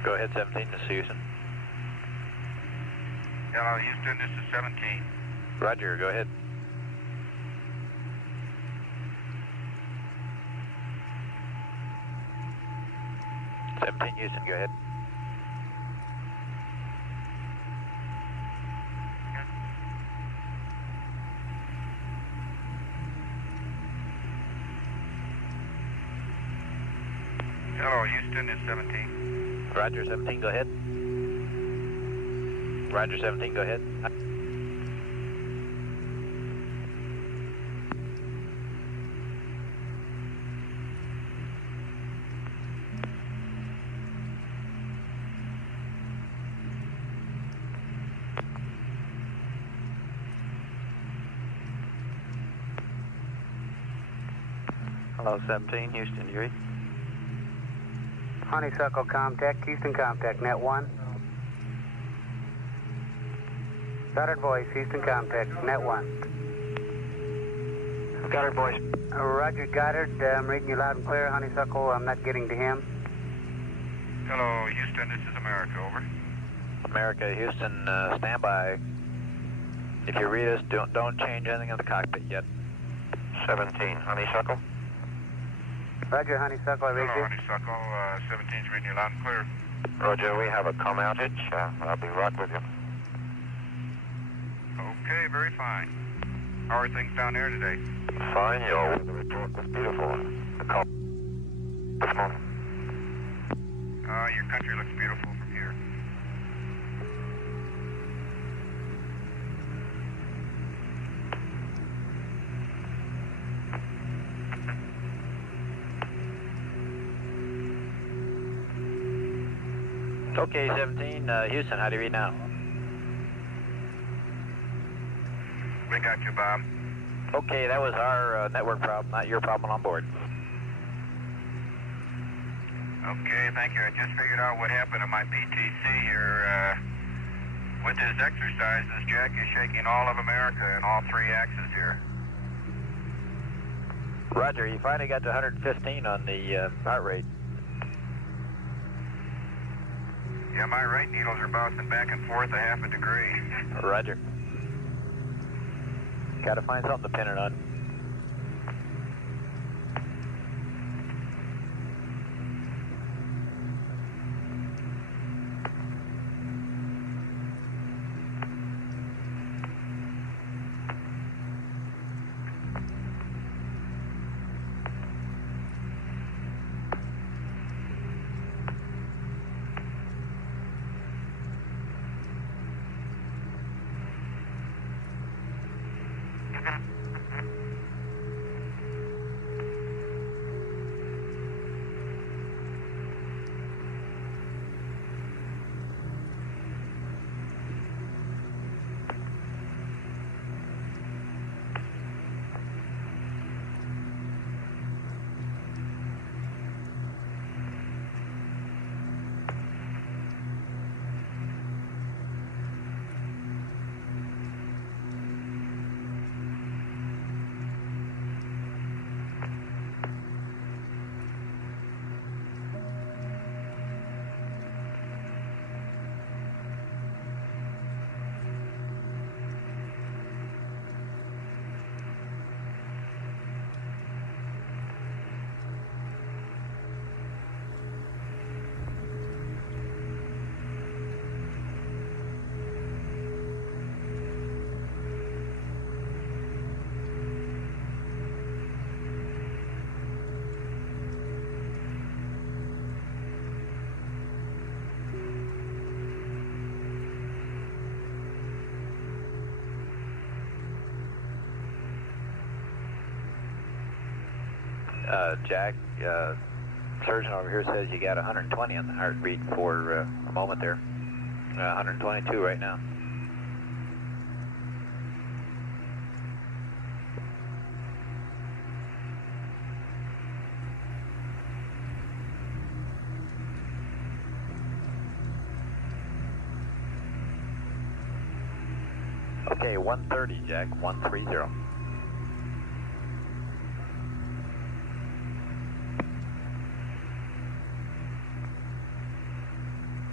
Go ahead, 17, this is Houston. Hello, Houston, this is 17. Roger, go ahead. Houston, go ahead. Hello, Houston, it's 17. Roger, 17, go ahead. Roger, 17, go ahead. Hello, 17, Houston, you read? Honeysuckle Comtech, Houston Comtech, net 1. Goddard voice, Houston Comtech, net 1. Goddard voice. Roger, Goddard, I'm reading you loud and clear. Honeysuckle, I'm not getting to him. Hello, Houston, this is America, over. America, Houston, stand by. If you read us, don't change anything in the cockpit yet. 17, Honeysuckle. Roger, Honeysuckle, I read Hello, you. Honeysuckle, 17's reading you loud and clear. Roger, we have a comm outage. I'll be right with you. Okay, very fine. How are things down there today? Fine, your weather report was beautiful. The call this morning. Your country looks beautiful from here. Okay, 17, Houston, how do you read now? We got you, Bob. Okay, that was our network problem, not your problem on board. Okay, thank you. I just figured out what happened to my PTC here. With this exercise, this jack is shaking all of America in all three axes here. Roger, you finally got to 115 on the heart rate. Yeah, my right needles are bouncing back and forth a half a degree. Roger. Gotta find something to pin it on. Jack, surgeon over here says you got 120 on the heartbeat for a moment there. 122 right now. Okay, 130, Jack, 130.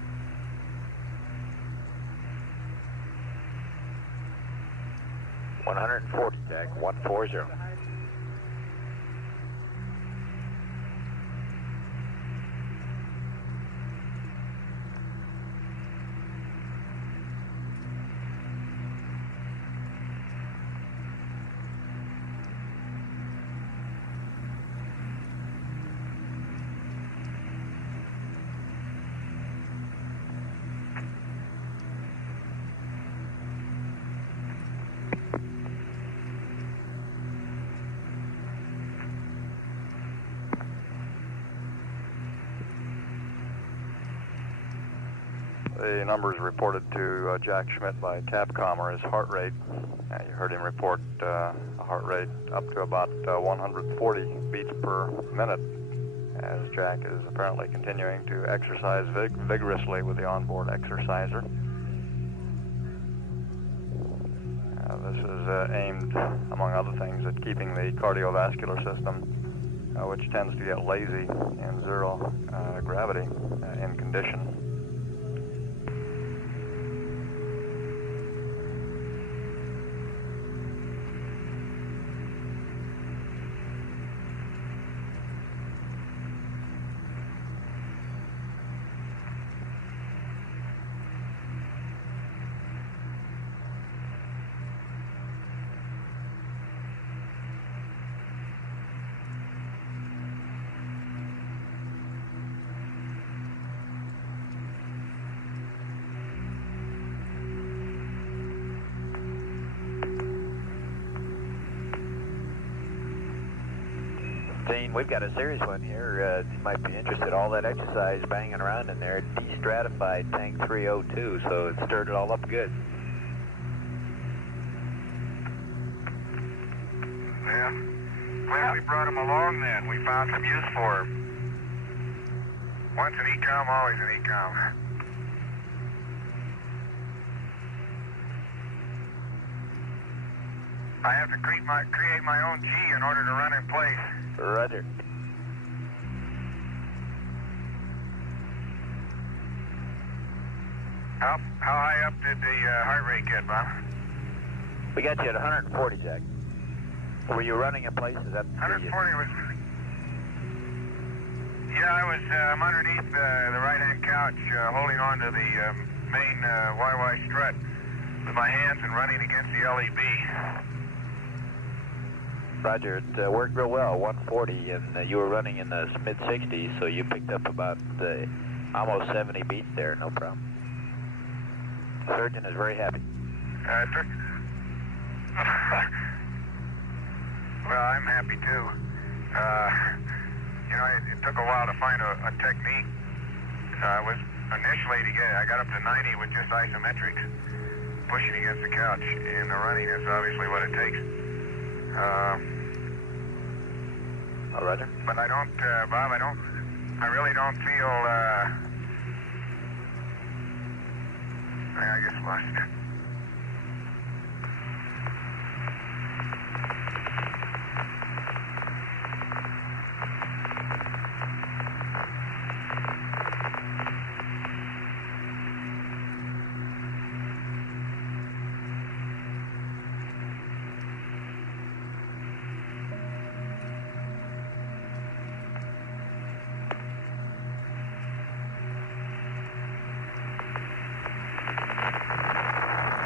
140, Jack, 140. The numbers reported to Jack Schmidt by Capcom are his heart rate. You heard him report a heart rate up to about 140 beats per minute, as Jack is apparently continuing to exercise vigorously with the onboard exerciser. This is aimed, among other things, at keeping the cardiovascular system, which tends to get lazy in zero gravity, in condition. Dean, we've got a serious one here. You might be interested. All that exercise banging around in there de-stratified tank 302, so it stirred it all up good. Yeah. Glad we brought him along then. We found some use for him. Once an ecom, always an ecom. I have to create my own G in order to run in place. Roger. How high up did the heart rate get, Bob? We got you at 140, Jack. Were you running in place? Is that 140 was... Yeah, I'm underneath the right-hand couch, holding on to the main YY strut with my hands and running against the LEB. Roger, it worked real well, 140, and you were running in the mid-60s, so you picked up about almost 70 beats there, no problem. The surgeon is very happy. Well, I'm happy too. You know, it took a while to find a technique. I got up to 90 with just isometrics, pushing against the couch, and the running is obviously what it takes. Oh, Roger. But I don't, Bob, I really don't feel, I guess lost it.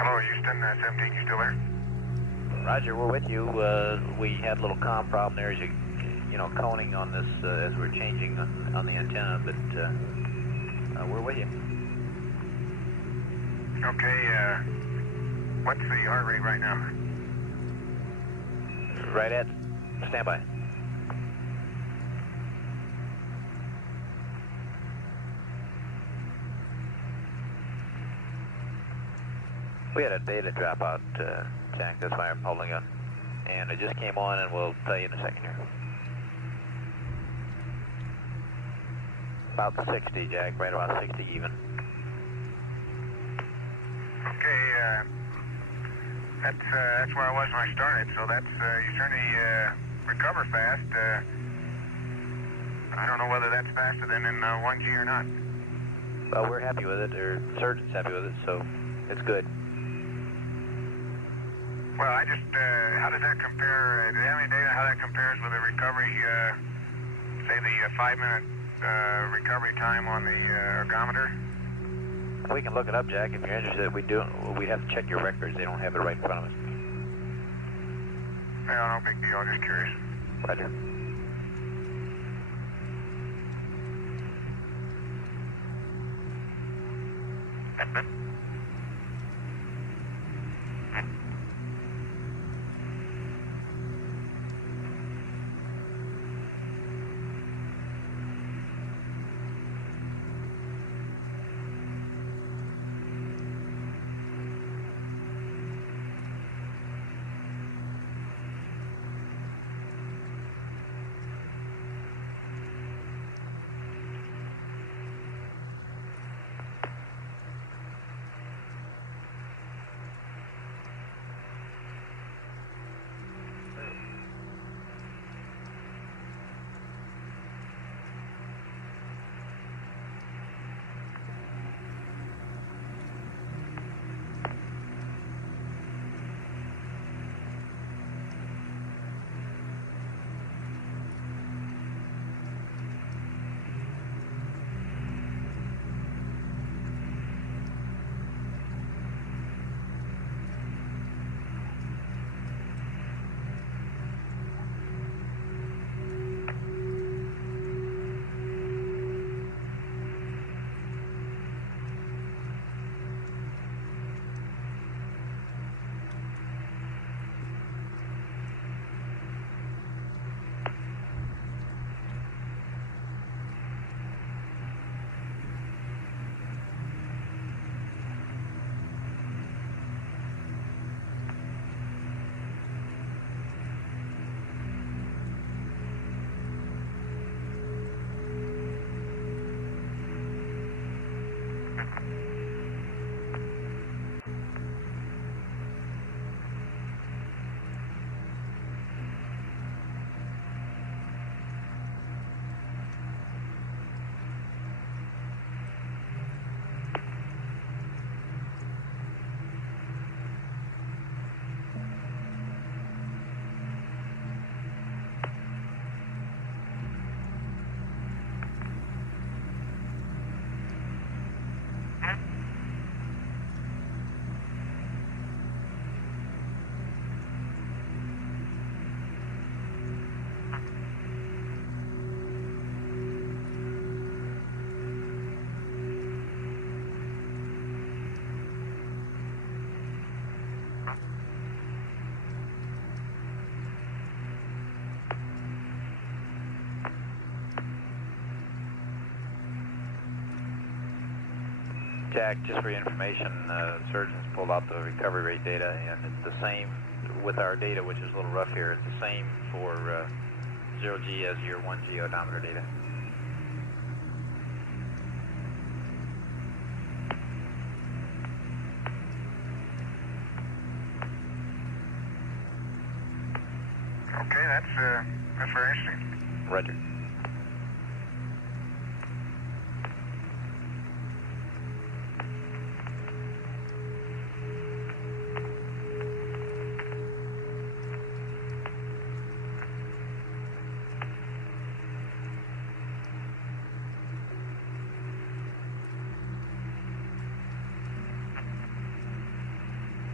Hello, Houston, 17, you still there? Roger, we're with you. We had a little comm problem there as you know, coning on this as we're changing on the antenna, but we're with you. Okay, what's the heart rate right now? Right at standby. We had a data dropout, Jack, that's why I'm holding on. And it just came on, and we'll tell you in a second here. About 60, Jack, right about 60 even. Okay, that's where I was when I started, so that's, you certainly recover fast. I don't know whether that's faster than in 1G or not. Well, we're happy with it, or the surgeon's happy with it, so it's good. Well, I just, how does that compare, do you have any data how that compares with the recovery, say the 5-minute recovery time on the ergometer? We can look it up, Jack, if you're interested. We'd have to check your records. They don't have it right in front of us. Well, no big deal, I'm just curious. Roger. Jack, just for your information, surgeons pulled out the recovery rate data, and it's the same with our data, which is a little rough here. It's the same for 0G as your 1G odometer data. Okay, that's very interesting. Roger.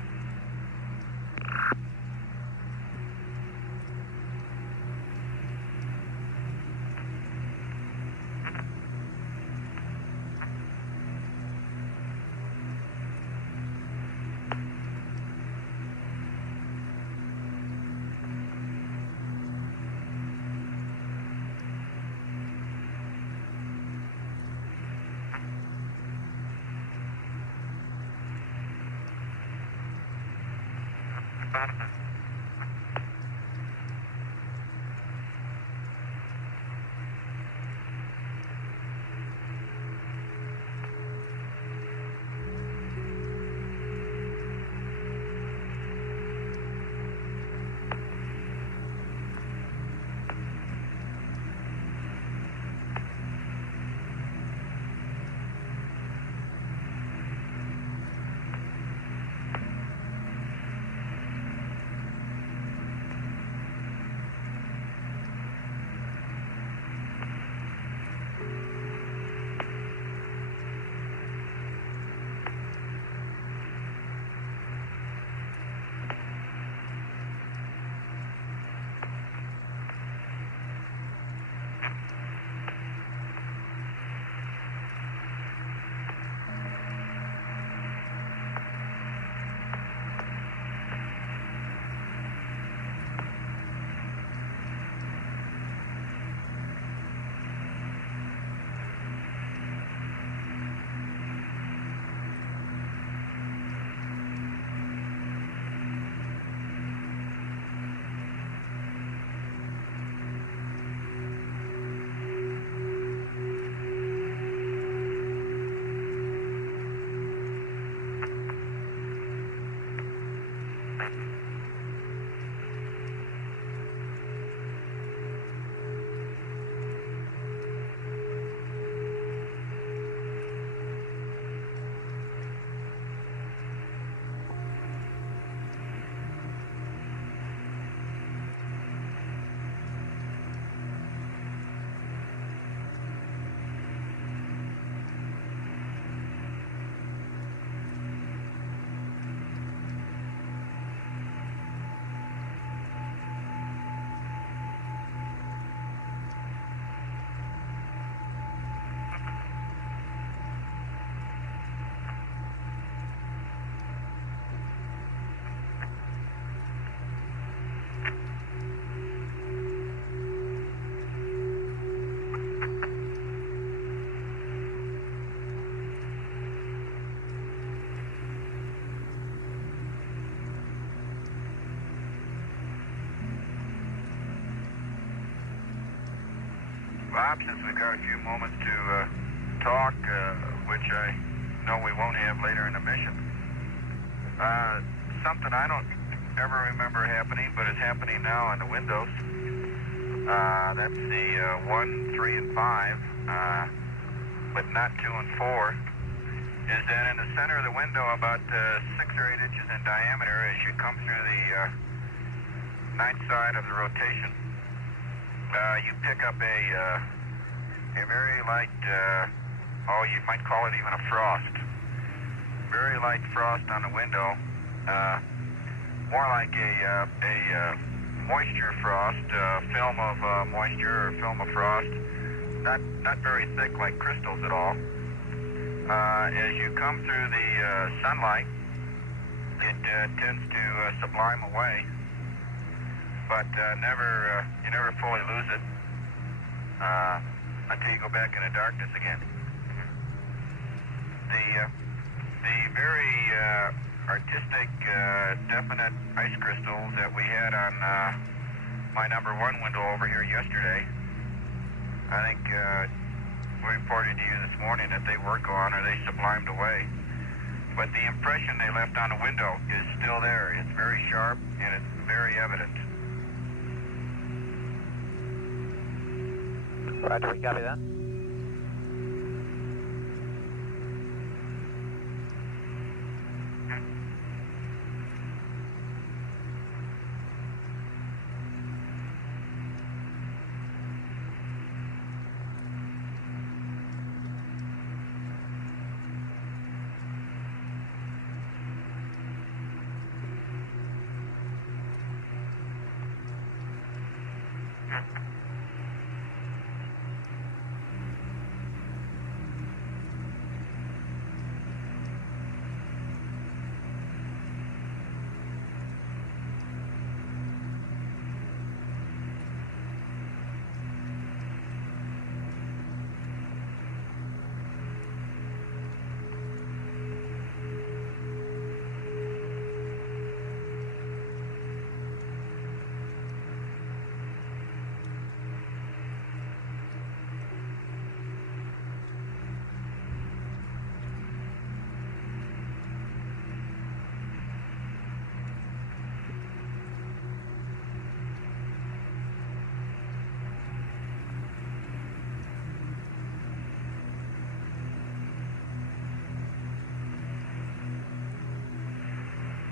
Bob, since we've got a few moments to talk, which I know we won't have later in the mission, something I don't ever remember happening, but it's happening now on the windows. That's the 1, 3, and 5, but not 2 and 4, is that in the center of the window, about 6 or 8 inches in diameter, as you come through the night side of the rotation, you pick up a very light, you might call it even a frost. Very light frost on the window, more like a moisture frost, film of moisture or film of frost, not very thick like crystals at all. As you come through the sunlight, it tends to sublime away, but you never fully lose it until you go back into darkness again. The very artistic, definite ice crystals that we had on my number 1 window over here yesterday, I think we reported to you this morning that they were gone or they sublimed away. But the impression they left on the window is still there. It's very sharp and it's very evident. Roger, we copy that.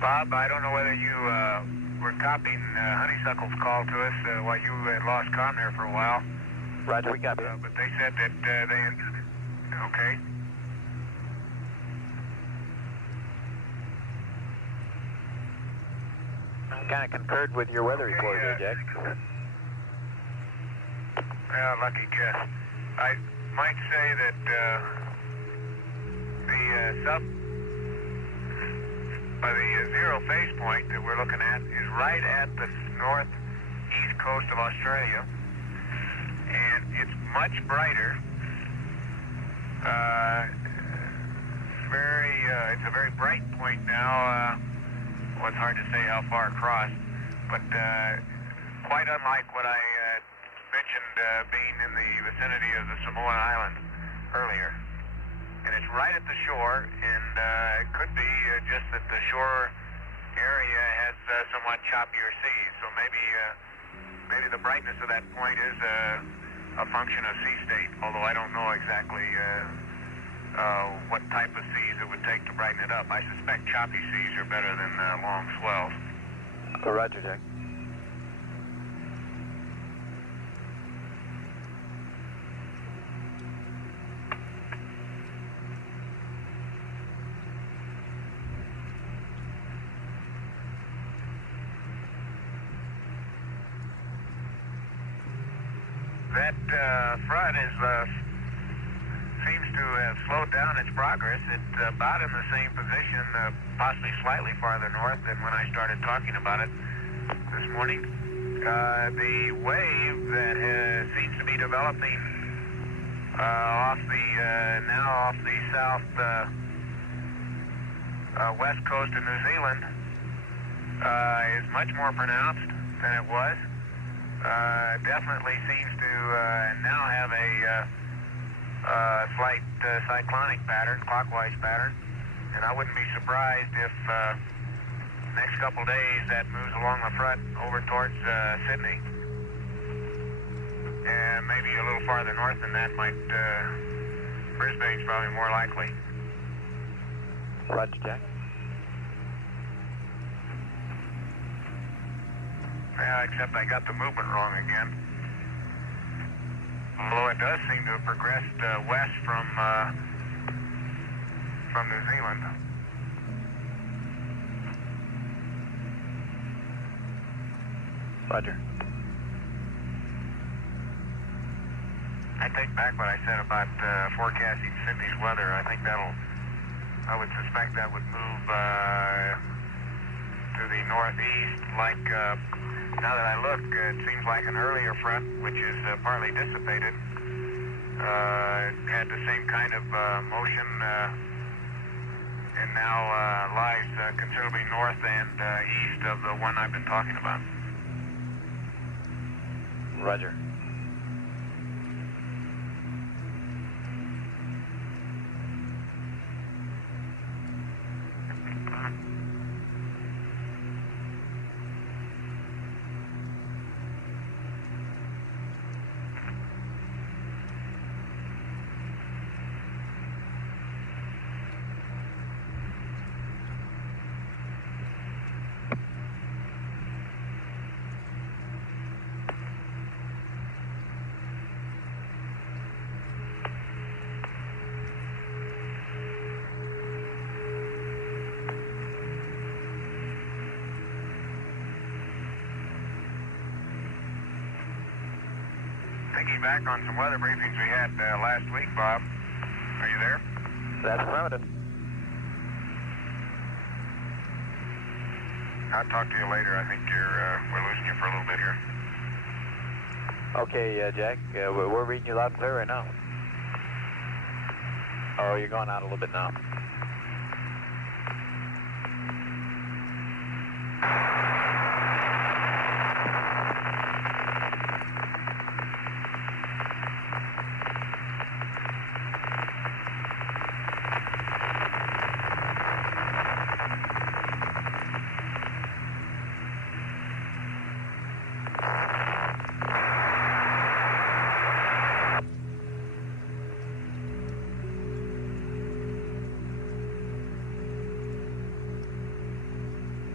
Bob, I don't know whether you were copying Honeysuckle's call to us while you had lost comm there for a while. Roger, we copy. But they said that they... Okay. Kind of concurred with your weather report there, Jack. Well, lucky guess. I might say that the zero phase point that we're looking at is right at the northeast coast of Australia, and it's much brighter. It's a very bright point now. Well, it's hard to say how far across, but quite unlike what I mentioned being in the vicinity of the Samoan Islands earlier. And it's right at the shore, and it could be just that the shore area has somewhat choppier seas, so maybe the brightness of that point is a function of sea state, although I don't know exactly what type of seas it would take to brighten it up. I suspect choppy seas are better than long swells. Roger, Jack. That front seems to have slowed down its progress. It's about in the same position, possibly slightly farther north than when I started talking about it this morning. The wave that seems to be developing off the south west coast of New Zealand is much more pronounced than it was. Definitely seems to now have a slight cyclonic pattern, clockwise pattern, and I wouldn't be surprised if next couple days that moves along the front over towards Sydney, and maybe a little farther north than that Brisbane's probably more likely. Roger, Jack. Yeah, except I got the movement wrong again. Although it does seem to have progressed west from New Zealand. Roger. I take back what I said about forecasting Sydney's weather. I think I would suspect that would move to the northeast. Like, now that I look, it seems like an earlier front, which is partly dissipated, had the same kind of motion, and now lies considerably north and east of the one I've been talking about. Roger. Thinking back on some weather briefings we had last week, Bob. Are you there? That's affirmative. I'll talk to you later. I think we're losing you for a little bit here. Okay, Jack, we're reading you loud and clear right now. Oh, you're going out a little bit now.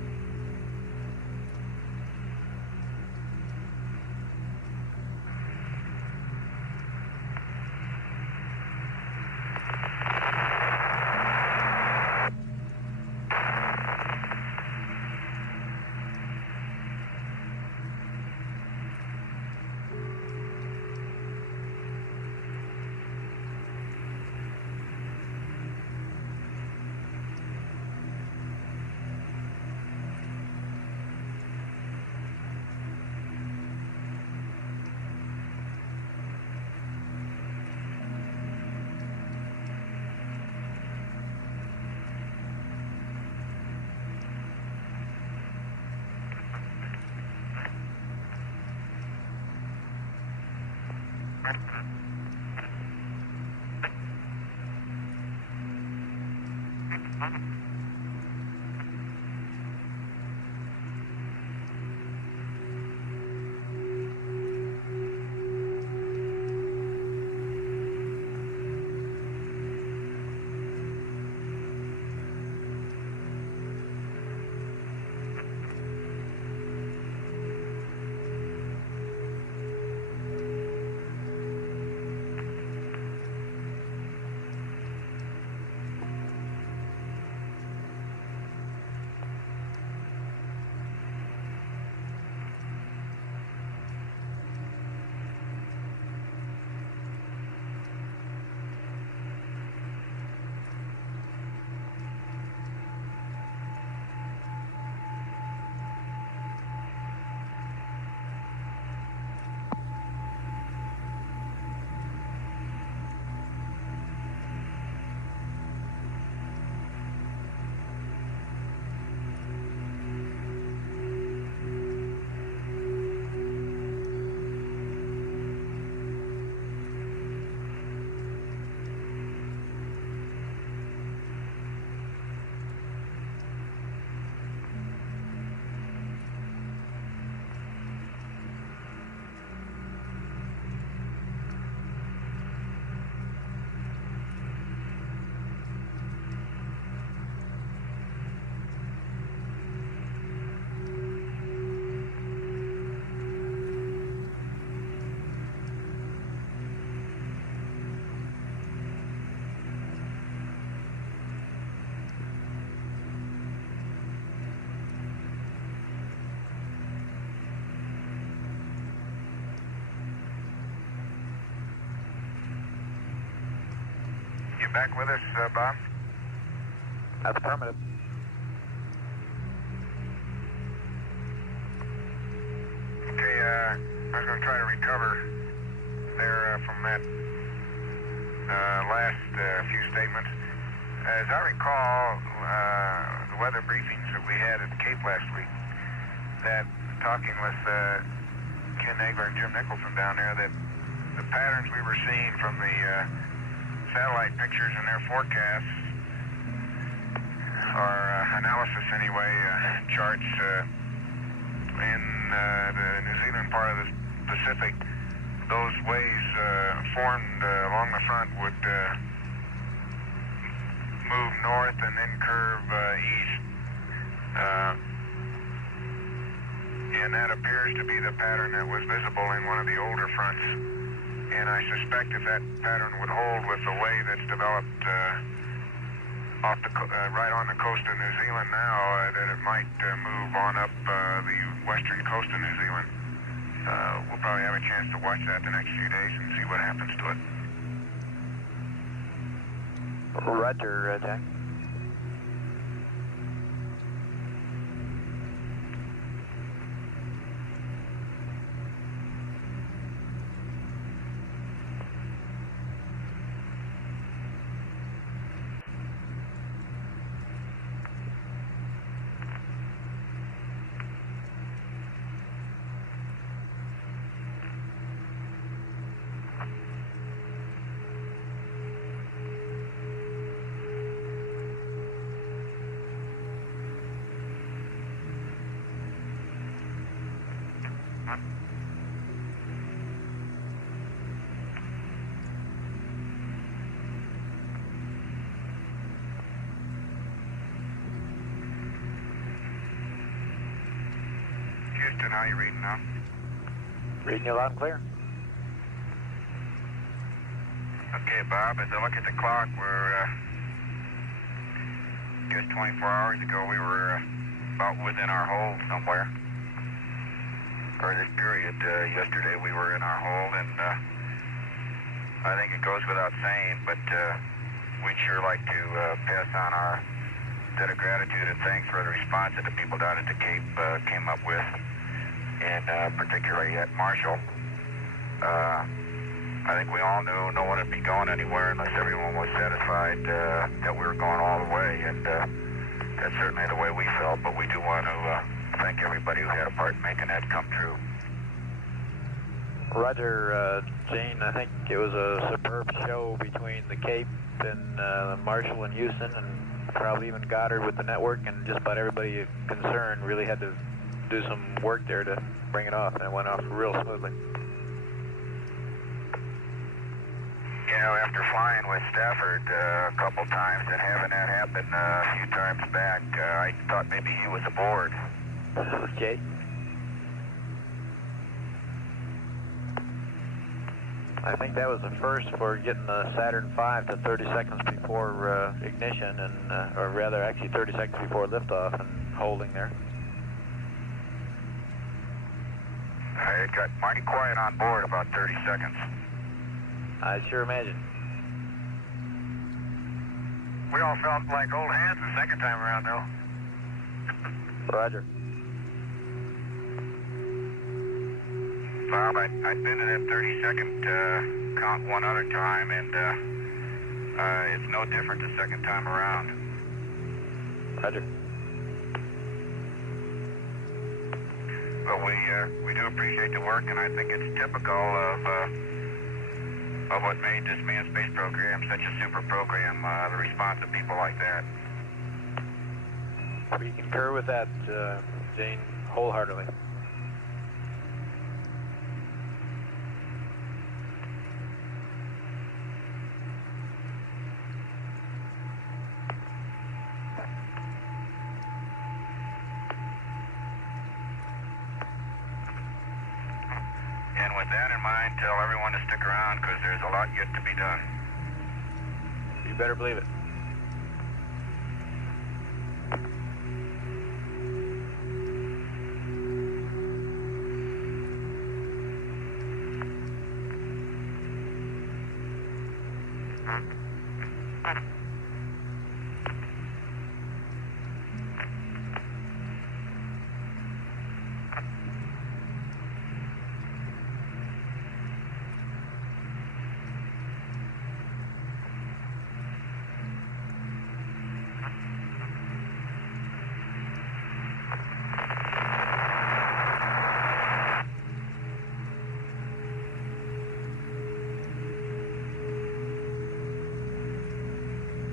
Back with us, Bob? That's affirmative. Okay, I was going to try to recover there from that last few statements. As I recall, the weather briefings that we had at the Cape last week, that talking with Ken Nagler and Jim Nicholson down there, that the patterns we were seeing from the satellite pictures and their forecasts, or analysis anyway, charts in the New Zealand part of the Pacific, those waves formed along the front would move north and then curve east. And that appears to be the pattern that was visible in one of the older fronts. And I suspect if that pattern would hold with the way that's developed right on the coast of New Zealand now, that it might move on up the western coast of New Zealand. We'll probably have a chance to watch that the next few days and see what happens to it. Roger, Jack. Houston, how are you reading now? Reading you loud and clear. Okay, Bob, as I look at the clock, we're just 24 hours ago, we were about within our hold somewhere. For this period, yesterday we were in our hold, and I think it goes without saying, but we'd sure like to pass on our debt of gratitude and thanks for the response that the people down at the Cape came up with, and particularly at Marshall. I think we all knew no one would be going anywhere unless everyone was satisfied that we were going all the way, and that's certainly the way we felt, but we do want to thank everybody who had a part in making that come true. Roger, Gene. I think it was a superb show between the Cape and Marshall and Houston, and probably even Goddard with the network, and just about everybody concerned really had to do some work there to bring it off, and it went off real smoothly. You know, after flying with Stafford a couple times and having that happen a few times back, I thought maybe he was aboard. Okay. I think that was the first for getting the Saturn V to 30 seconds before ignition, and or rather actually 30 seconds before liftoff and holding there. It got mighty quiet on board about 30 seconds. I sure imagine. We all felt like old hands the second time around, though. Roger. Bob, I've been in that 30-second count one other time, and it's no different the second time around. Roger. But we do appreciate the work, and I think it's typical of what made this manned space program such a super program, the response of people like that. We concur with that, Gene, wholeheartedly. And with that in mind, tell everyone to stick around because there's a lot yet to be done. You better believe it.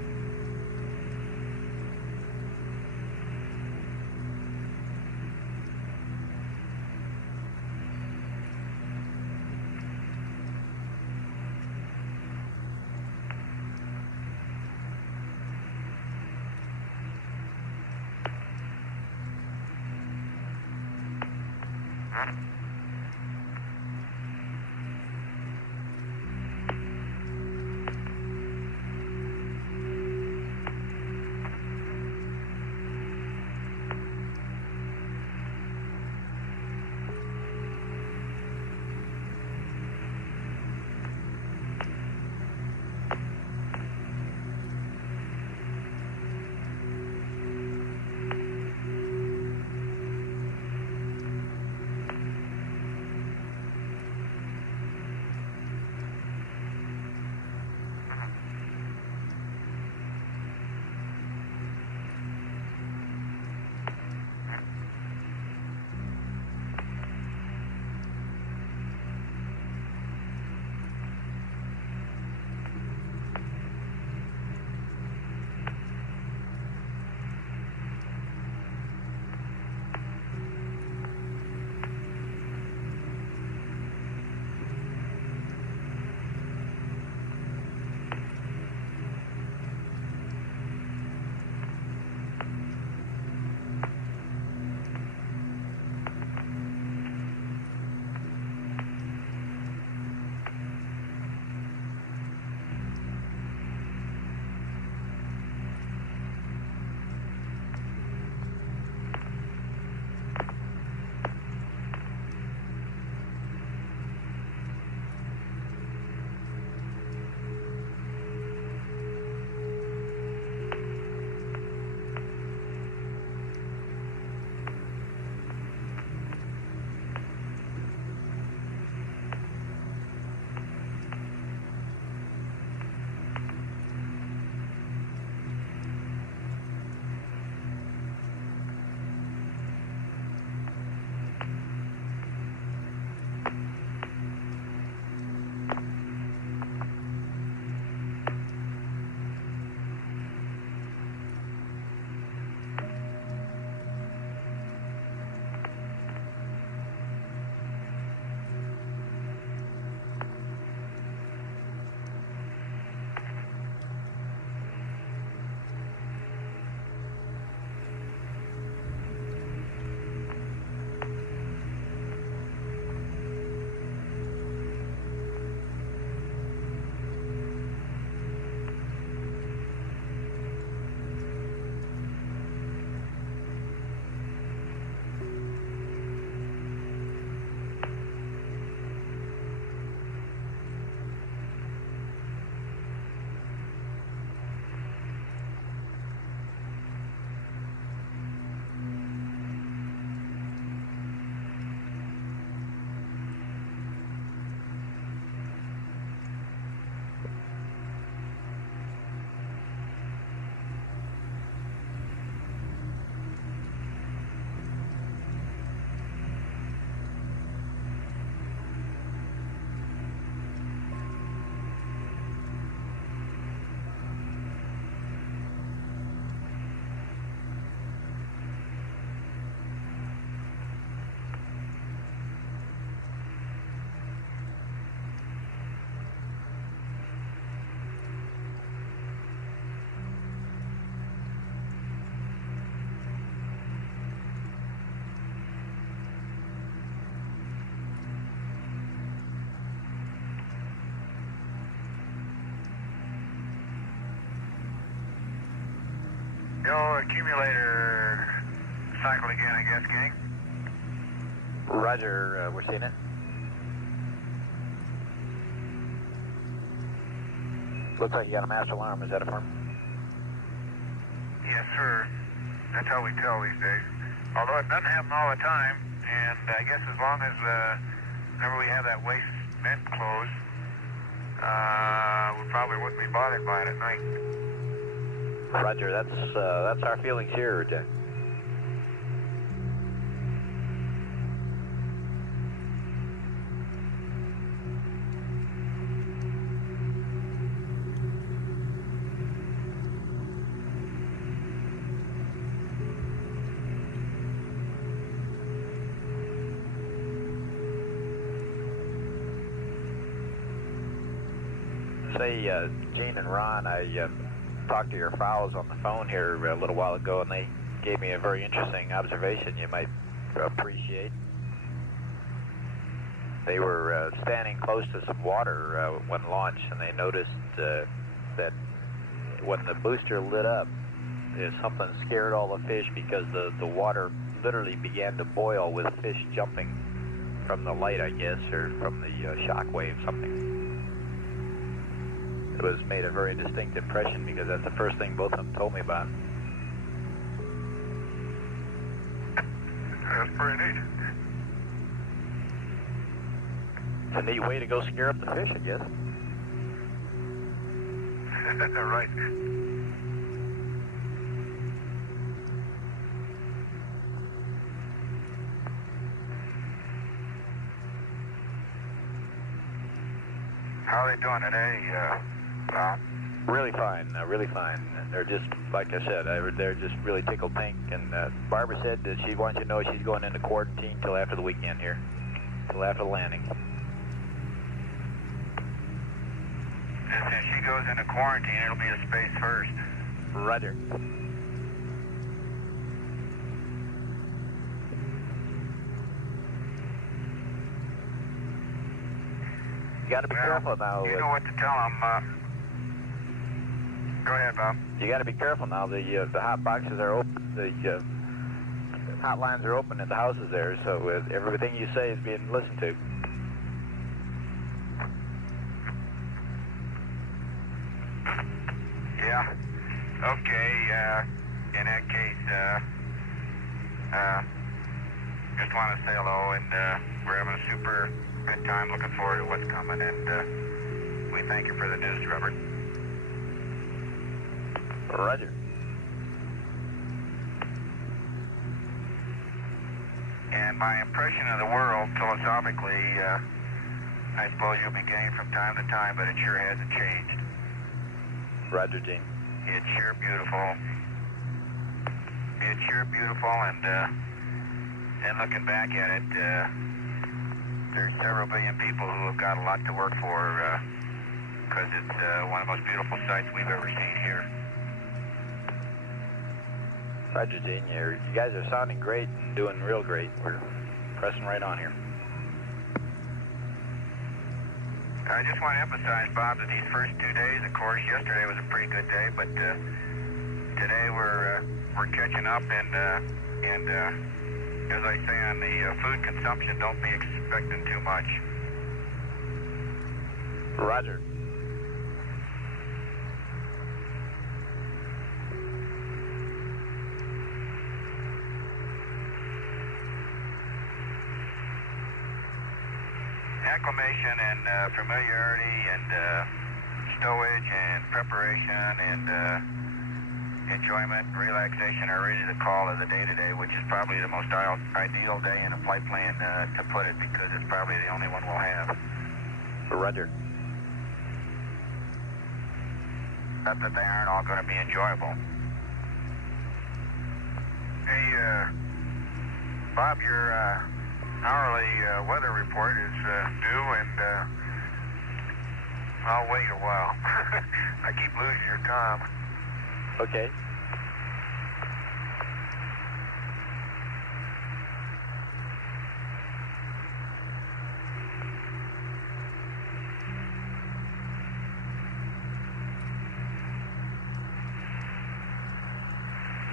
Yo, accumulator cycle again, I guess, gang. Roger, we're seeing it. Looks like you got a master alarm. Is that affirm? Yes, sir. That's how we tell these days. Although it doesn't happen all the time, and I guess as long as whenever we have that waste vent closed, we probably wouldn't be bothered by it at night. Roger, that's our feelings here, Jack. Say, Gene and Ron, I talked to your fowls on the phone here a little while ago, and they gave me a very interesting observation you might appreciate. They were standing close to some water when launched, and they noticed that when the booster lit up, something scared all the fish because the water literally began to boil with fish jumping from the light, I guess, or from the shock wave, something. It was made a very distinct impression because that's the first thing both of them told me about. That's pretty neat. It's a neat way to go scare up the fish, I guess. Right. How are they doing today, Bob? Really fine, really fine. They're just, like I said, they're just really tickled pink. And Barbara said that she wants you to know she's going into quarantine till after the weekend here, till after the landing. If she goes into quarantine, it'll be a space first. Roger. You got to be careful now. You know what to tell them. Go ahead, Bob. You got to be careful now. The hot boxes are open. The hot lines are open at the houses there, so everything you say is being listened to. Yeah. Okay. In that case, just want to say hello, and we're having a super good time. Looking forward to what's coming, and we thank you for the news, Robert. Roger. And my impression of the world, philosophically, I suppose you'll be getting from time to time, but it sure hasn't changed. Roger, Gene. It's sure beautiful. It's sure beautiful, and looking back at it, there's several billion people who have got a lot to work for, because it's one of the most beautiful sights we've ever seen here. Roger, Gene. You guys are sounding great and doing real great. We're pressing right on here. I just want to emphasize, Bob, that these first 2 days, of course, yesterday was a pretty good day, but today we're catching up, and as I say on the food consumption, don't be expecting too much. Roger. Acclimation and familiarity and stowage and preparation and enjoyment and relaxation are really the call of the day-to-day, which is probably the most ideal day in a flight plan, to put it, because it's probably the only one we'll have. Roger. Not that they aren't all going to be enjoyable. Hey, Bob, your hourly weather report is due, and I'll wait a while. I keep losing your time. Okay.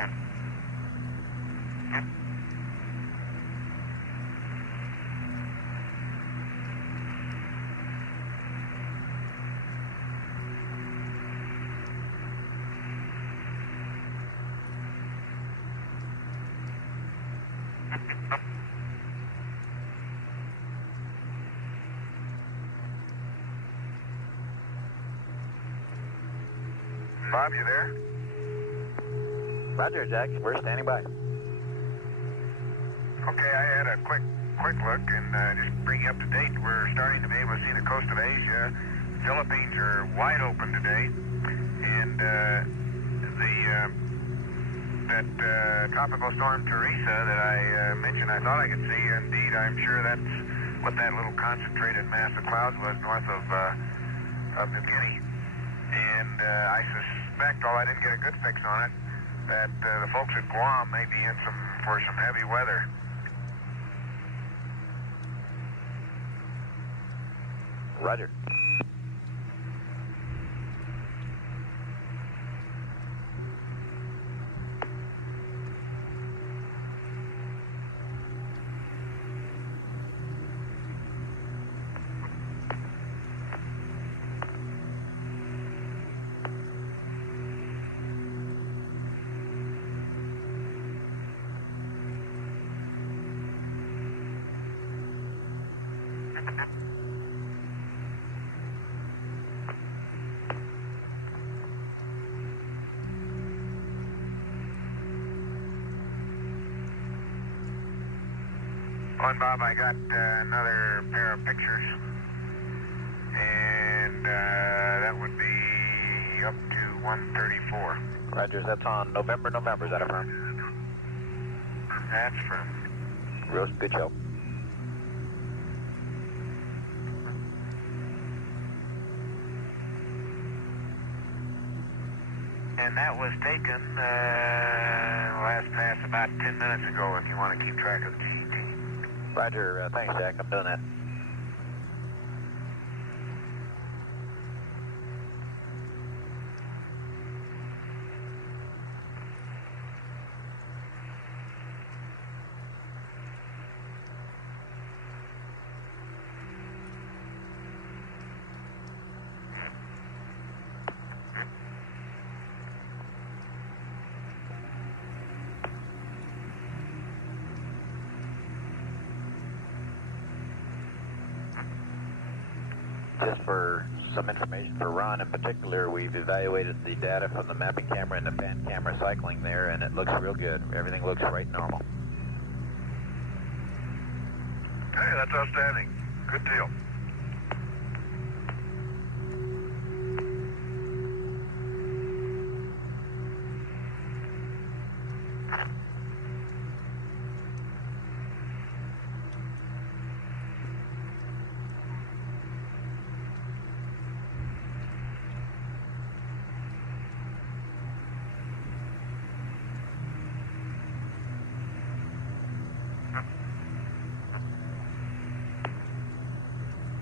Bob, you there? Roger, Jack. We're standing by. Okay, I had a quick look and just bring you up to date. We're starting to be able to see the coast of Asia. Philippines are wide open today, and that tropical storm Teresa that I mentioned, I thought I could see. Indeed, I'm sure that's what that little concentrated mass of clouds was north of New Guinea. And I suspect, although I didn't get a good fix on it, that the folks at Guam may be in for some heavy weather. Roger. Well, Bob, I got another pair of pictures, and that would be up to 134. Roger, that's on November, is that a firm? That's from. Real good show. And that was taken last pass about 10 minutes ago, if you want to keep track of the GET. Roger, thanks, Jack. I'm doing that. Just for some information for Ron in particular, we've evaluated the data from the mapping camera and the pan camera cycling there, and it looks real good. Everything looks right normal. Hey, that's outstanding. Good deal.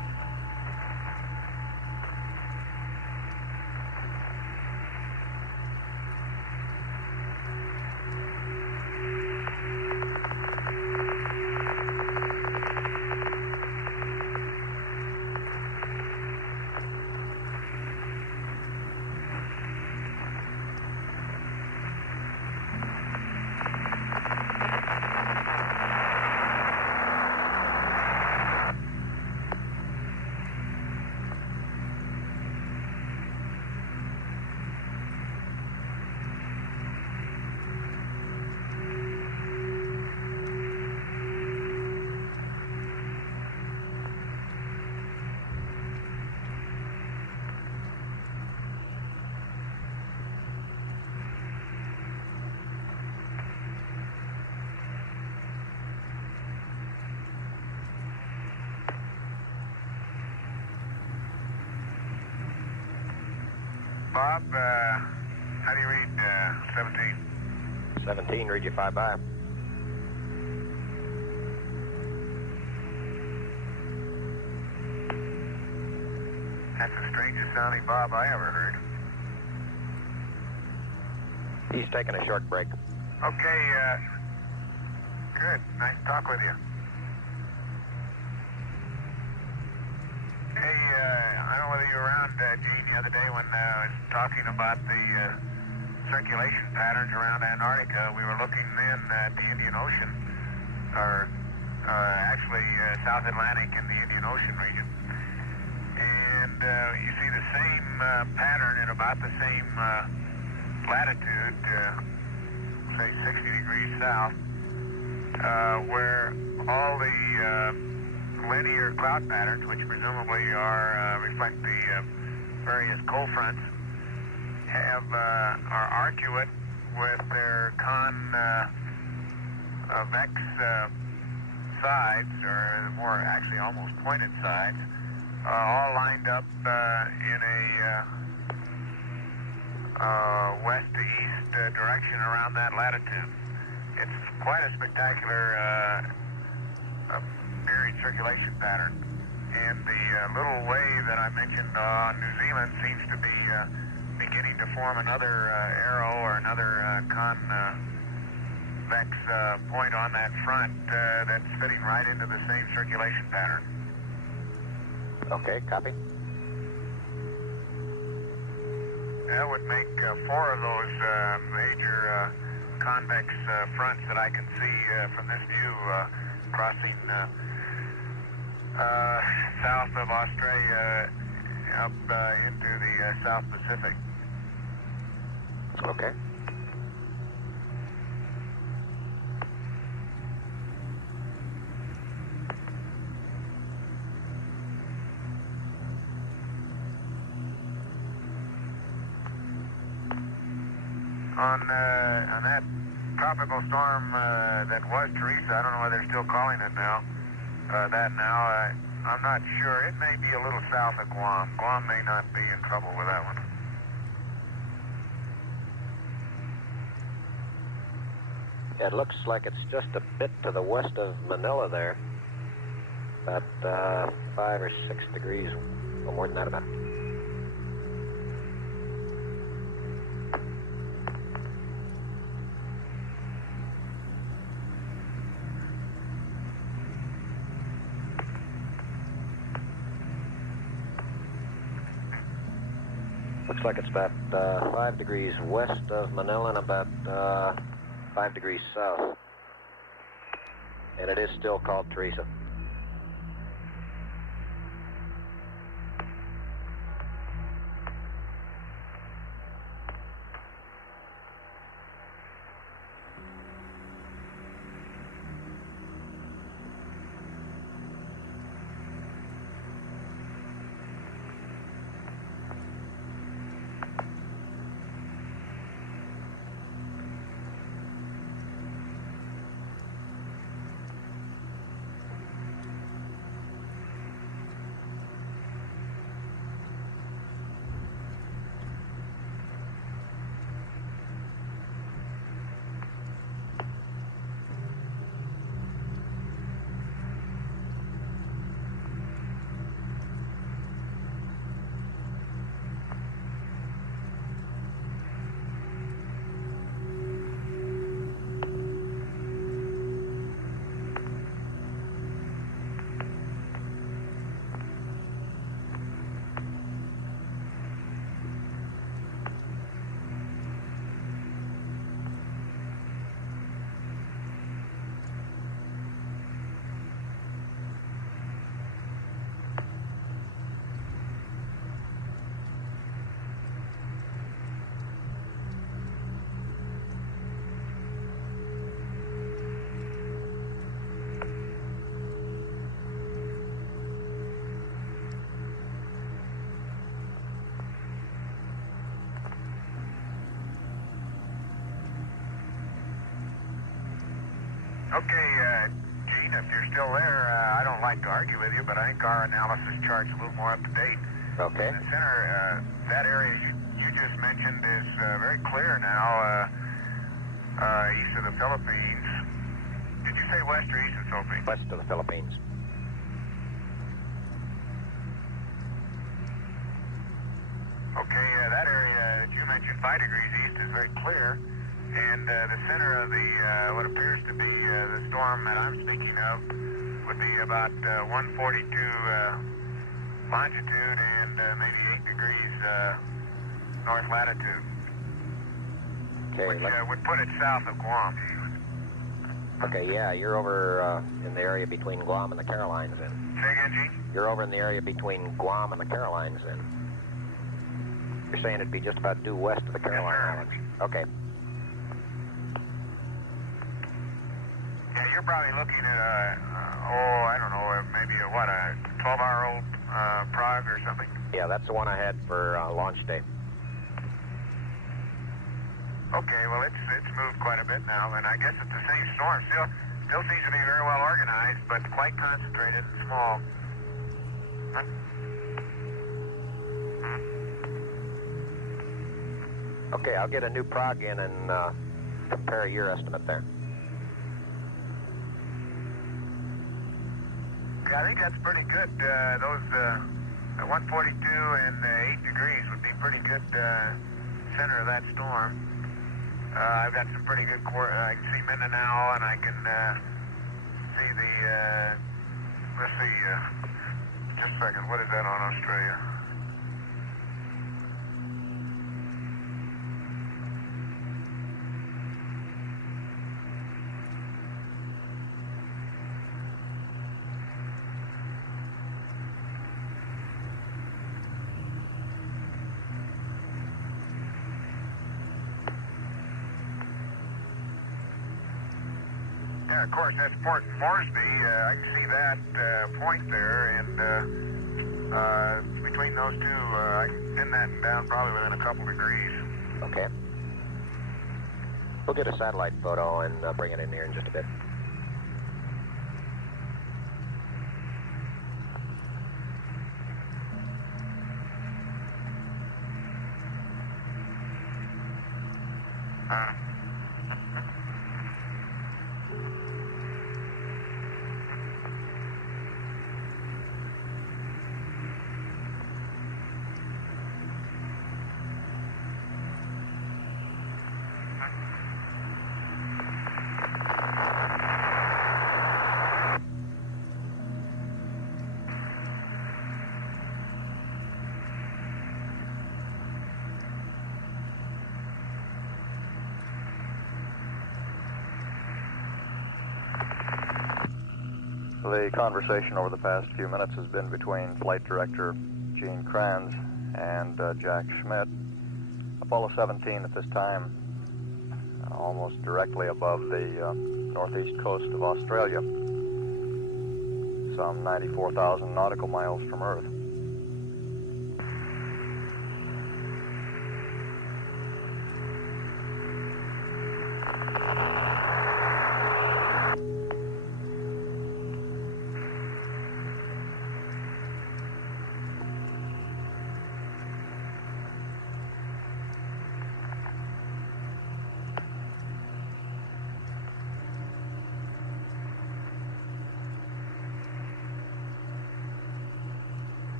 Bob, how do you read 17? 17, read you 5 by. That's the strangest sounding Bob I ever heard. He's taking a short break. Okay, good. Nice to talk with you. Hey, I don't know whether you were around, Gene, the other day when I was talking about the circulation patterns around Antarctica. We were looking then at the Indian Ocean, or actually South Atlantic and the Indian Ocean region. And you see the same pattern in about the same latitude, say 60 degrees south, where all the linear cloud patterns, which presumably reflect the various cold fronts, are arcuate with their convex sides, or more actually almost pointed sides, all lined up in a west to east direction around that latitude. It's quite a spectacular period circulation pattern. And the little wave that I mentioned on New Zealand seems to be beginning to form another arrow or another convex point on that front that's fitting right into the same circulation pattern. Okay, copy. That would make 4 of those major convex fronts that I can see from this view crossing south of Australia up into the South Pacific. Okay. On that tropical storm that was Teresa, I don't know whether they're still calling it now, I'm not sure. It may be a little south of Guam. Guam may not be in trouble with that one. It looks like it's just a bit to the west of Manila there. About 5 or 6 degrees, or more than that about. Looks like it's about 5 degrees west of Manila and about 5 degrees south. And it is still called Teresa. Okay, Gene, if you're still there, I don't like to argue with you, but I think our analysis chart's a little more up to date. Okay. In the center, that area you you just mentioned is very clear now, east of the Philippines. Did you say west or east of the Philippines? West of the Philippines. Okay, that area that you mentioned, 5 degrees east, is very clear. And the center of the what appears to be the storm that I'm speaking of would be about 142 longitude and maybe 8 degrees north latitude, Okay. which would put it south of Guam. Okay, yeah, you're over in the area between Guam and the Carolines then. Say again, Gene? You're over in the area between Guam and the Carolines then. You're saying it'd be just about due west of the Caroline Islands. Okay. Yeah, you're probably looking at I don't know, maybe a 12-hour-old Prague or something? Yeah, that's the one I had for launch day. Okay, well, it's moved quite a bit now, and I guess it's the same storm. Still seems to be very well organized, but quite concentrated and small. Huh? Okay, I'll get a new prog in and compare your estimate there. Yeah, I think that's pretty good. Those 142 and 8 degrees would be pretty good center of that storm. I've got some pretty good I can see Mindanao, and I can see the, let's see, just a second, what is that on Australia? Yeah, of course, that's Port Moresby. I can see that point there, and between those two, I can pin that down probably within a couple degrees. Okay. We'll get a satellite photo and bring it in here in just a bit. The conversation over the past few minutes has been between Flight Director Gene Kranz and Jack Schmidt. Apollo 17 at this time, almost directly above the northeast coast of Australia, some 94,000 nautical miles from Earth.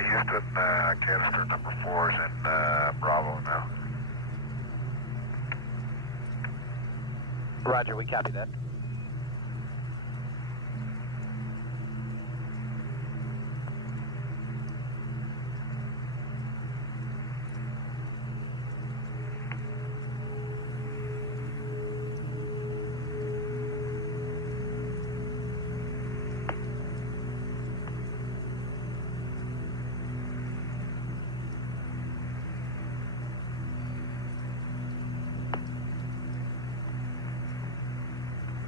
Houston, canister number 4 is in Bravo now. Roger, we copy that.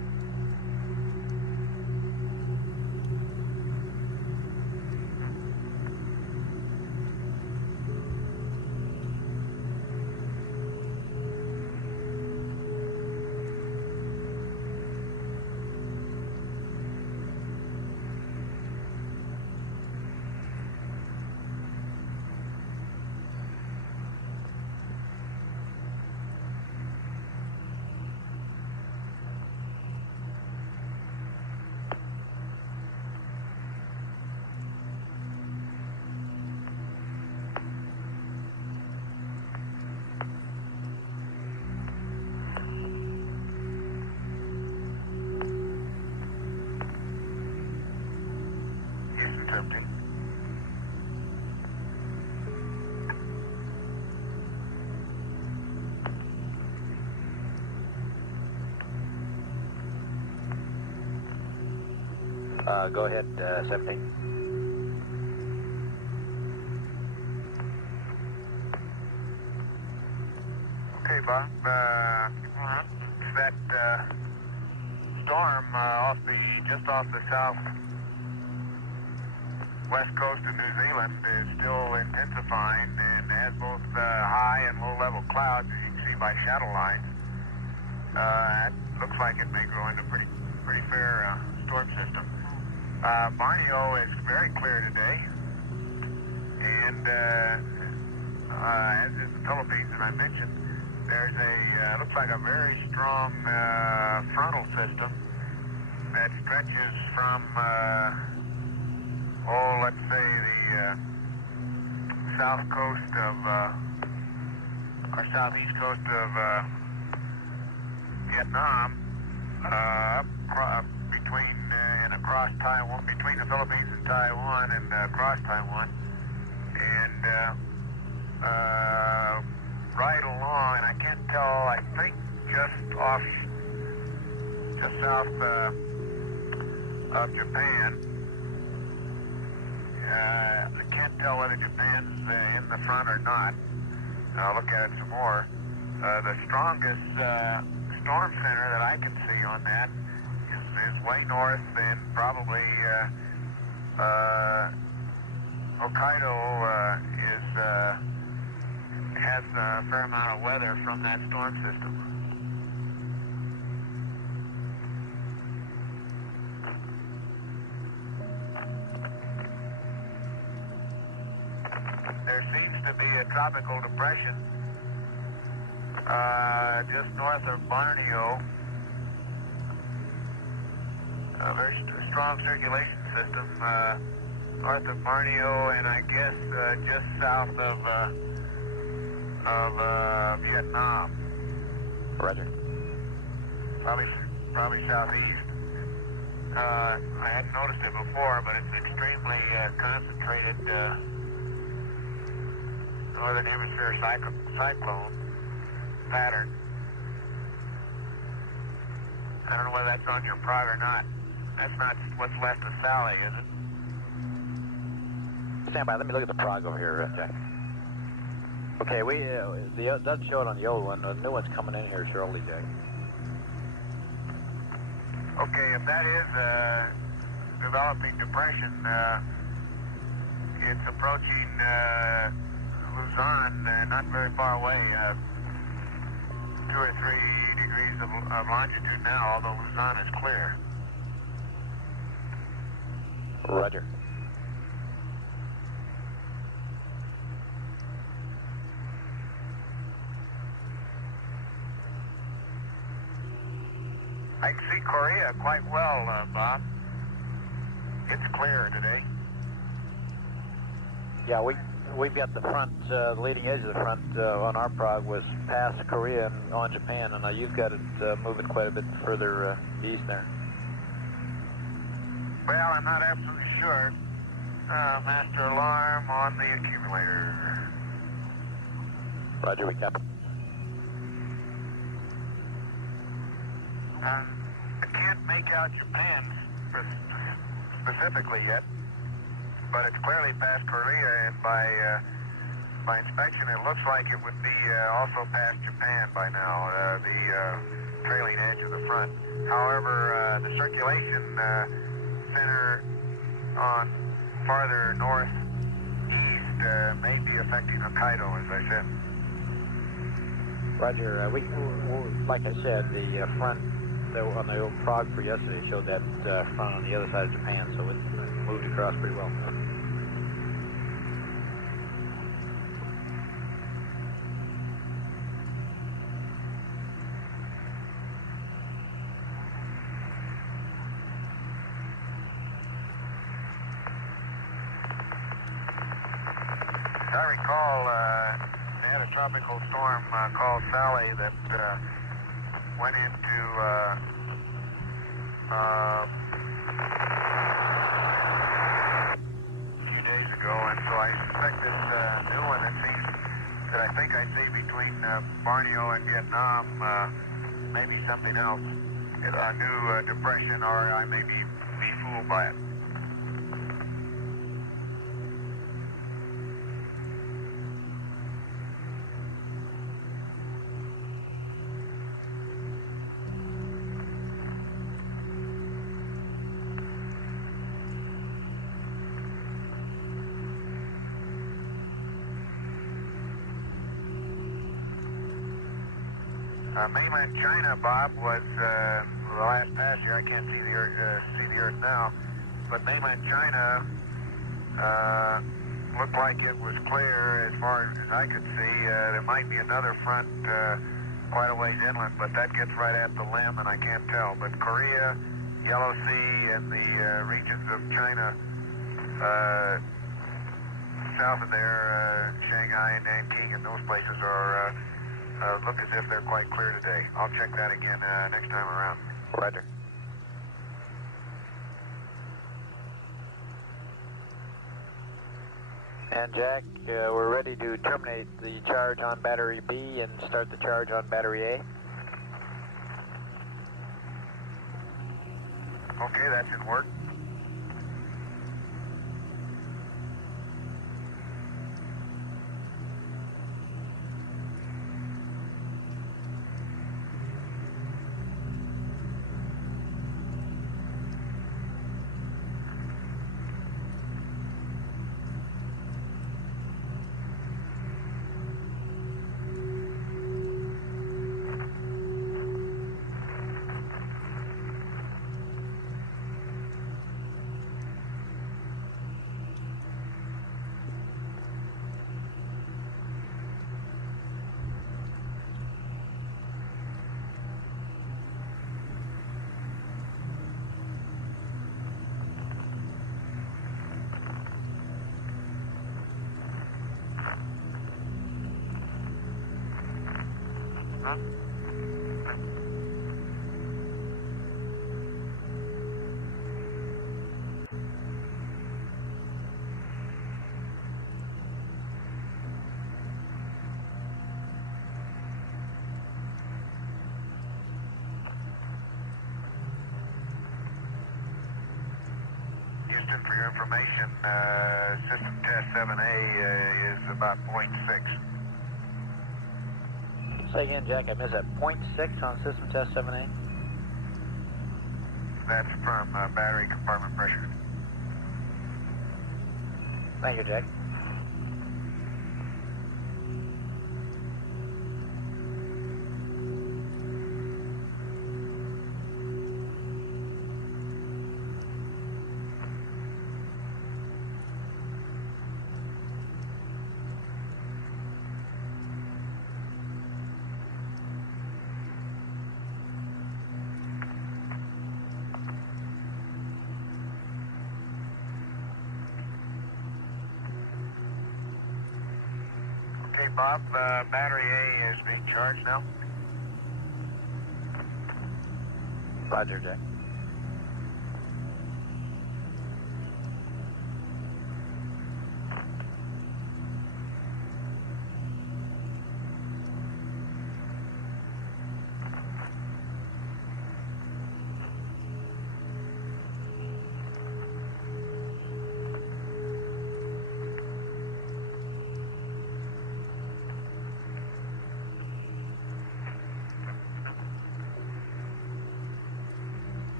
Go ahead, 17. Okay, Bob. It's that storm just off the southwest coast of New Zealand is still intensifying and has both high and low level clouds, as you can see by shadow lines. It looks like it may grow into a pretty fair storm system. Borneo is very clear today, and as is the Philippines, and I mentioned, there's looks like a very strong frontal system that stretches from, let's say the south coast of, or southeast coast of Vietnam, between and across Taiwan, between the Philippines and Taiwan, and across Taiwan, and right along, and I can't tell, I think just south of Japan. I can't tell whether Japan's in the front or not. I'll look at it some more. The strongest storm center that I can see on that is way north, and probably Hokkaido has a fair amount of weather from that storm system. There seems to be a tropical depression just north of Borneo. A very strong circulation system north of Borneo, and I guess just south of Vietnam. Roger. Probably southeast. I hadn't noticed it before, but it's extremely concentrated northern hemisphere cyclone pattern. I don't know whether that's on your prog or not. That's not what's left of Sally, is it? Stand by. Let me look at the prog over here, Jack. Okay, it doesn't show it on the old one. The new one's coming in here shortly, Jack. Okay, if that is a developing depression, it's approaching Luzon, not very far away, 2 or 3 degrees of longitude now, although Luzon is clear. Roger. I can see Korea quite well, Bob. It's clear today. Yeah, we've got the front, the leading edge of the front on our prog was past Korea and on Japan, and you've got it moving quite a bit further east there. Well, I'm not absolutely sure. Master alarm on the accumulator. Roger, we copy. I can't make out Japan specifically yet, but it's clearly past Korea, and by inspection, it looks like it would be also past Japan by now, the trailing edge of the front. However, the circulation center on farther northeast may be affecting Hokkaido, as I said. Roger, like I said, the front on the old prog for yesterday showed that front on the other side of Japan, so it moved across pretty well. As I recall, they had a tropical storm called Sally that went into a few days ago, and so I suspect this new one that I think I see between Borneo and Vietnam may be something else. A new depression, or I may be fooled by it. Mainland China, Bob, was the last pass here. I can't see the Earth now, but mainland China looked like it was clear as far as I could see. There might be another front quite a ways inland, but that gets right at the limb, and I can't tell. But Korea, Yellow Sea, and the regions of China south of there, Shanghai and Nanking, and those places are. Look as if they're quite clear today. I'll check that again next time around. Roger. And Jack, we're ready to terminate the charge on battery B and start the charge on battery A. Okay, that's in work. Houston, for your information, system test 7A is about 0.6. Say again, Jack, I missed that. 0.6 on system test 7A? That's from battery compartment pressure. Thank you, Jack. Okay, Bob, battery A is being charged now. Roger, Jack.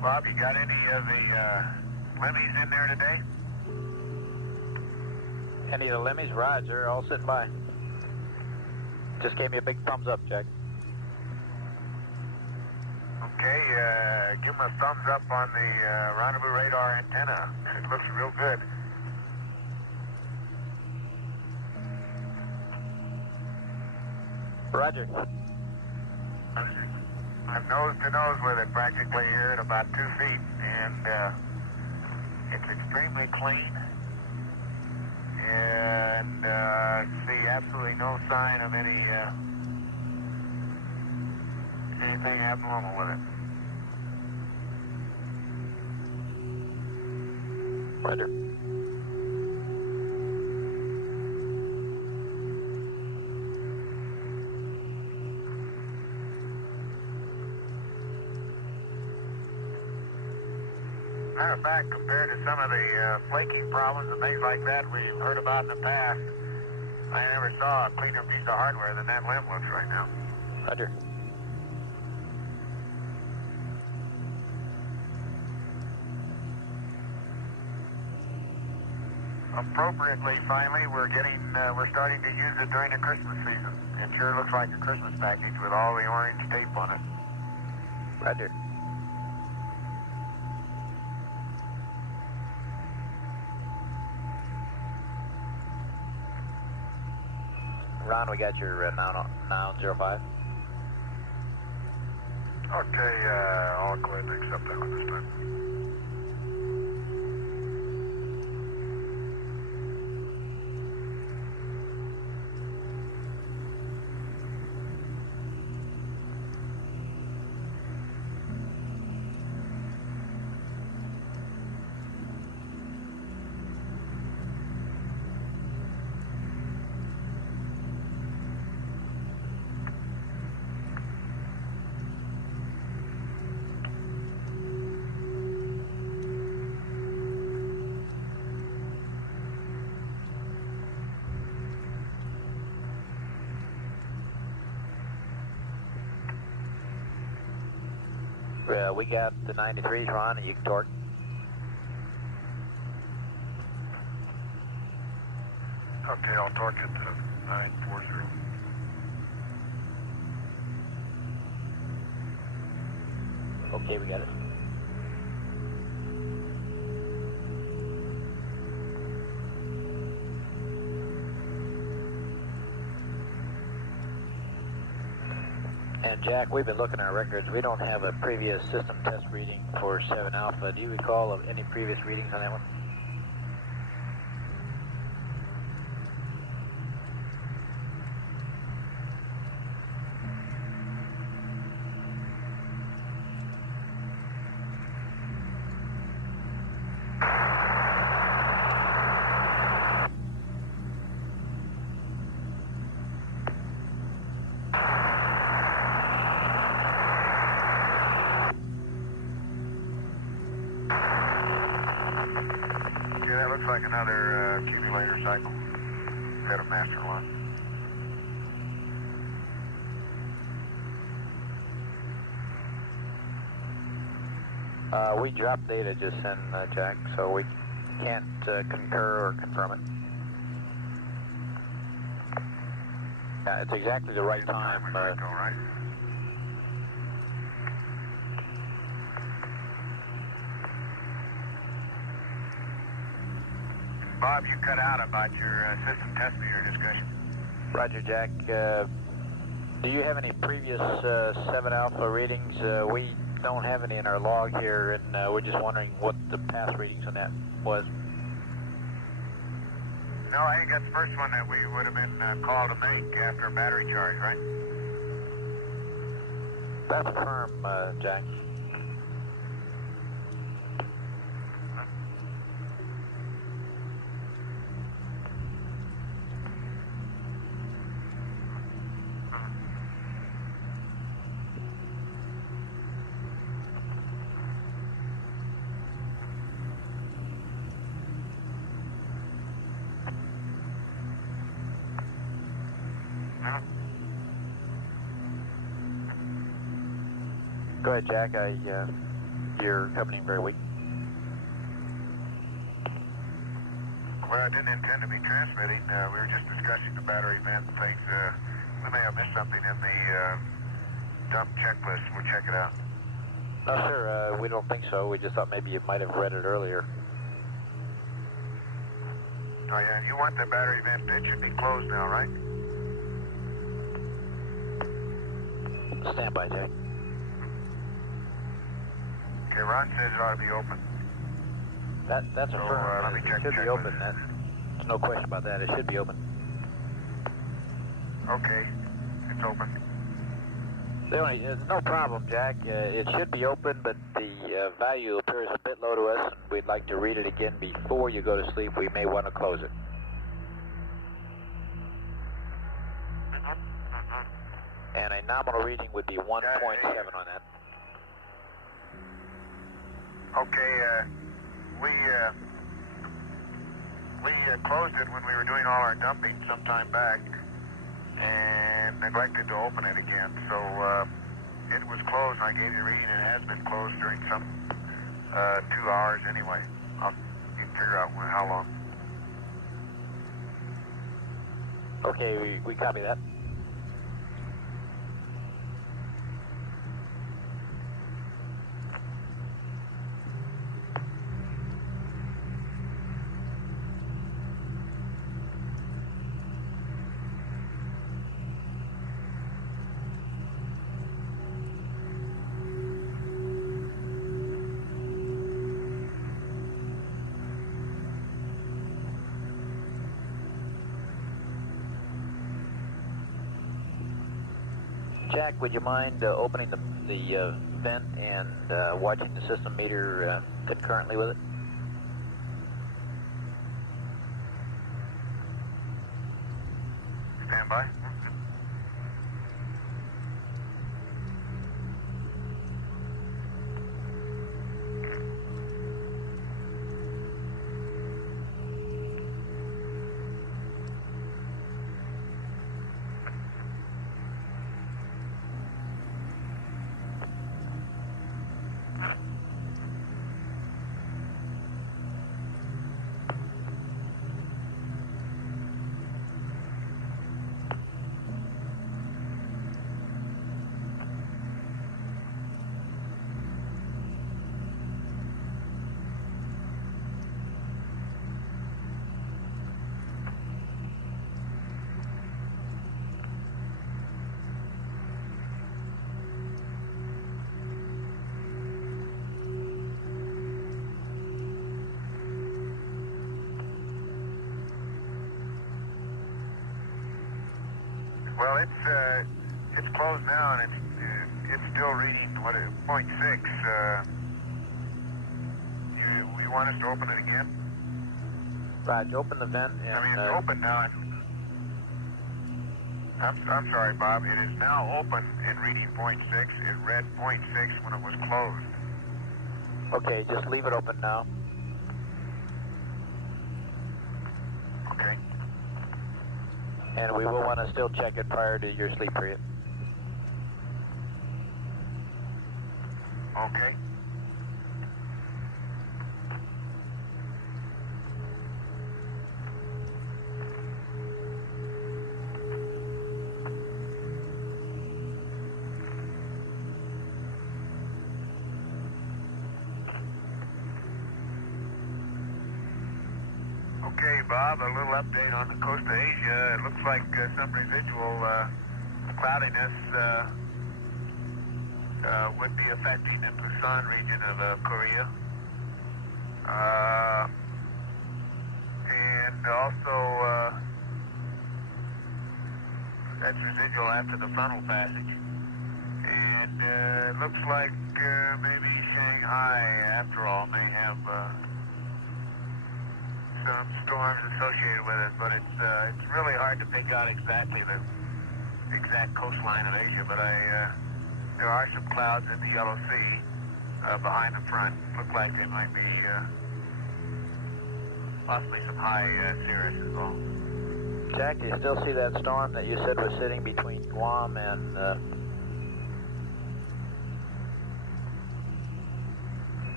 Bob, you got any of the limmies in there today? Any of the limmies? Roger, all sitting by. Just gave me a big thumbs up, Jack. Okay, give them a thumbs up on the rendezvous radar antenna. It looks real good. Roger. I'm nose to nose with it practically here at about 2 feet, and it's extremely clean, and see absolutely no sign of anything abnormal with it. Roger. Matter of fact, compared to some of the flaking problems and things like that we've heard about in the past, I never saw a cleaner piece of hardware than that limb looks right now. Roger. Appropriately, finally, we're starting to use it during the Christmas season. It sure looks like a Christmas package with all the orange tape on it. Roger. Ron, we got your noun 05. Okay, I'll go ahead and accept that one this time. We got the 93s, Ron, and you can torque. Okay, I'll torque it to 940. Okay, we got it. And Jack, we've been looking at our records. We don't have a previous system test reading for 7 Alpha. Do you recall of any previous readings on that one? Yeah, that looks like another accumulator cycle. Head of master one. We dropped data just in, Jack, so we can't concur or confirm it. Yeah, it's exactly the right time. Right? Bob, you cut out about your system test meter discussion. Roger, Jack. Do you have any previous 7 Alpha readings? We don't have any in our log here, and we're just wondering what the past readings on that was. No, I think that's the first one that we would have been called to make after a battery charge, right? That's firm, Jack. Go ahead, Jack. you're coming in very weak. Well, I didn't intend to be transmitting. We were just discussing the battery vent and things. We may have missed something in the dump checklist. We'll check it out. No, sir, we don't think so. We just thought maybe you might have read it earlier. Oh, yeah, you want the battery vent. It should be closed now, right? Stand by, Jack. Okay, Ron says it ought to be open. That's So, affirmed. let me check It should the be open. There's no question about that. It should be open. Okay, it's open. No problem, Jack. It should be open, but the value appears a bit low to us, and we'd like to read it again before you go to sleep. We may want to close it. And a nominal reading would be 1.7 on that. Okay, we closed it when we were doing all our dumping some time back and neglected to open it again. So it was closed, and I gave you a reading, and it has been closed during some 2 hours anyway. I'll figure out how long. Okay, we copy that. Jack, would you mind opening the vent and watching the system meter concurrently with it? Stand by. Well, it's closed now, and it's still reading 0.6. You want us to open it again? Right, open the vent and... I mean, it's open now. I'm sorry, Bob. It is now open and reading 0.6. It read 0.6 when it was closed. Okay, just leave it open now. Okay. And we will want to still check it prior to your sleep period. Okay. Okay, Bob, a little update on the coast of Asia. It looks like some residual cloudiness would be affecting the Busan region of Korea. And also, that's residual after the funnel passage. And it looks like maybe Shanghai, after all, may have some storms associated with it, but it's really hard to pick out exactly the exact coastline of Asia. But there are some clouds in the Yellow Sea behind the front. Look like they might be possibly some high cirrus as well. Jack, do you still see that storm that you said was sitting between Guam and...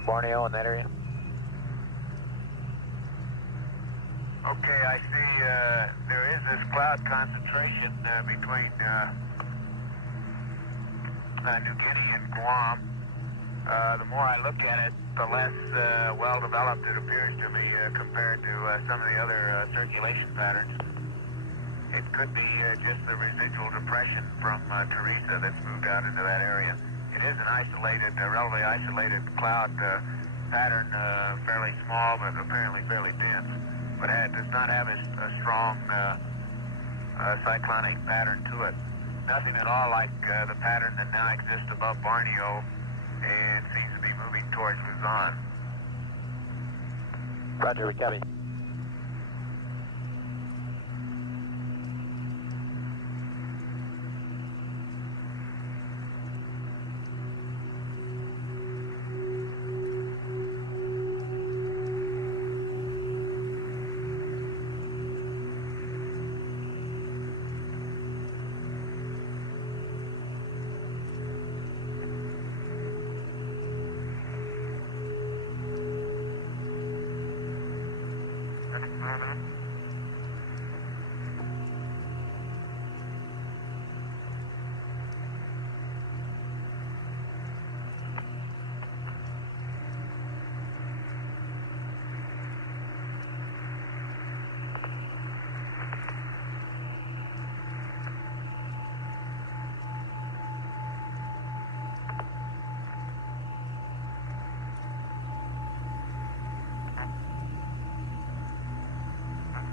Borneo in that area? Okay, I see there is this cloud concentration between New Guinea and Guam. The more I look at it, the less well-developed it appears to me compared to some of the other circulation patterns. It could be just the residual depression from Teresa that's moved out into that area. It is an isolated, relatively isolated cloud pattern, fairly small but apparently fairly dense, but it does not have a strong cyclonic pattern to it. Nothing at all like the pattern that now exists above Borneo and seems to be moving towards Luzon. Roger, we copy.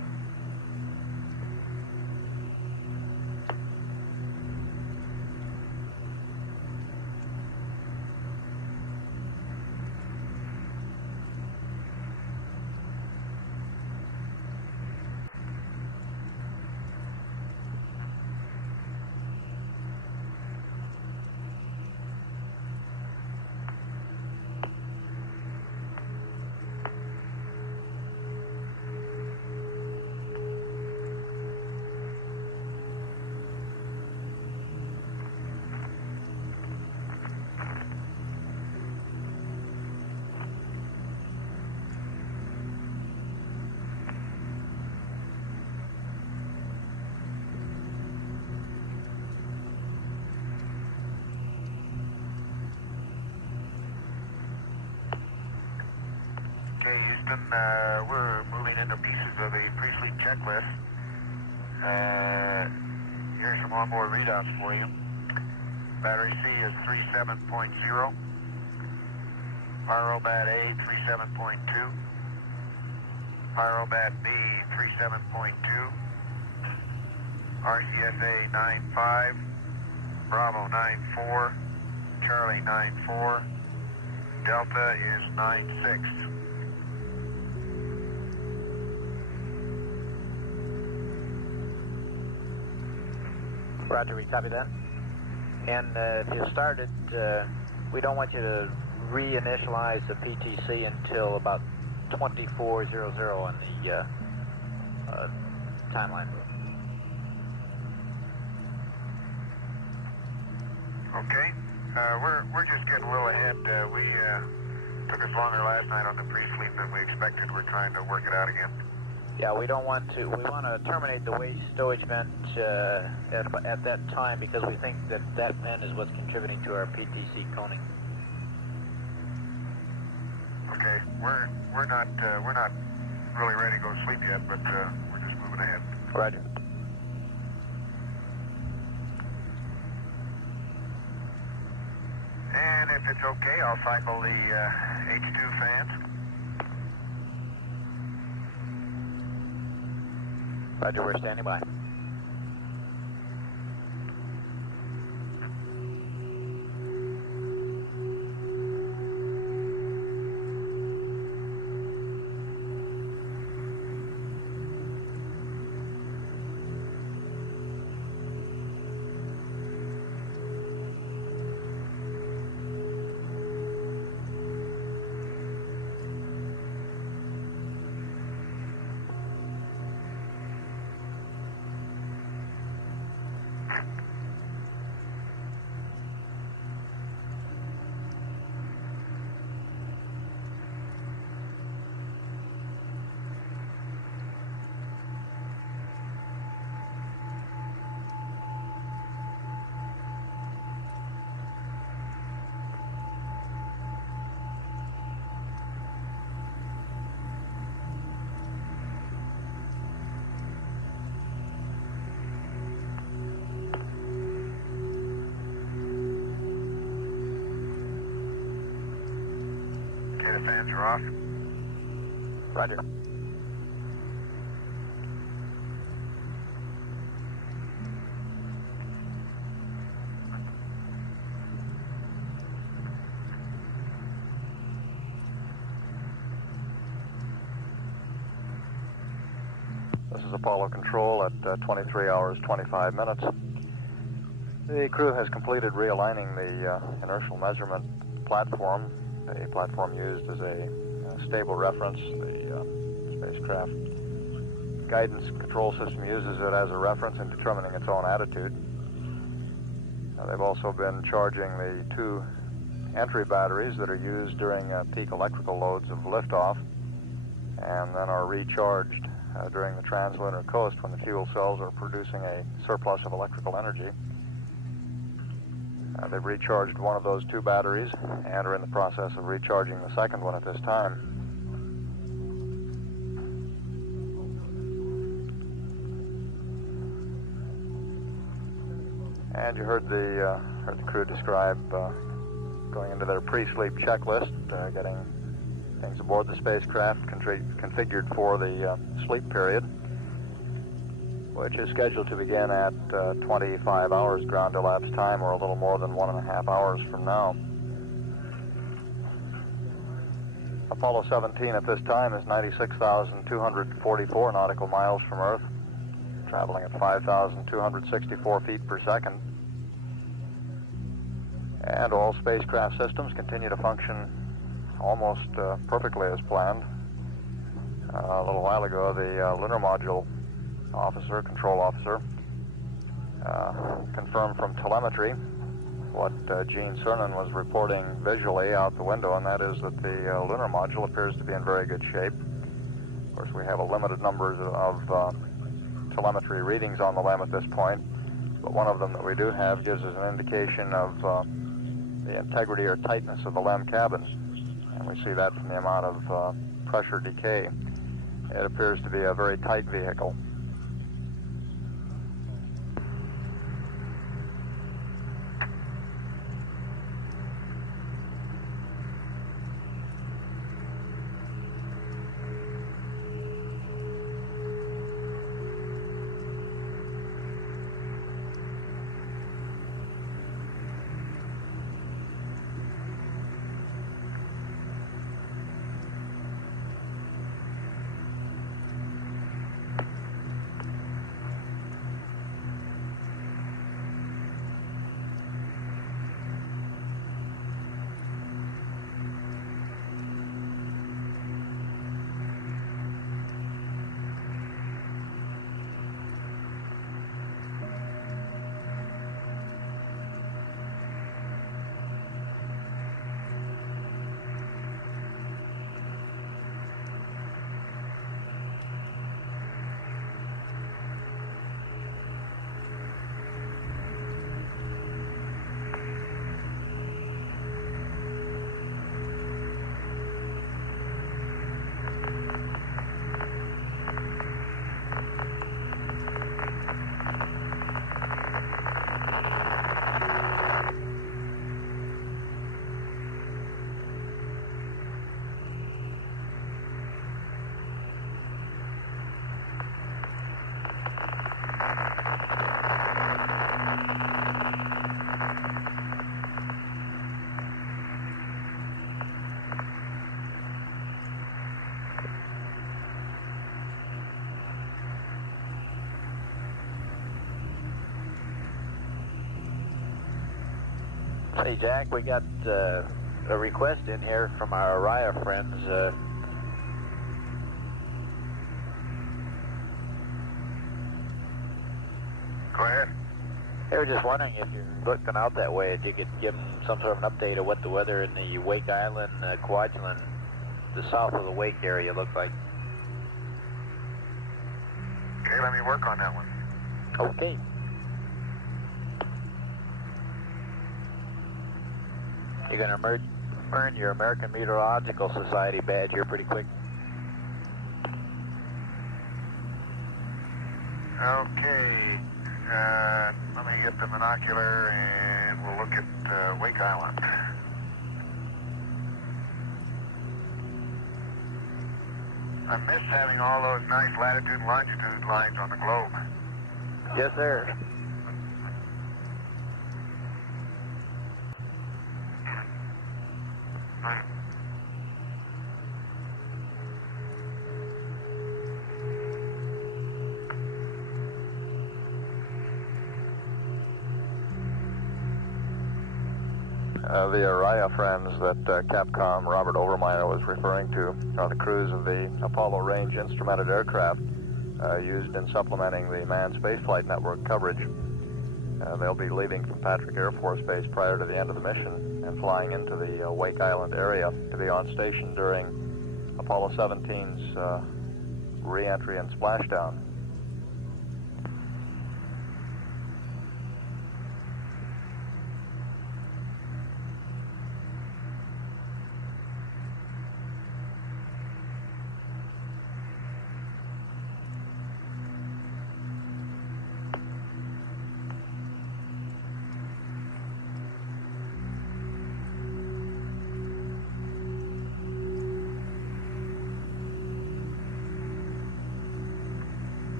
Stephen. We're moving into pieces of the pre-sleep checklist. Here's some onboard readouts for you. Battery C is 37.0. Pyrobat A 37.2. Pyrobat B 37.2. RCSA 95. Bravo 94. Charlie 94. Delta is 96. Roger, we copy that. And if you started, we don't want you to reinitialize the PTC until about 2400 on the timeline. Okay. We're just getting a little ahead. We took us longer last night on the pre-sleep than we expected. We're trying to work it out again. Yeah, we don't want to. We want to terminate the waste stowage vent at that time because we think that that vent is what's contributing to our PTC coning. Okay, we're not really ready to go to sleep yet, but we're just moving ahead. Roger. And if it's okay, I'll cycle the H2 fans. Roger, we're standing by. Fans are off. Roger. This is Apollo Control at 23 hours 25 minutes. The crew has completed realigning the inertial measurement platform, a platform used as a stable reference. The spacecraft guidance control system uses it as a reference in determining its own attitude. They've also been charging the two entry batteries that are used during peak electrical loads of liftoff, and then are recharged during the translunar coast when the fuel cells are producing a surplus of electrical energy. They've recharged one of those two batteries and are in the process of recharging the second one at this time. And you heard the crew describe going into their pre-sleep checklist, getting things aboard the spacecraft configured for the sleep period, which is scheduled to begin at 25 hours ground elapsed time, or a little more than 1.5 hours from now. Apollo 17 at this time is 96,244 nautical miles from Earth, traveling at 5,264 feet per second. And all spacecraft systems continue to function almost perfectly as planned. A little while ago, the lunar module control officer, confirmed from telemetry what Gene Cernan was reporting visually out the window, and that is that the lunar module appears to be in very good shape. Of course, we have a limited number of telemetry readings on the LEM at this point, but one of them that we do have gives us an indication of the integrity or tightness of the LEM cabins, and we see that from the amount of pressure decay. It appears to be a very tight vehicle. Hey Jack, we got a request in here from our Araya friends. Go ahead. They were just wondering if you're looking out that way, if you could give them some sort of an update of what the weather in the Wake Island, Kwajalein, the south of the Wake area looks like. Okay, let me work on that one. Okay. You're going to earn your American Meteorological Society badge here pretty quick. Okay, let me get the binocular and we'll look at Wake Island. I miss having all those nice latitude and longitude lines on the globe. Yes, sir. The Araya friends that Capcom Robert Overmyer was referring to are the crews of the Apollo range instrumented aircraft used in supplementing the manned spaceflight network coverage. They'll be leaving from Patrick Air Force Base prior to the end of the mission and flying into the Wake Island area to be on station during Apollo 17's re-entry and splashdown.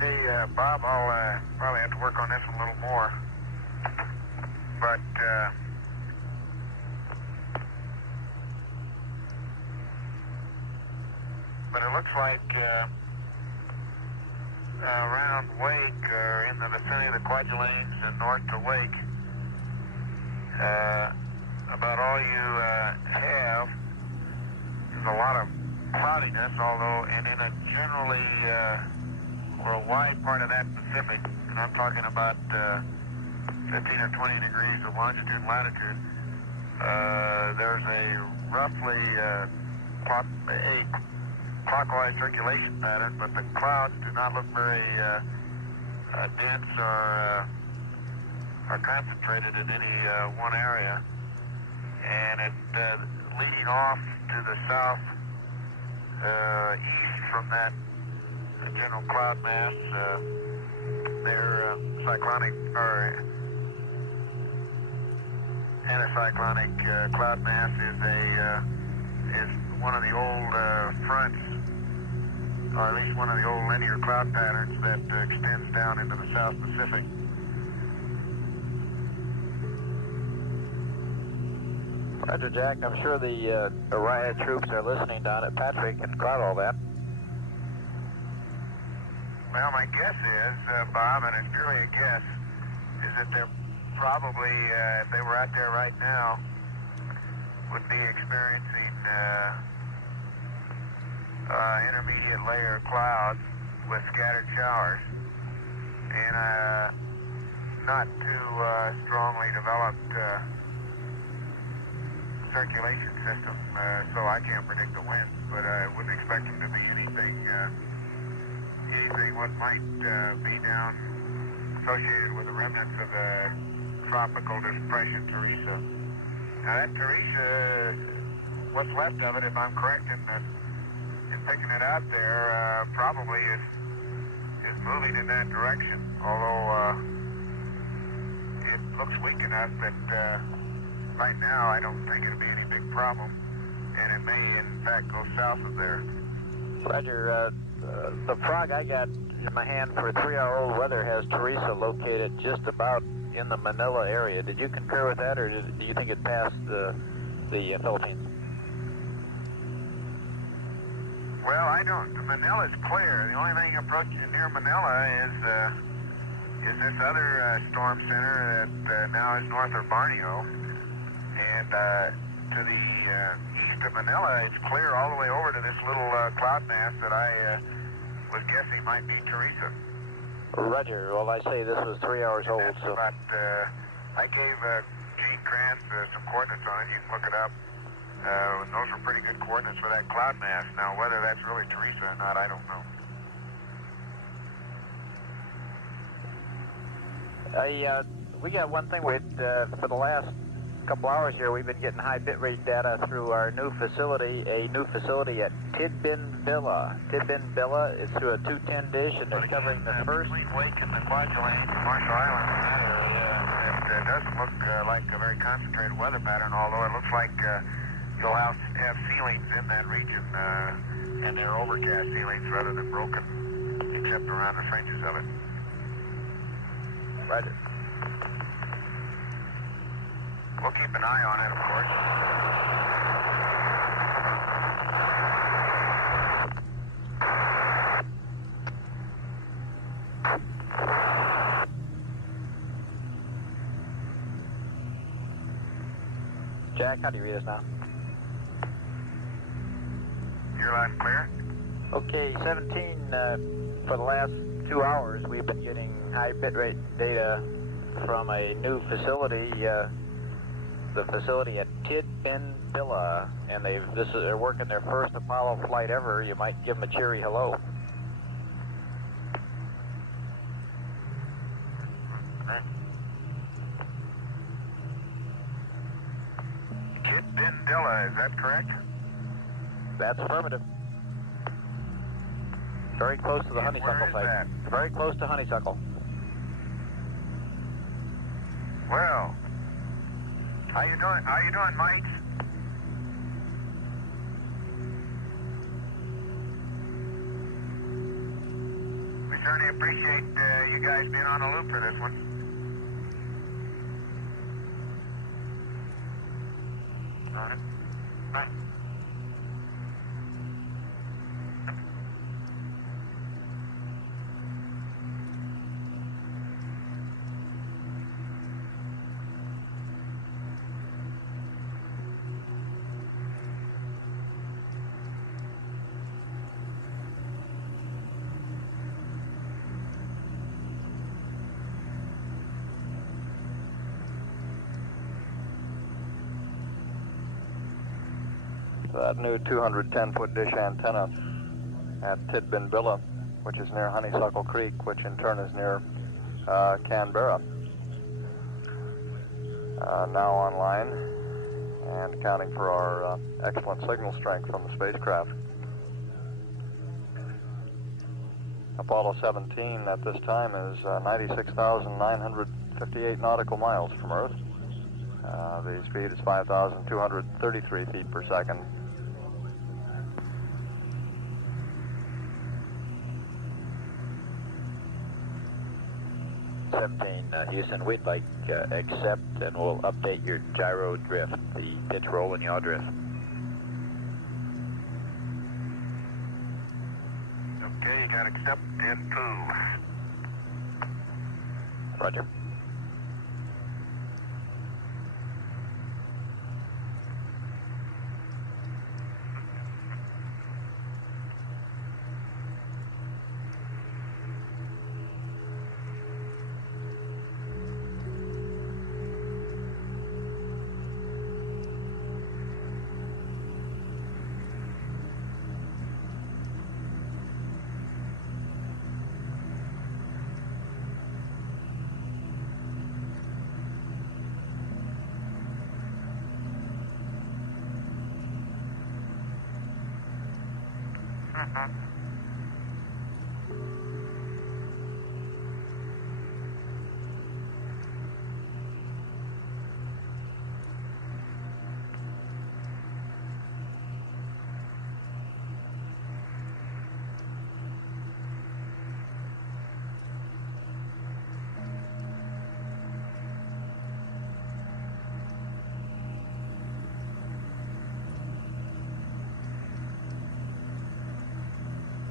Okay, Bob, I'll probably have to work on this one a little more. But it looks like around Wake, or in the vicinity of the Quadrilanes and north to Wake, about all you have is a lot of cloudiness, although, and in a generally, or a wide part of that Pacific, and I'm talking about 15 or 20 degrees of longitude and latitude, there's a roughly a clockwise circulation pattern, but the clouds do not look very dense or concentrated in any one area. And it leading off to the south east from that general cloud mass, their cyclonic or anticyclonic cloud mass is one of the old fronts, or at least one of the old linear cloud patterns that extends down into the South Pacific. Roger, Jack. I'm sure the Orion troops are listening down at Patrick and cloud all that. Well, my guess is, Bob, and it's purely a guess, is that they're probably, if they were out there right now, would be experiencing intermediate layer clouds with scattered showers and not too strongly developed circulation system, so I can't predict the winds, but I wouldn't expect them to be anything what might be down associated with the remnants of the tropical depression Teresa. Now that Teresa, what's left of it, if I'm correct in picking it out there, probably is moving in that direction, although it looks weak enough that right now I don't think it'll be any big problem, and it may in fact go south of there. Roger, the frog I got in my hand for 3-hour-old weather has Teresa located just about in the Manila area. Did you concur with that, or do you think it passed the Philippines? Well, I don't. Manila's clear. The only thing approaching near Manila is this other storm center that now is north of Borneo, and to the east of Manila, it's clear all the way over to this little cloud mass that I was guessing might be Teresa. Roger. Well, I say this was 3 hours old, so... About, I gave Gene Krantz some coordinates on it. You can look it up. Those were pretty good coordinates for that cloud mass. Now, whether that's really Teresa or not, I don't know. We got one thing for the last couple hours here, we've been getting high bitrate data through our new facility, at Tidbin Villa. Tidbin Villa is through a 210 dish, and they're covering the first... Between Wake and the Kwajalein, Marshall Islands, in that area, it doesn't look like a very concentrated weather pattern, although it looks like you'll have ceilings in that region, and they're overcast ceilings rather than broken, except around the fringes of it. Roger. We'll keep an eye on it, of course. Jack, how do you read us now? You're loud and clear? Okay, 17, for the last 2 hours, we've been getting high bitrate data from a new facility, the facility at Tidbin Villa, and they're working their first Apollo flight ever. You might give them a cheery hello. Tidbin Villa, is that correct? That's affirmative. Very close to the honeysuckle site. That? Very close to honeysuckle. Well, how you doing, Mike? We certainly appreciate you guys being on the loop for this one. All right. Bye. That new 210-foot dish antenna at Tidbinbilla, which is near Honeysuckle Creek, which in turn is near Canberra, now online and accounting for our excellent signal strength from the spacecraft. Apollo 17 at this time is 96,958 nautical miles from Earth. The speed is 5,233 feet per second. Houston, we'd like accept, and we'll update your gyro drift, the pitch roll and yaw drift. Okay, you got accept and poo. Roger.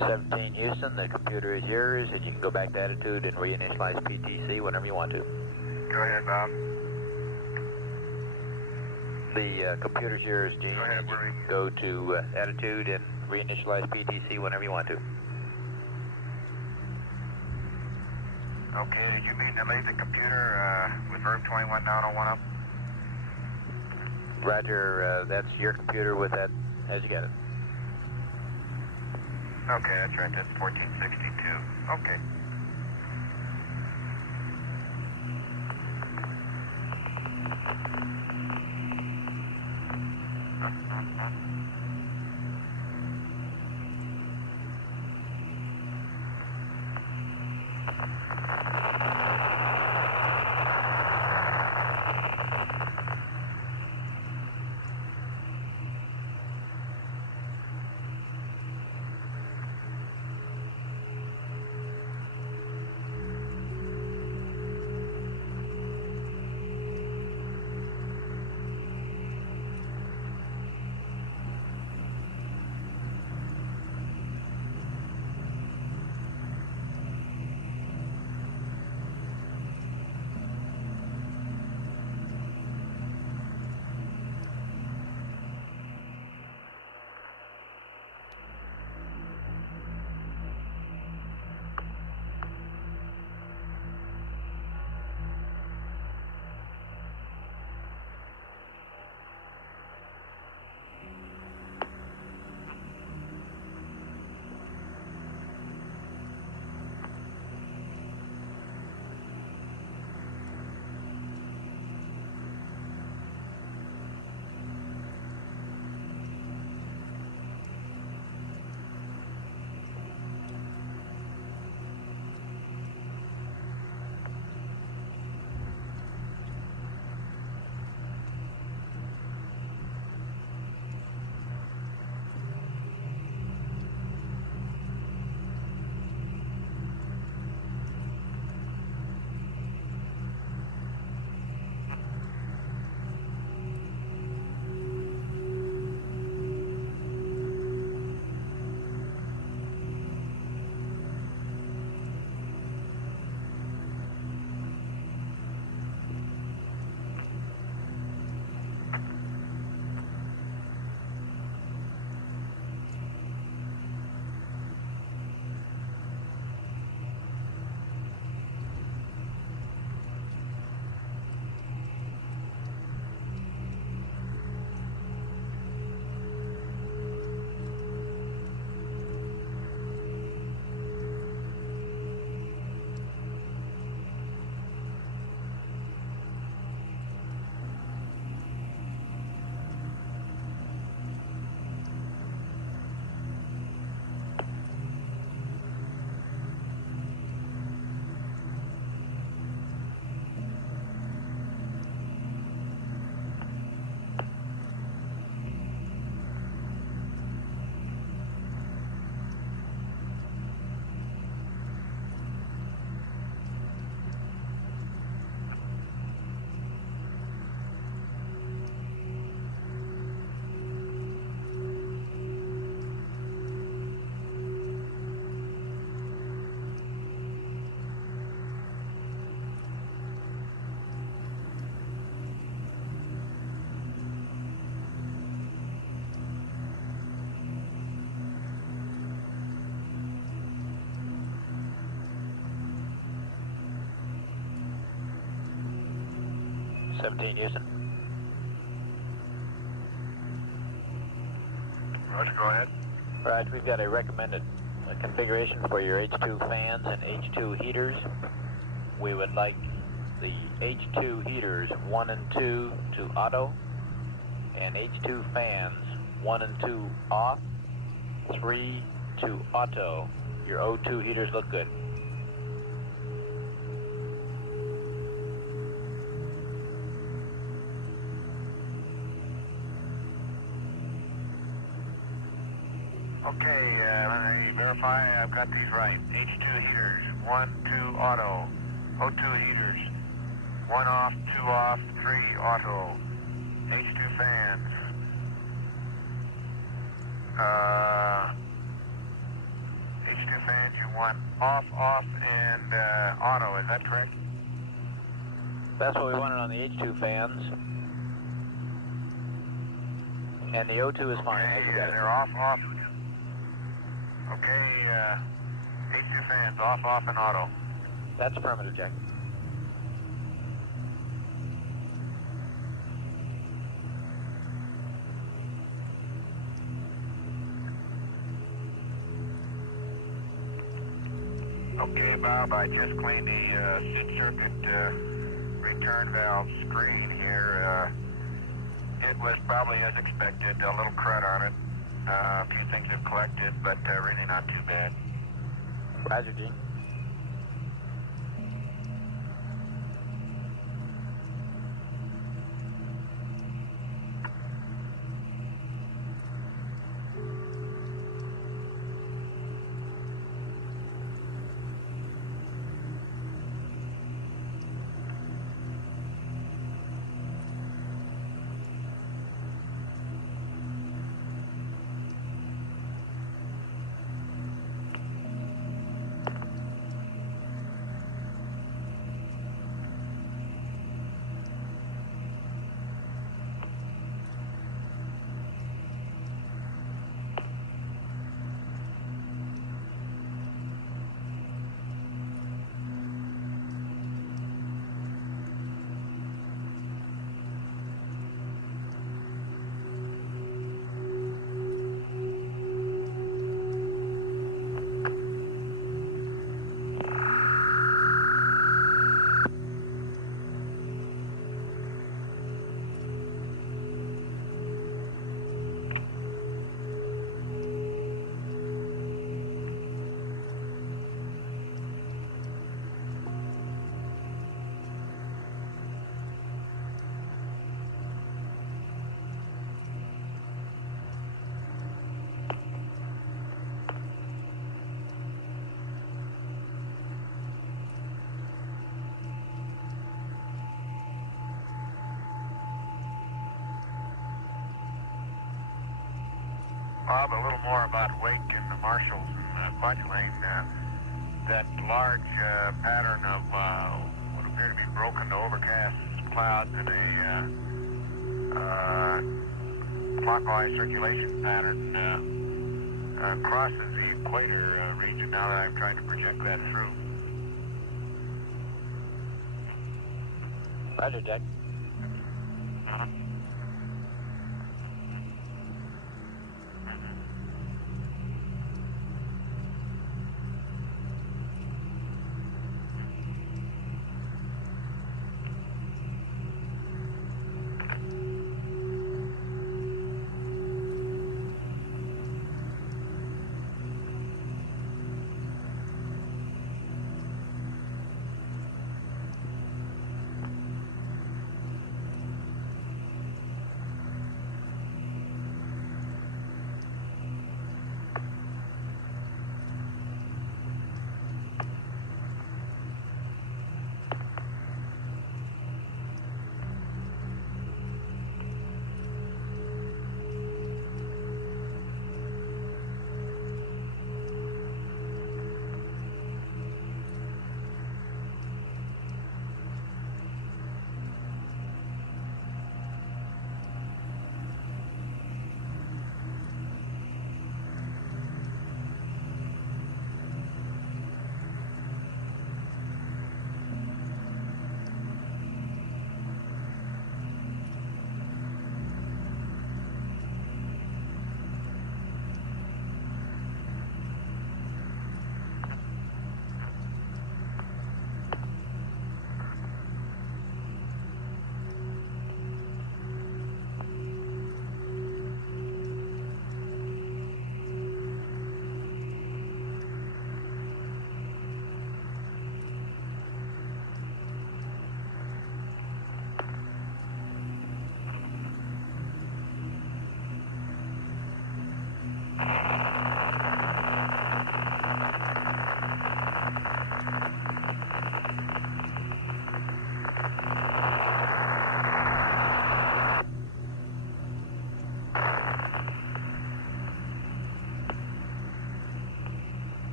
17 Houston, the computer is yours, and you can go back to attitude and reinitialize PTC whenever you want to. Go ahead, Bob. The computer's yours, Gene. Go ahead, and you Marie. can go to attitude and reinitialize PTC whenever you want to. Okay, did you mean to leave the computer with verb 21 down on 1 up? Roger, that's your computer with that as you got it. Okay, that's right, that's 1462. Okay. Seventeen Houston. Roger, go ahead. Right, we've got a recommended configuration for your H2 fans and H2 heaters. We would like the H2 heaters 1 and 2 to auto, and H2 fans 1 and 2 off, 3 to auto. Your O2 heaters look good. Okay, let me verify I've got these right. H2 heaters, 1, 2 auto. O2 heaters, 1 off, 2 off, 3 auto. H2 fans. H2 fans, you want off, and auto, is that correct? That's what we wanted on the H2 fans. And the O2 is fine. Okay, they're off. Okay, H2 fans, off, and auto. That's affirmative, Jack. Okay, Bob, I just cleaned the seat circuit return valve screen here. It was probably as expected, a little crud on it. A few things have collected, but really not too bad. Roger, Gene. Bob, a little more about Wake and the Marshalls and Fudge Lane. That large pattern of what appear to be broken to overcast clouds in a clockwise circulation pattern crosses the equator region now that I'm trying to project that through. Roger, Jack.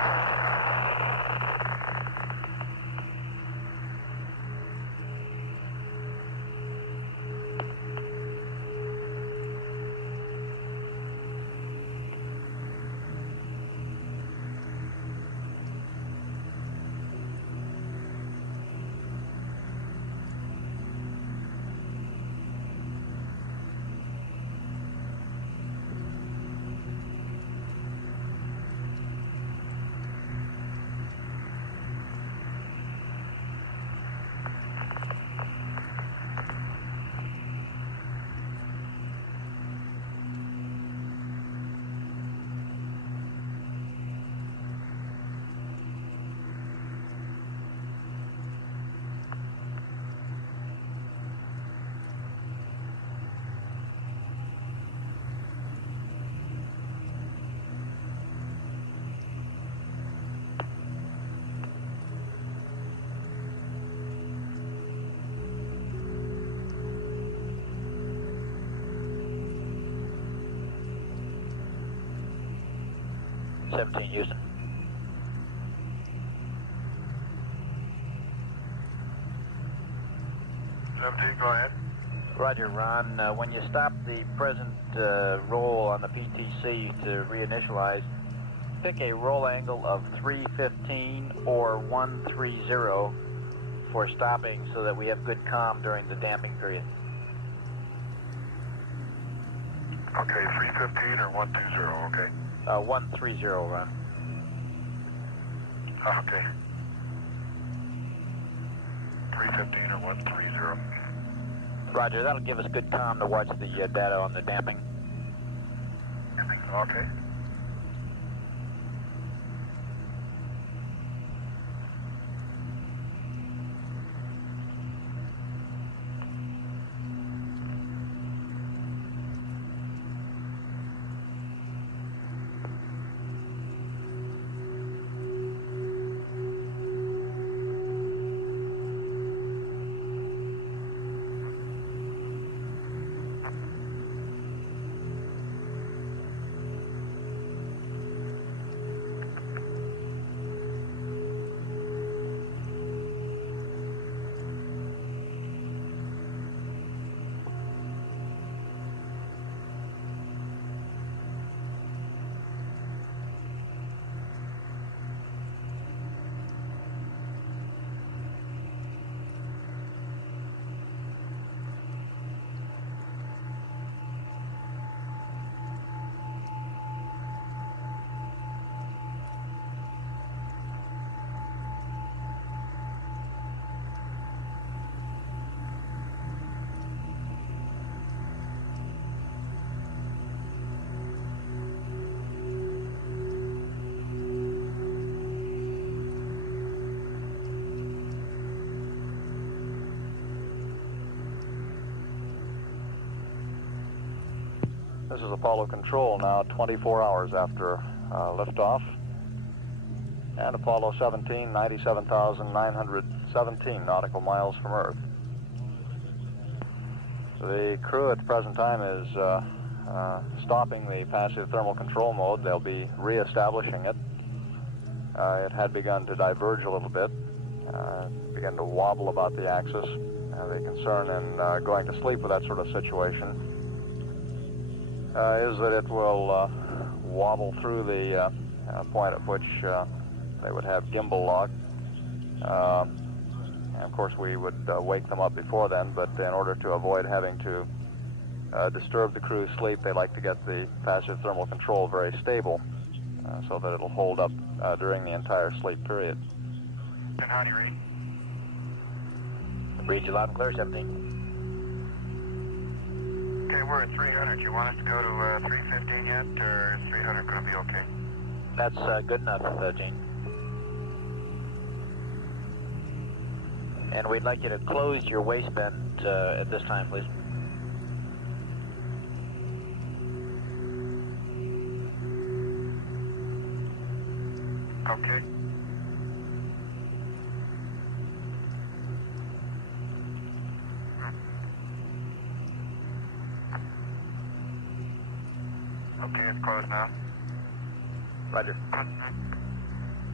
Houston. 17, go ahead. Roger, Ron. When you stop the present roll on the PTC to reinitialize, pick a roll angle of 315 or 130 for stopping so that we have good comm during the damping period. Okay, 315 or 120, okay. 130, Ron. Okay. 315 or 130. Roger, that'll give us good comm to watch the data on the damping. Okay. This is Apollo Control now, 24 hours after liftoff. And Apollo 17, 97,917 nautical miles from Earth. The crew at the present time is stopping the passive thermal control mode. They'll be re-establishing it. It had begun to diverge a little bit, began to wobble about the axis. The concern in going to sleep with that sort of situation is that it will wobble through the point at which they would have gimbal lock. And of course we would wake them up before then, but in order to avoid having to disturb the crew's sleep, they like to get the passive thermal control very stable so that it'll hold up during the entire sleep period. And how do you read? Read you loud and clear, 17. Okay, we're at 300. You want us to go to 315 yet, or is 300 going to be okay? That's good enough, Gene. And we'd like you to close your waistband at this time, please. Okay. Okay, it's closed now. Roger.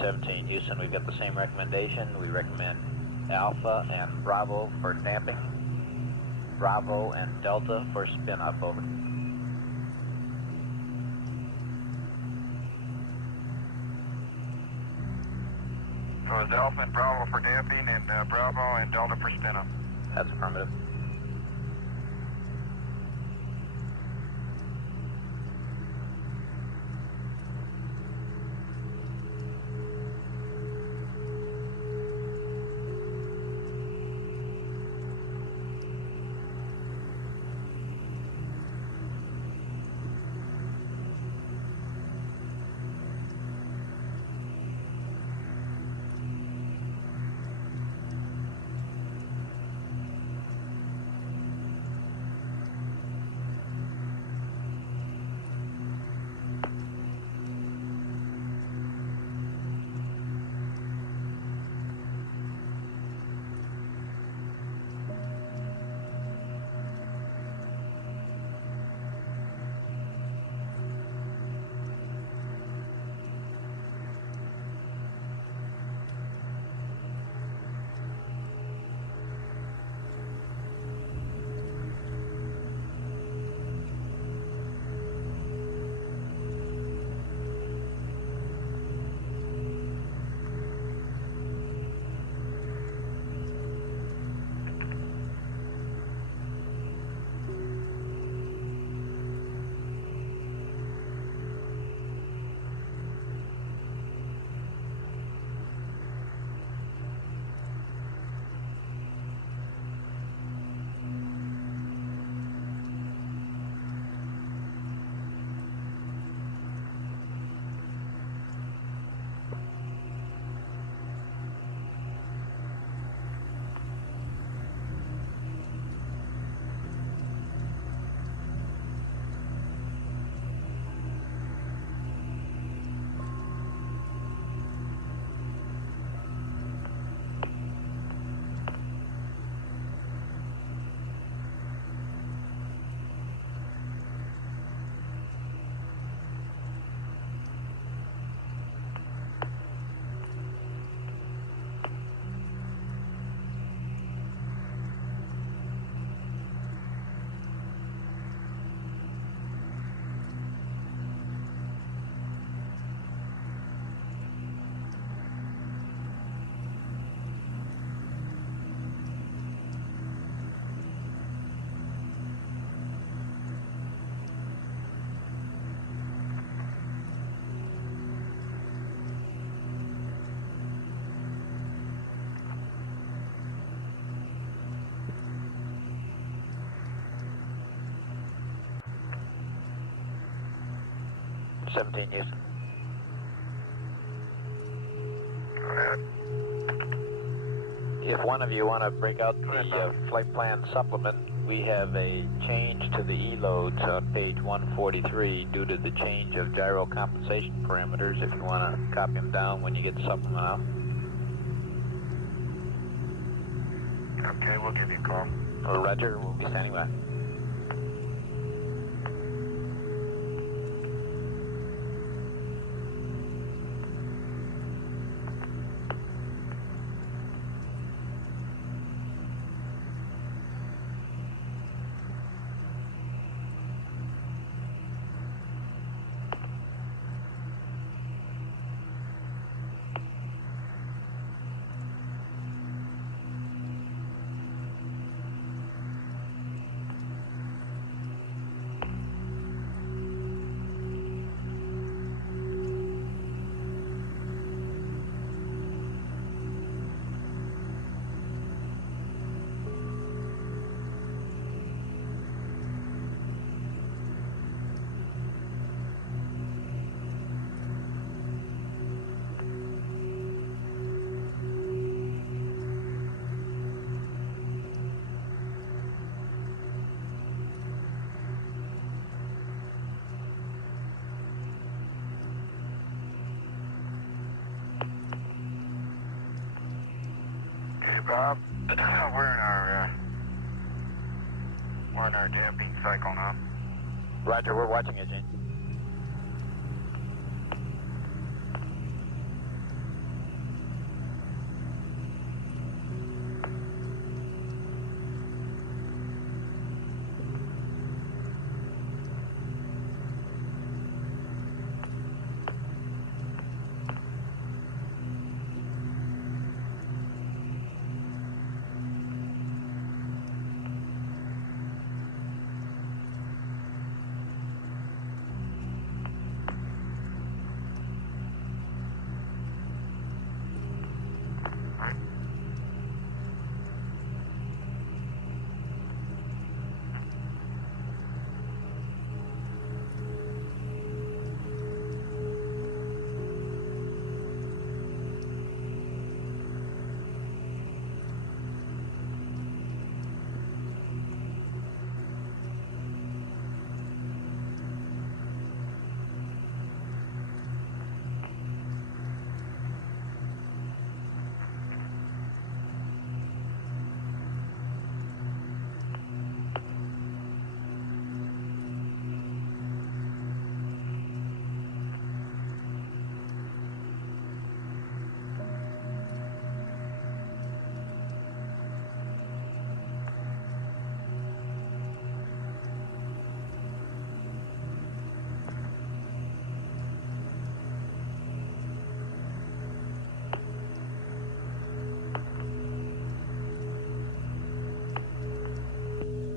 17 Houston, we've got the same recommendation. We recommend Alpha and Bravo for damping, Bravo and Delta for spin up, over. So it's Alpha and Bravo for damping and Bravo and Delta for spin up. That's affirmative. Seventeen Houston. Go ahead. If one of you want to break out the flight plan supplement, we have a change to the E-loads on page 143 due to the change of gyro compensation parameters, if you want to copy them down when you get the supplement out. Okay, we'll give you a call. Roger, we'll be standing by. Bob, we're in our damping cycle now. Roger, we're watching it, Gene.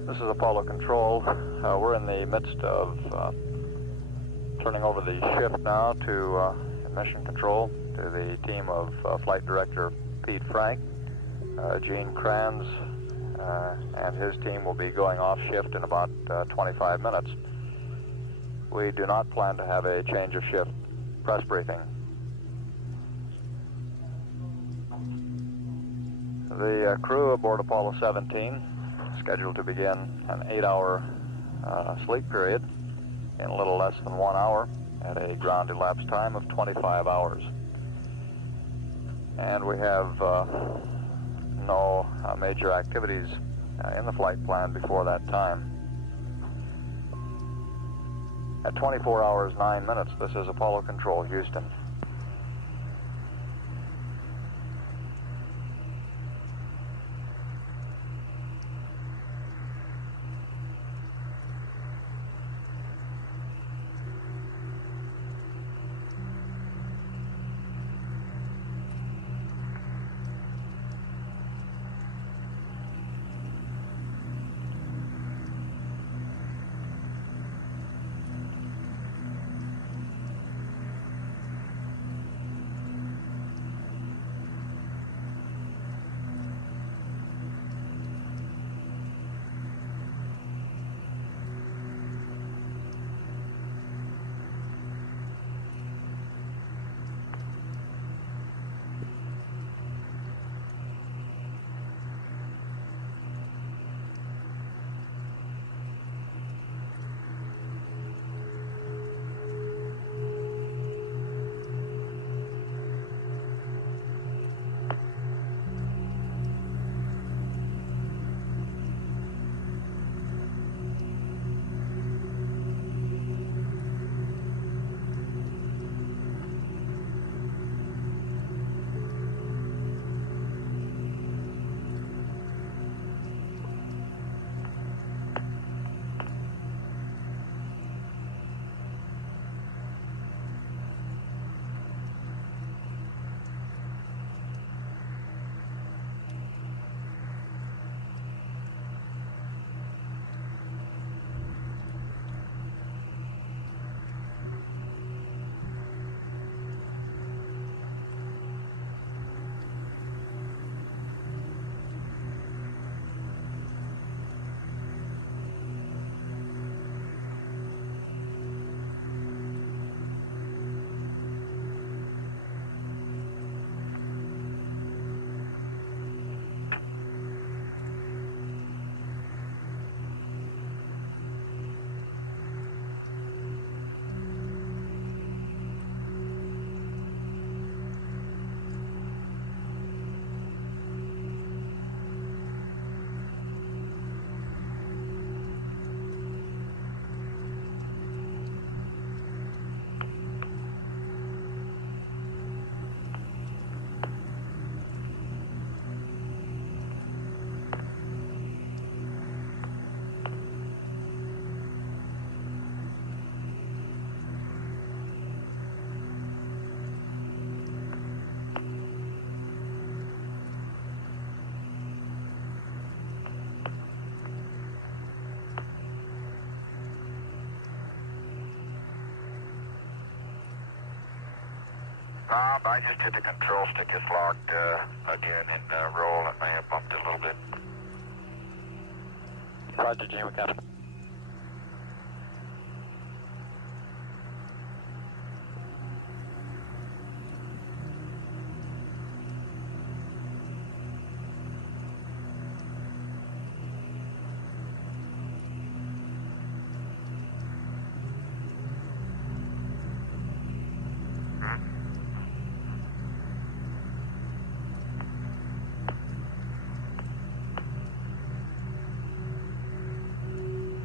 This is Apollo Control. We're in the midst of turning over the shift now to Mission Control, to the team of Flight Director Pete Frank. Gene Kranz and his team will be going off shift in about 25 minutes. We do not plan to have a change of shift press briefing. The crew aboard Apollo 17 scheduled to begin an 8-hour sleep period in a little less than 1 hour at a ground elapsed time of 25 hours. And we have no major activities in the flight plan before that time. At 24 hours, 9 minutes, this is Apollo Control, Houston. I just hit the control stick. It's locked again in roll. It may have bumped it a little bit. Roger, Gene, we got it.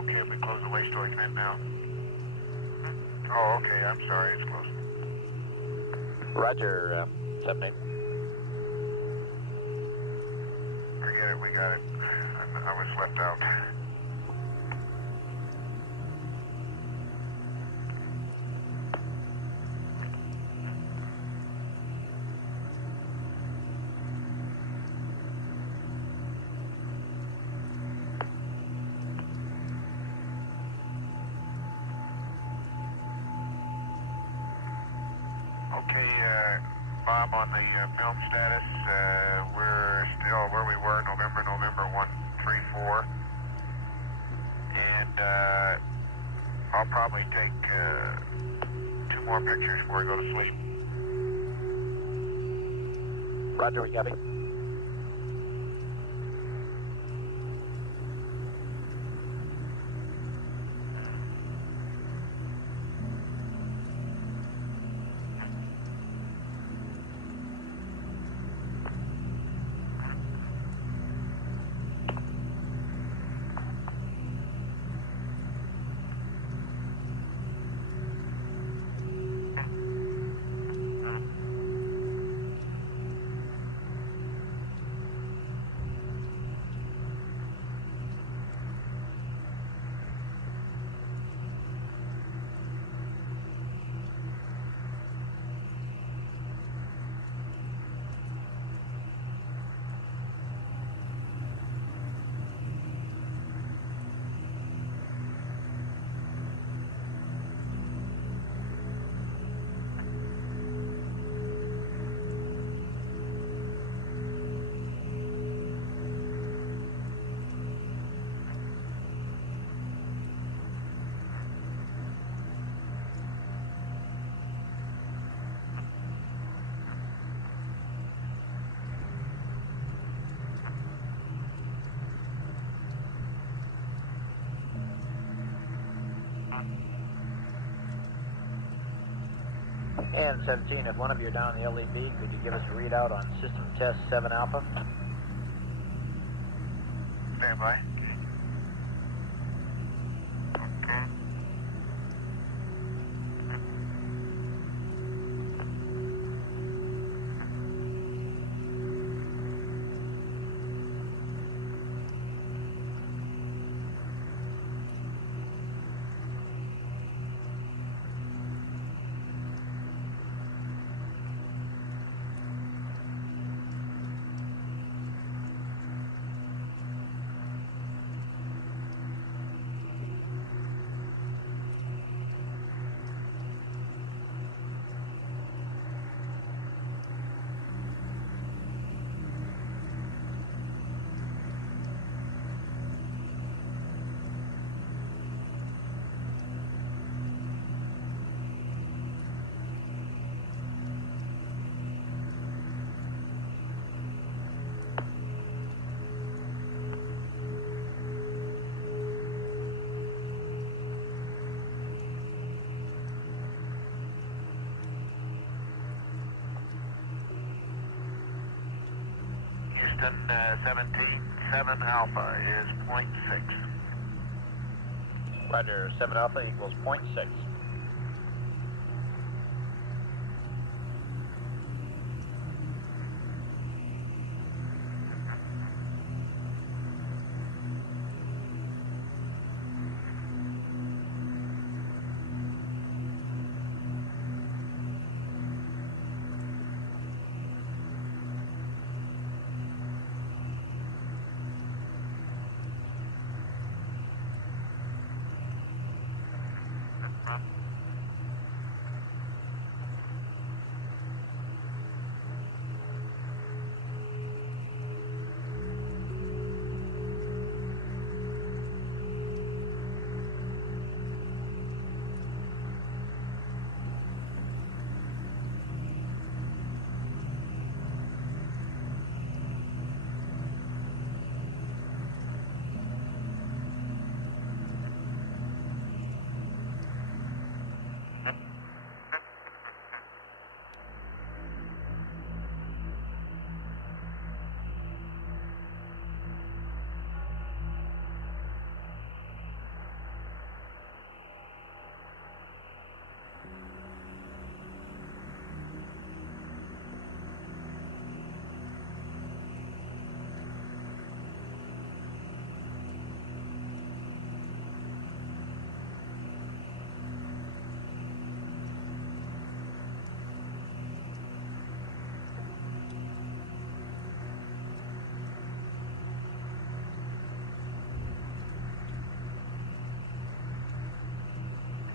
okay if we close the waste storage vent now? Oh, okay, I'm sorry, it's closed. Roger, 17. Forget it, we got it. I was left out. Okay, Bob, on the film status, we're still where we were, November 134. And I'll probably take 2 more pictures before I go to sleep. Roger, we copy. And 17, if one of you are down in the LEB, could you give us a readout on system test 7 Alpha? Stand by. Okay. Houston, 17, 7 Alpha is 0.6. Roger, 7 Alpha equals 0.6.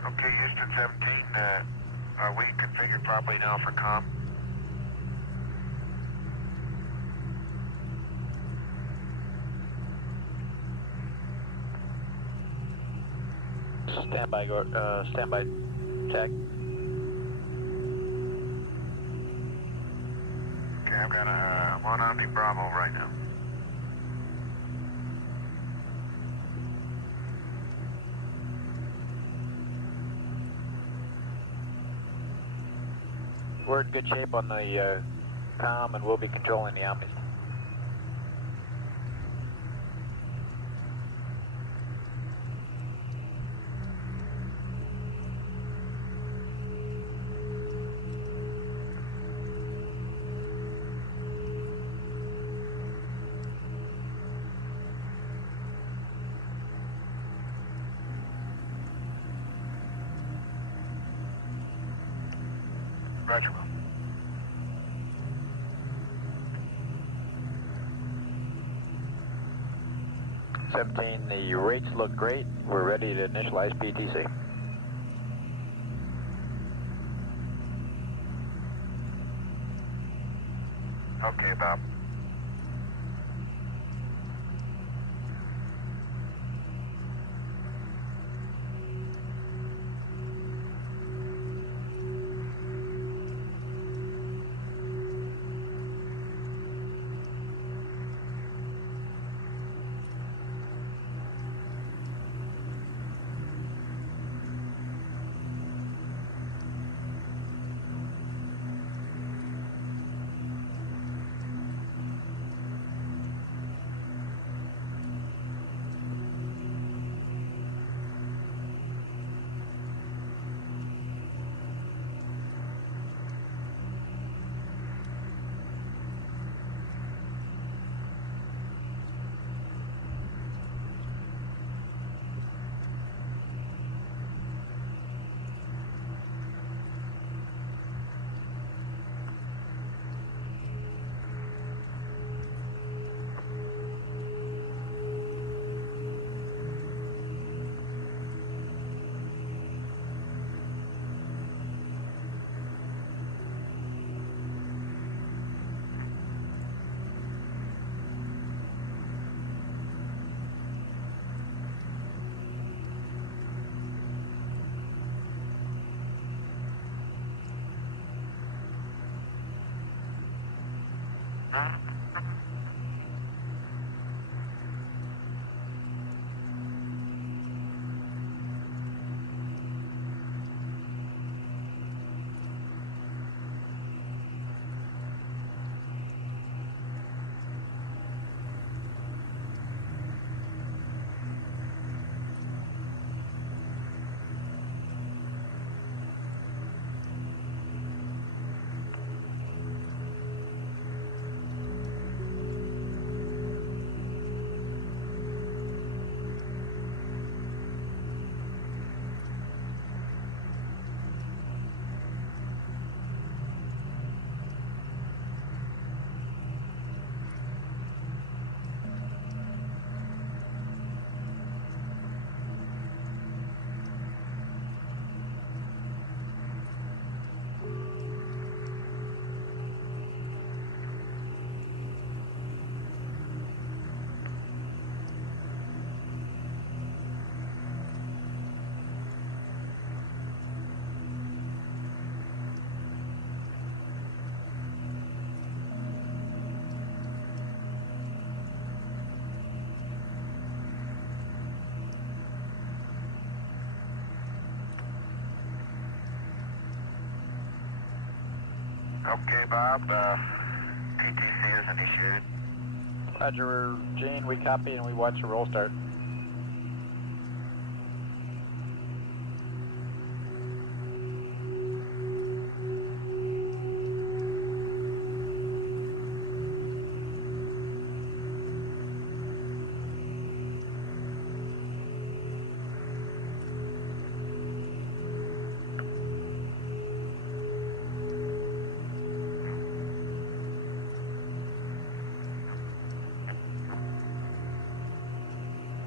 Okay, Houston 17, are we configured properly now for comm? Standby, Jack. Okay, I'm on Omni Bravo right now. We're in good shape on the comm, and we'll be controlling the Omnis. Roger, Will. The rates look great. We're ready to initialize PTC. Okay, Bob. Okay, Bob. PTC is initiated. Roger, Gene, we copy and we watch the roll start.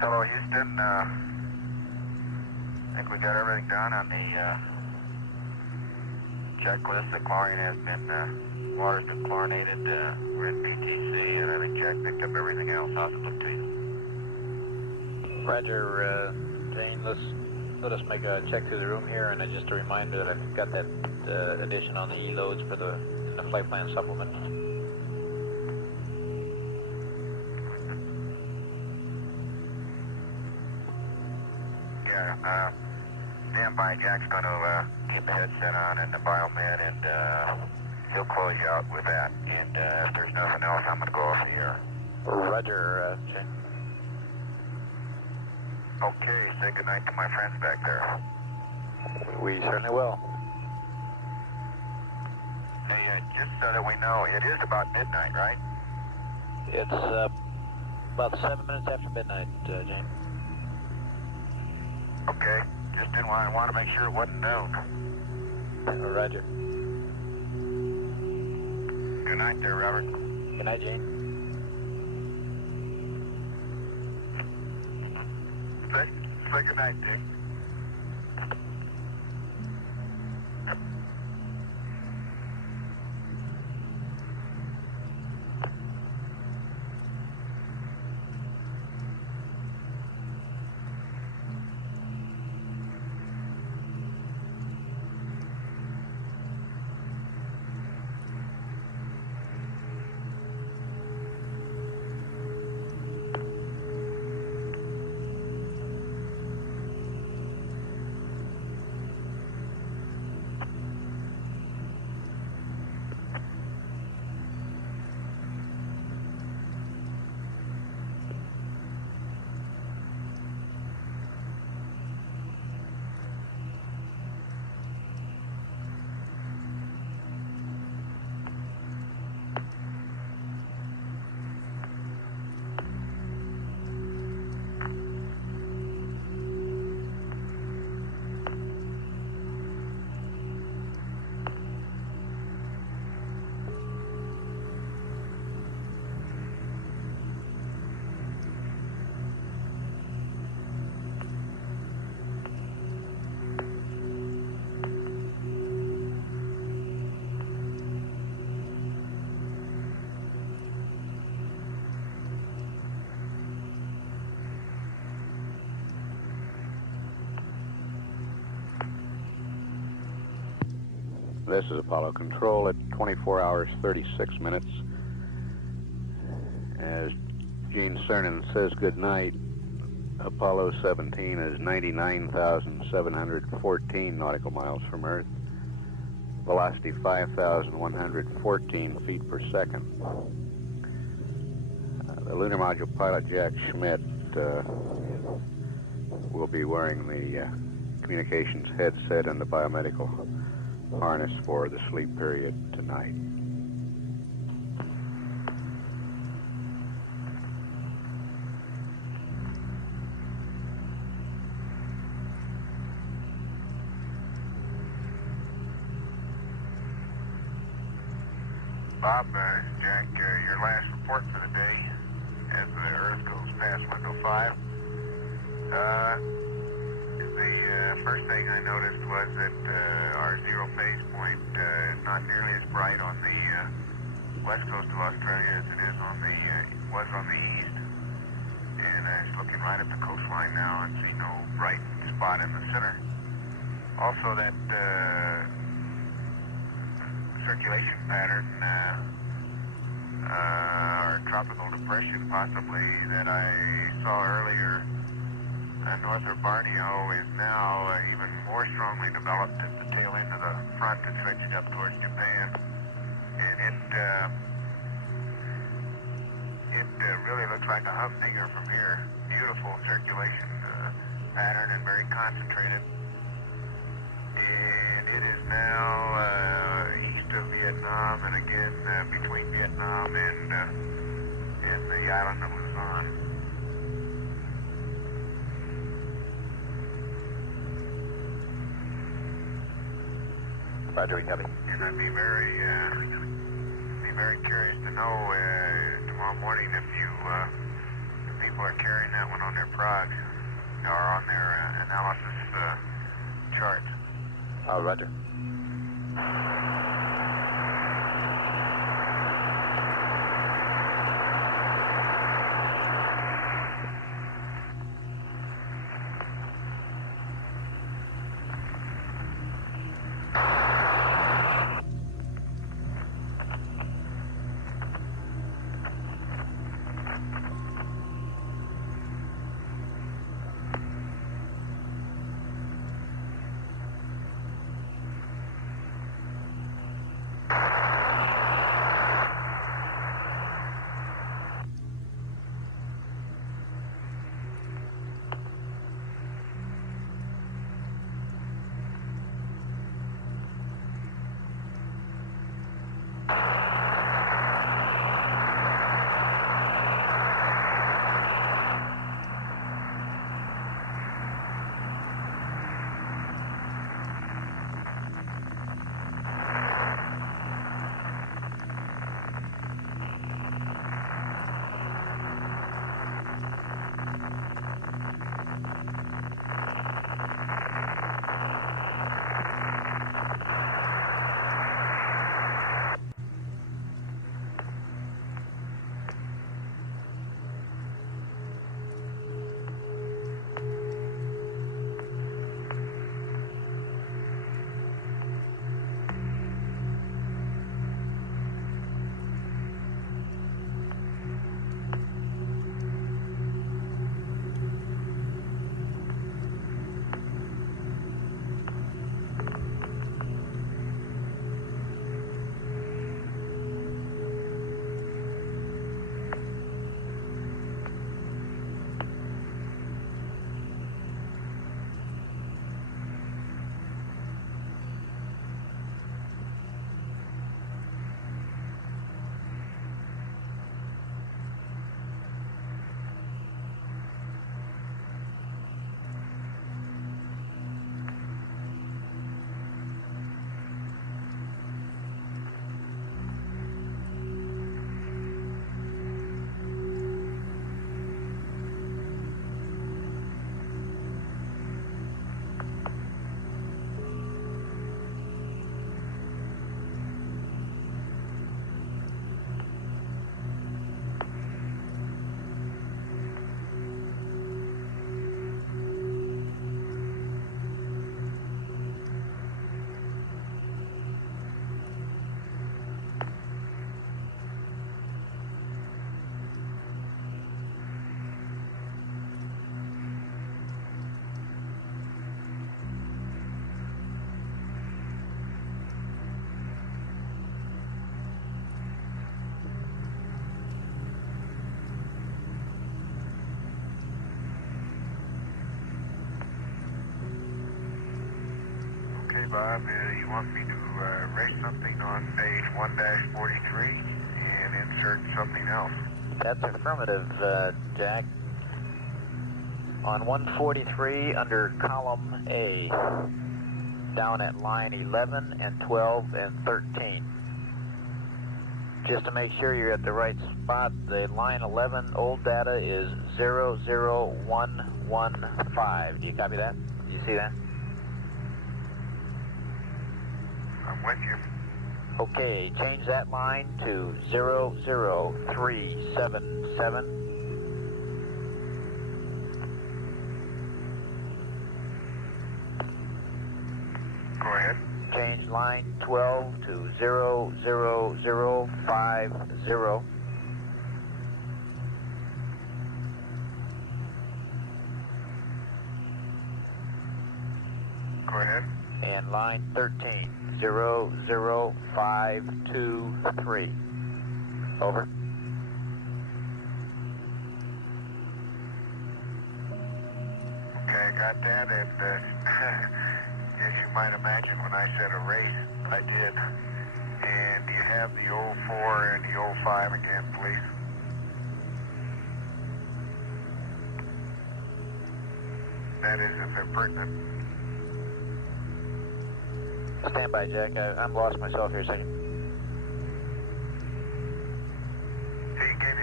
Hello, Houston. I think we got everything done on the checklist. The chlorine has been, water's been chlorinated. We're in PTC, and I think Jack picked up everything else. How's it look to you? Roger, Jane. Let us make a check through the room here, and just a reminder that I've got that addition on the E-loads for the flight plan supplement. Yeah, stand by. Jack's going to keep the headset on and the biomed, and he'll close you out with that. And if there's nothing else, I'm going to go off the air. Roger, Jane. Okay, say goodnight to my friends back there. We certainly will. Hey, just so that we know, it is about midnight, right? It's about 7 minutes after midnight, Jane. Okay, just didn't want to make sure it wasn't noon. Roger. Good night there, Robert. Good night, Jane. Say good night, Dick. This is Apollo Control at 24 hours 36 minutes. As Gene Cernan says goodnight, Apollo 17 is 99,714 nautical miles from Earth. Velocity 5,114 feet per second. The lunar module pilot Jack Schmidt will be wearing the communications headset and the biomedical harness for the sleep period tonight. Bob, Jack, your last report for the day as the Earth goes past window 5. The first thing I noticed was that our zero phase point is not nearly as bright on the west coast of Australia as it is on the was on the east. And I was looking right at the coastline now and see no bright spot in the center. Also, that circulation pattern, or tropical depression possibly, that I saw earlier north of Borneo is now even more strongly developed at the tail end of the front and stretched up towards Japan. And it really looks like a humdinger from here. Beautiful circulation pattern and very concentrated. And it is now east of Vietnam and again between Vietnam and the island of Luzon. Roger, we copy. And I'd be very curious to know tomorrow morning if you be people are carrying that one on their progs or on their analysis chart. Oh, roger. Bob, you want me to erase something on page 1-43 and insert something else? That's affirmative, Jack. On 143 under column A, down at line 11 and 12 and 13. Just to make sure you're at the right spot, the line 11 old data is 00115. Do you copy that? Do you see that? I'm with you. Okay, change that line to 00377. Go ahead. Change line 12 to 00050. Go ahead. And line 13, 00523. Over. Okay, I got that. And as you might imagine, when I said erase, I did. And do you have the 04 and the 05 again, please? That is, if they're pertinent. Stand by, Jack. I'm lost myself here a second. So you gave me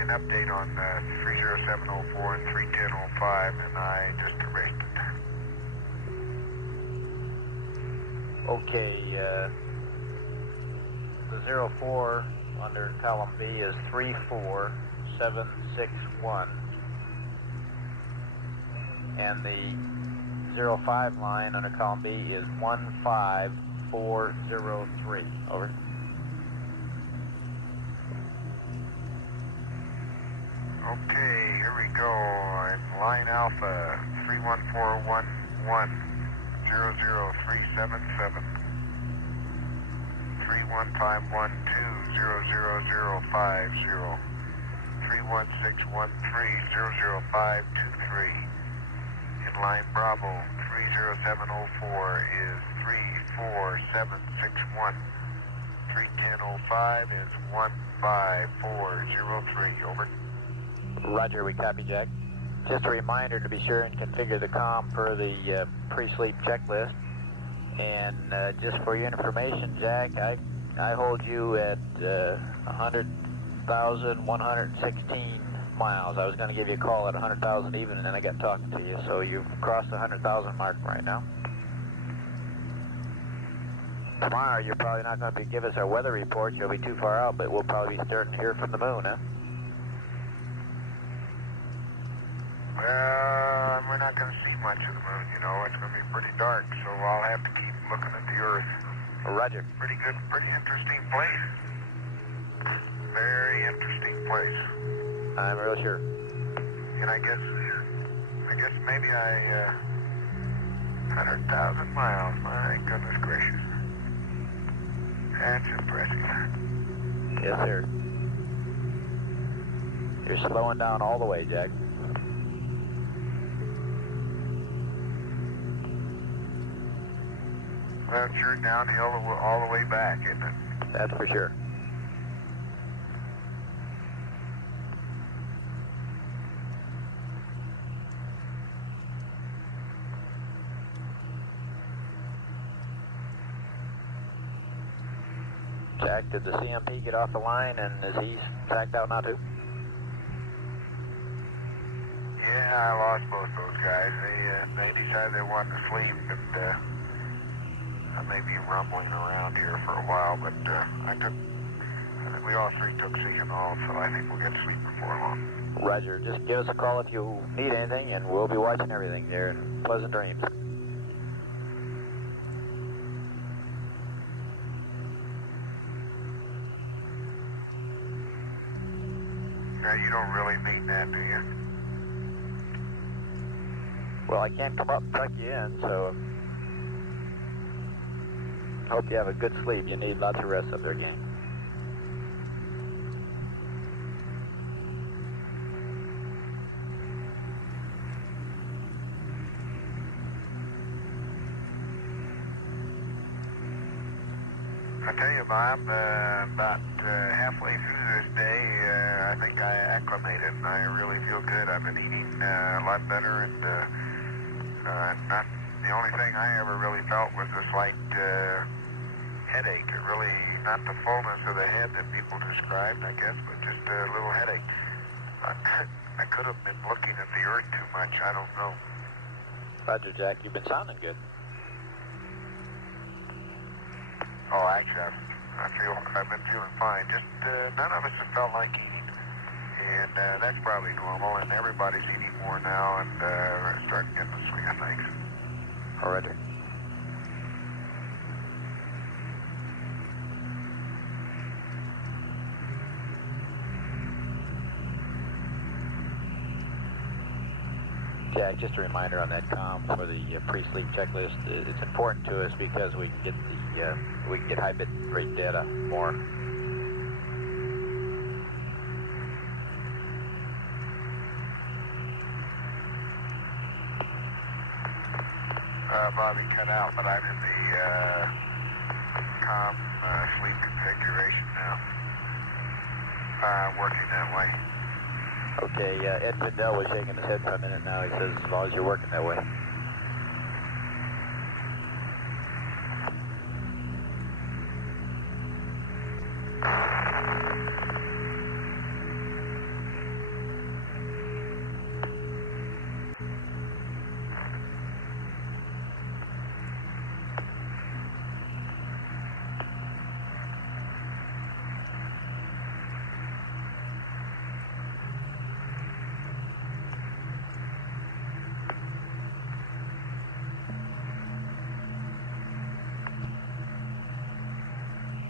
an update on 30704 and 31005, and I just erased it. Okay, the 04 under column B is 34761, and the 05 line under column B is 15403. Over. Okay, here we go. In line Alpha, 31411, 00377, 31512, 31613, 00523. In line Bravo, 30704 is 34761. 31005 is 15403. Over. Roger, we copy, Jack. Just a reminder to be sure and configure the comm per the pre-sleep checklist. And just for your information, Jack, I hold you at 100,116 miles. I was going to give you a call at 100,000 even, and then I got talking to you. So you've crossed the 100,000 mark right now. Tomorrow, you're probably not going to give us our weather report. You'll be too far out, but we'll probably be starting to hear from the moon, huh? Well, we're not going to see much of the moon, you know. It's going to be pretty dark, so I'll have to keep looking at the Earth. Roger. Pretty good, pretty interesting place. Very interesting place. I'm real sure. And I guess maybe 100,000 miles. My goodness gracious. That's impressive. Yes, sir. You're slowing down all the way, Jack. Well, it's sure downhill all the way back, isn't it? That's for sure. Jack, did the CMP get off the line, and is he tacked out now too? Yeah, I lost both those guys. They decided they wanted to sleep, and I may be rumbling around here for a while, but I think we all three took CNO, so I think we'll get to sleep before long. Roger. Just give us a call if you need anything, and we'll be watching everything there, and pleasant dreams. Now, you don't really mean that, do you? Well, I can't come up and tuck you in, so hope you have a good sleep. You need lots of rest up there, gang. I tell you, Bob, about halfway through this day, I think I acclimated, and I really feel good. I've been eating a lot better, and not the only thing I ever really felt was a slight headache. It really, not the fullness of the head that people described, I guess, but just a little headache. I could have been looking at the Earth too much. I don't know. Roger, Jack. You've been sounding good. Oh, actually, I've been feeling fine. Just none of us have felt like eating, and that's probably normal. And everybody's eating more now, and starting to get the swing of things. Oh, Roger. Jack, just a reminder on that comm for the pre-sleep checklist. It's important to us because we can get high bit rate data more. Bobby cut out, but I'm in the comm sleep configuration now. Working that way. Okay, Ed Fidel was shaking his head for a minute now. He says as long as you're working that way.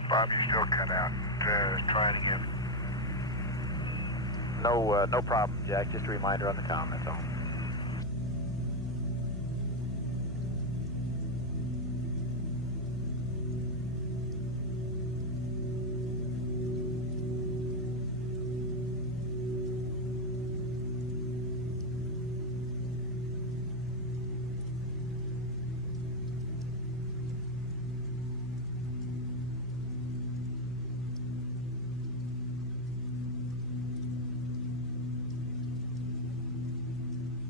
Bob, you're still cut out. Try it again. No problem, Jack. Just a reminder on the comm, that's all.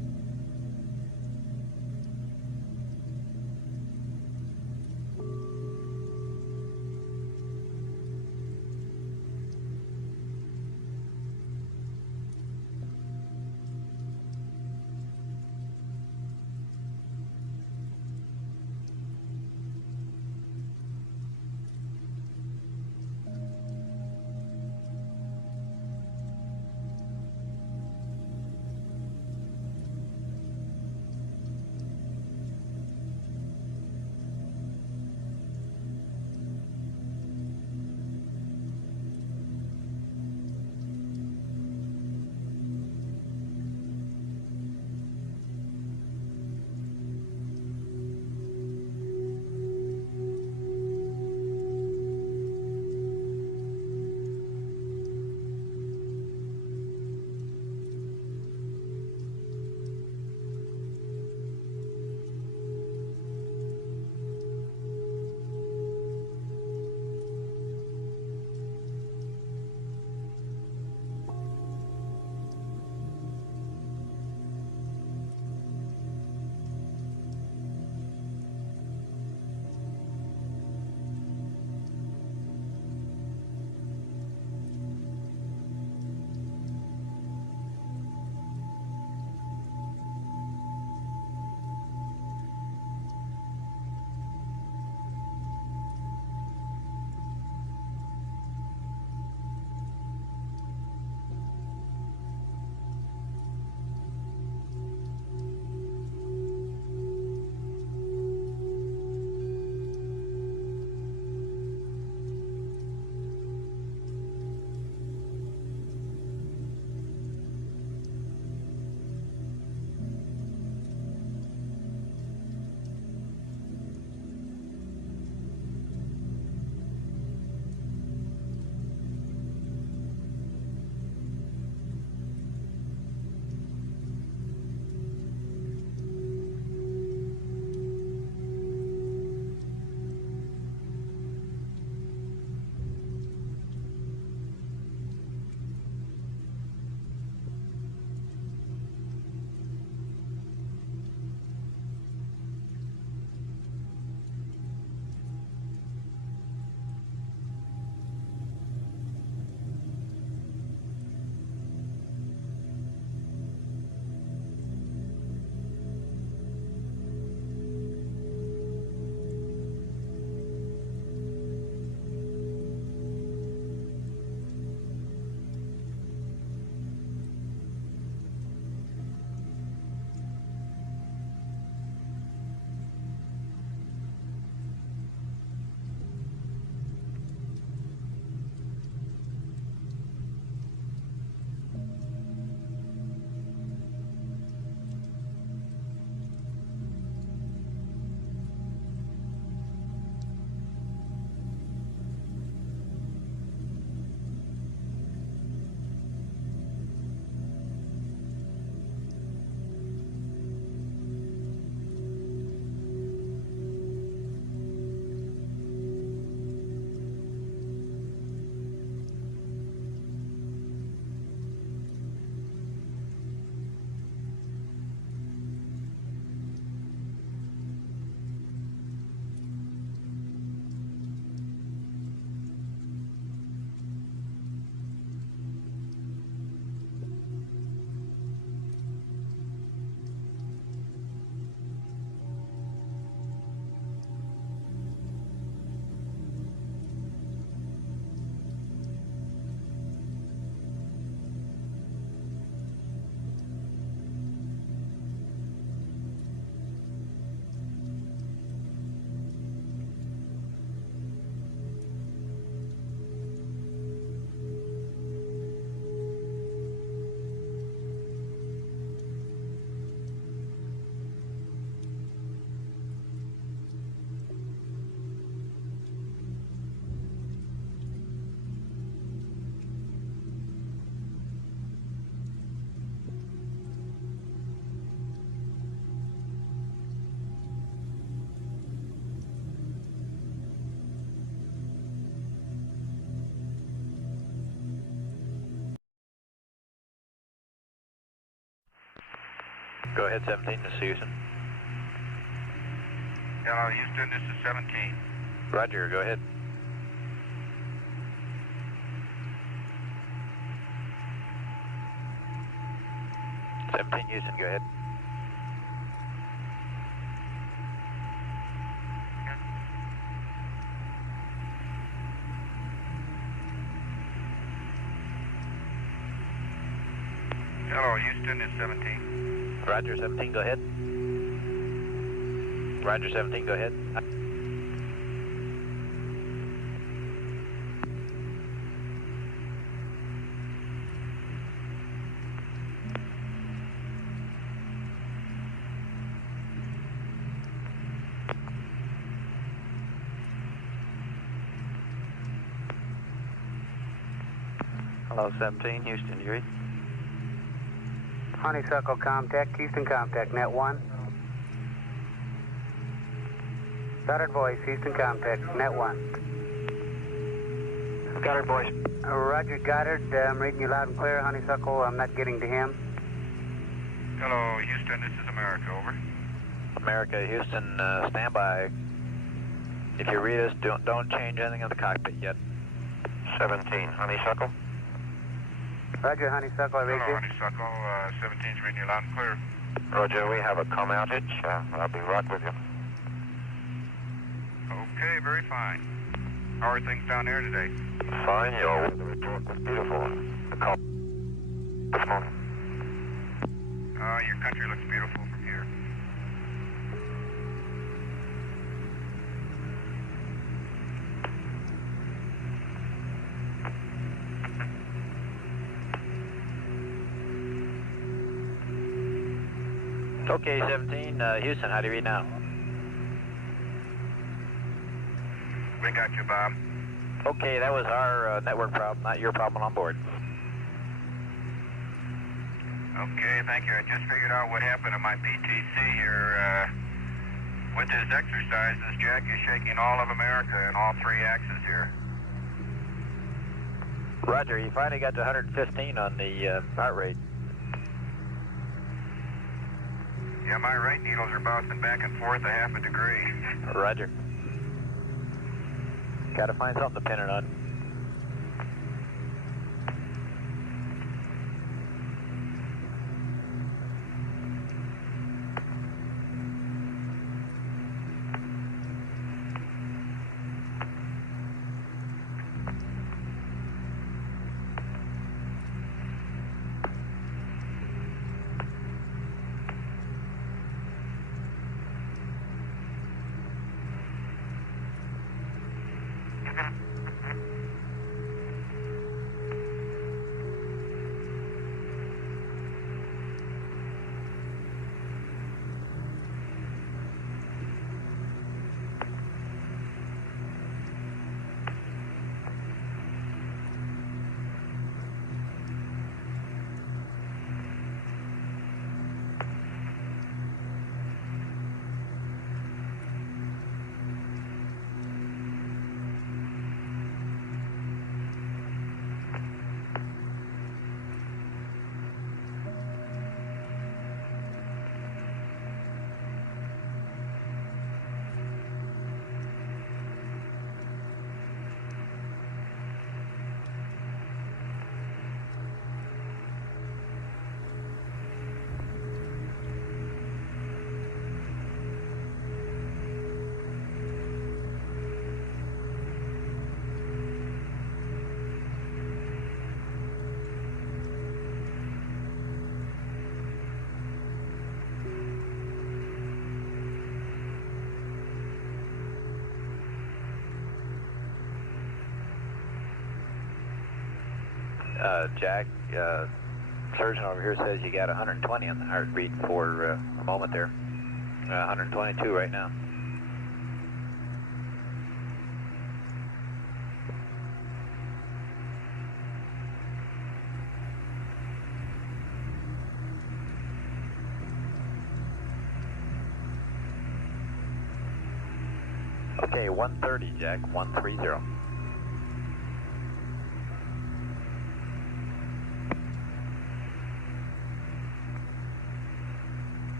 Go ahead, 17, this is Houston. Hello, Houston, this is 17. Roger, go ahead. Houston, go ahead. Hello, Houston, it's 17. Roger, 17, go ahead. Roger, 17, go ahead. Hello, 17, Houston, you read? Honeysuckle Comtech, Houston Comtech, net 1. Goddard voice, Houston Comtech, net 1. Goddard voice. Roger, Goddard, I'm reading you loud and clear. Honeysuckle, I'm not getting to him. Hello, Houston, this is America, over. America, Houston, stand by. If you read us, don't change anything in the cockpit yet. 17, Honeysuckle. Roger, Honeysuckle, I read Hello, you. Honeysuckle, 17's reading you loud and clear. Roger, we have a comm outage. I'll be right with you. Okay, very fine. How are things down there today? Fine, your weather report was beautiful. The call this morning. Your country looks beautiful from here. Okay, 17, Houston, how do you read now? We got you, Bob. Okay, that was our network problem, not your problem on board. Okay, thank you. I just figured out what happened to my PTC here. With this exercise, this jack is shaking all of America in all three axes here. Roger, you finally got to 115 on the heart rate. Yeah, my right needles are bouncing back and forth a half a degree. Roger. Gotta find something to pin it on. Jack, surgeon over here says you got 120 on the heartbeat for a moment there. 122 right now. Okay, 130, Jack, 130.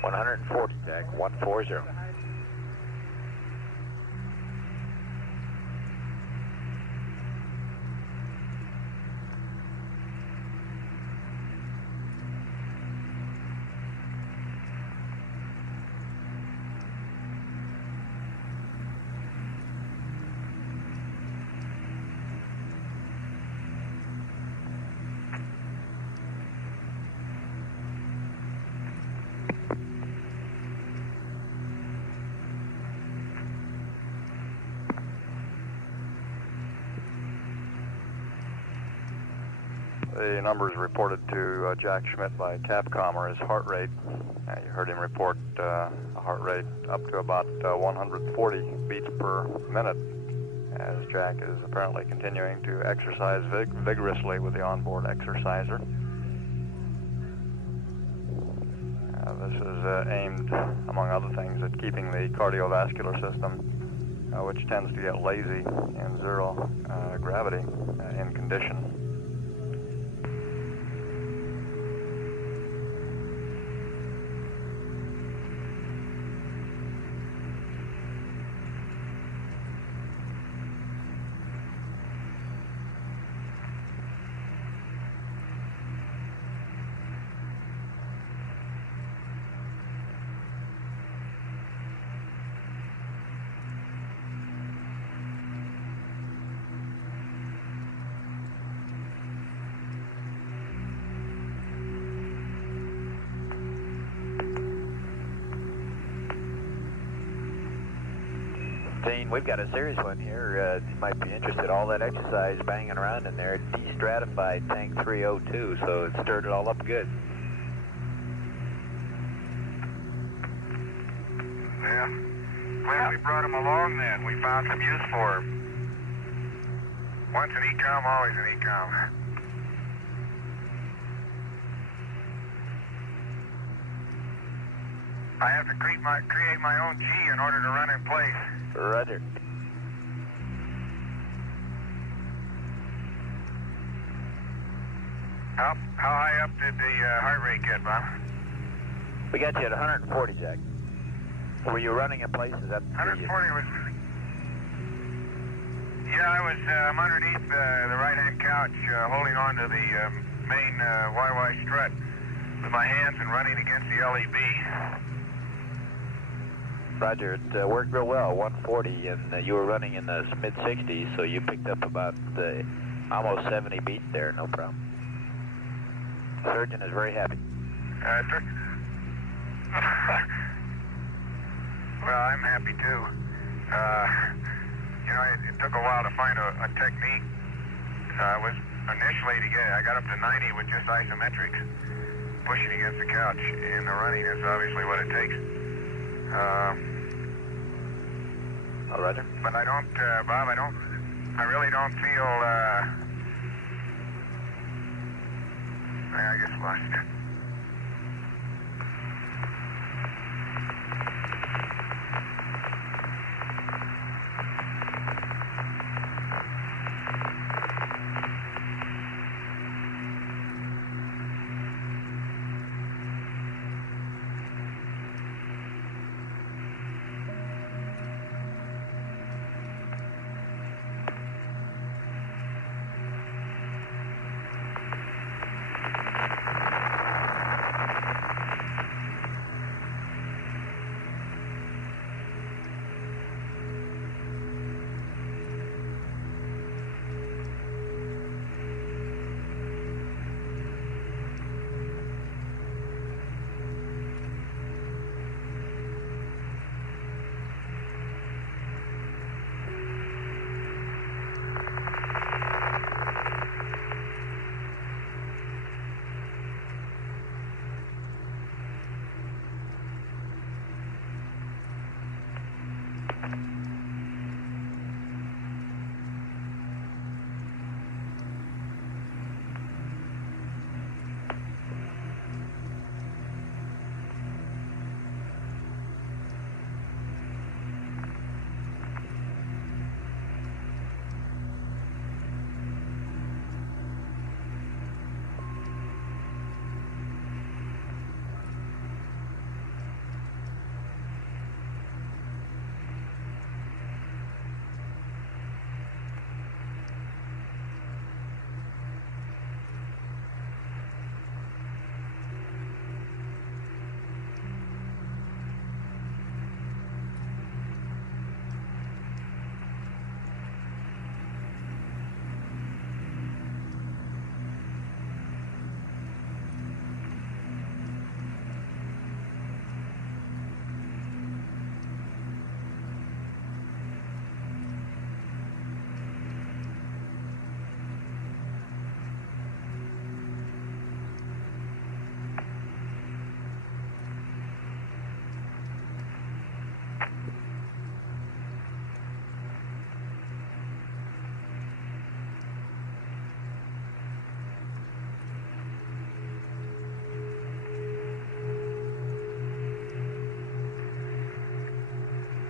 140, Jack, 140. The numbers reported to Jack Schmidt by Capcom are his heart rate. You heard him report a heart rate up to about 140 beats per minute, as Jack is apparently continuing to exercise vigorously with the onboard exerciser. This is aimed, among other things, at keeping the cardiovascular system, which tends to get lazy in zero gravity, in condition. Dean, we've got a serious one here. You might be interested. All that exercise banging around in there, destratified tank 302, so it stirred it all up good. Yeah. Glad we brought him along then. We found some use for him. Once an ecom, always an ecom. I have to create my own G in order to run in place. Roger. How high up did the heart rate get, Bob? We got you at 140, Jack. Were you running in place? Is that 140 was... Yeah, I was underneath the right-hand couch, holding on to the main YY strut with my hands and running against the LEB. Roger, it worked real well, 140, and you were running in the mid-60s, so you picked up about almost 70 beats there, no problem. Surgeon is very happy. Well, I'm happy too. You know, it took a while to find a technique. I got up to 90 with just isometrics, pushing against the couch, and the running is obviously what it takes. All right, Roger. But I don't, Bob, I really don't feel, I guess lost it.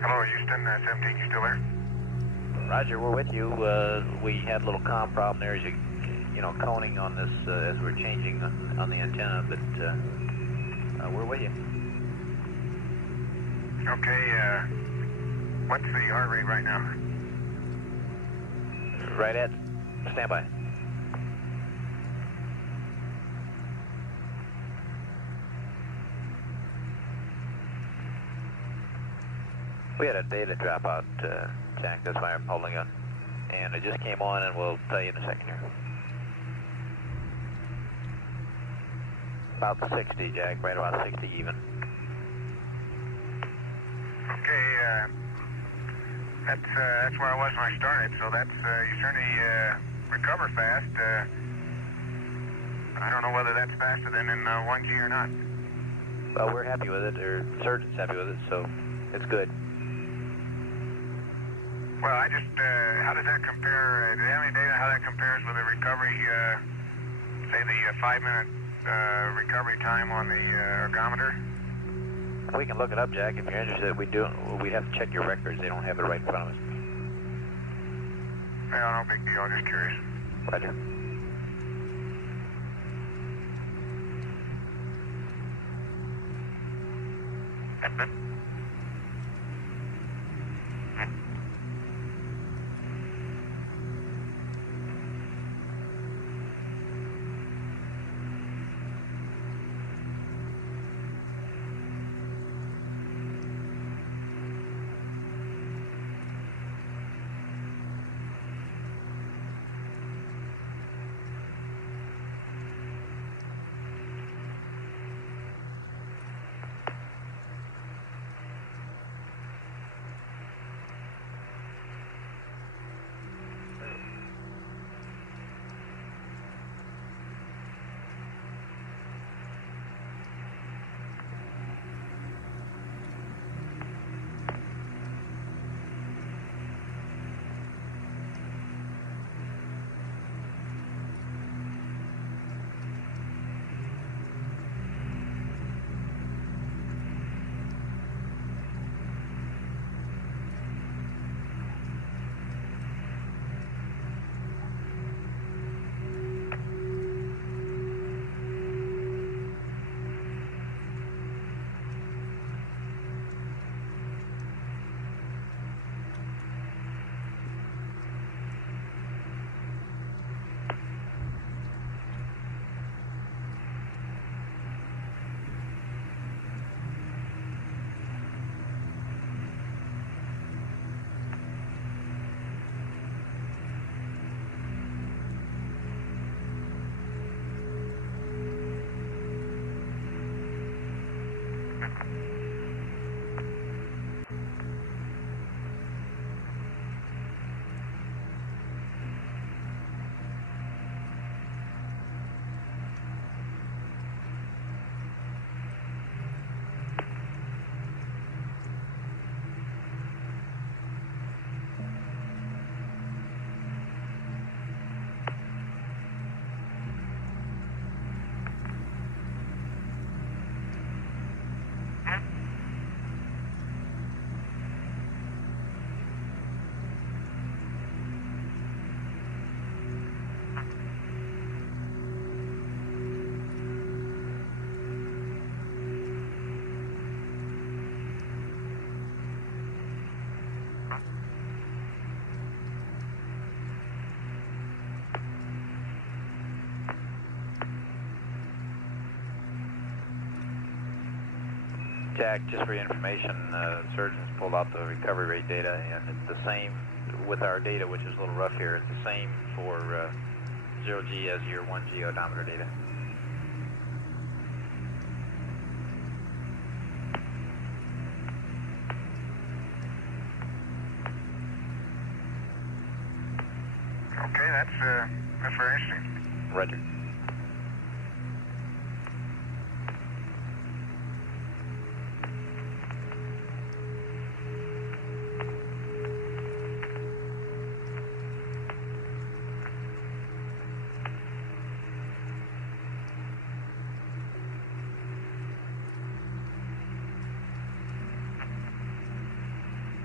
Hello, Houston, 17, you still there? Roger, we're with you. We had a little comm problem there as you know, coning on this as we're changing on the antenna, but we're with you. Okay, what's the heart rate right now? Right at standby. We had a data dropout, Jack, that's why I'm holding on. And it just came on, and we'll tell you in a second here. About 60, Jack, right about 60 even. Okay, that's where I was when I started, so that's, you certainly recover fast. I don't know whether that's faster than in 1G or not. Well, we're happy with it, or the surgeon's happy with it, so it's good. Well, how does that compare, do you have any data how that compares with the recovery, say the 5-minute recovery time on the ergometer? We can look it up, Jack, if you're interested. We'd have to check your records. They don't have it right in front of us. Well, no big deal, just curious. Roger. Jack, just for your information, surgeons pulled out the recovery rate data, and it's the same with our data, which is a little rough here. It's the same for 0G as your 1G odometer data. Okay, that's very interesting. Roger.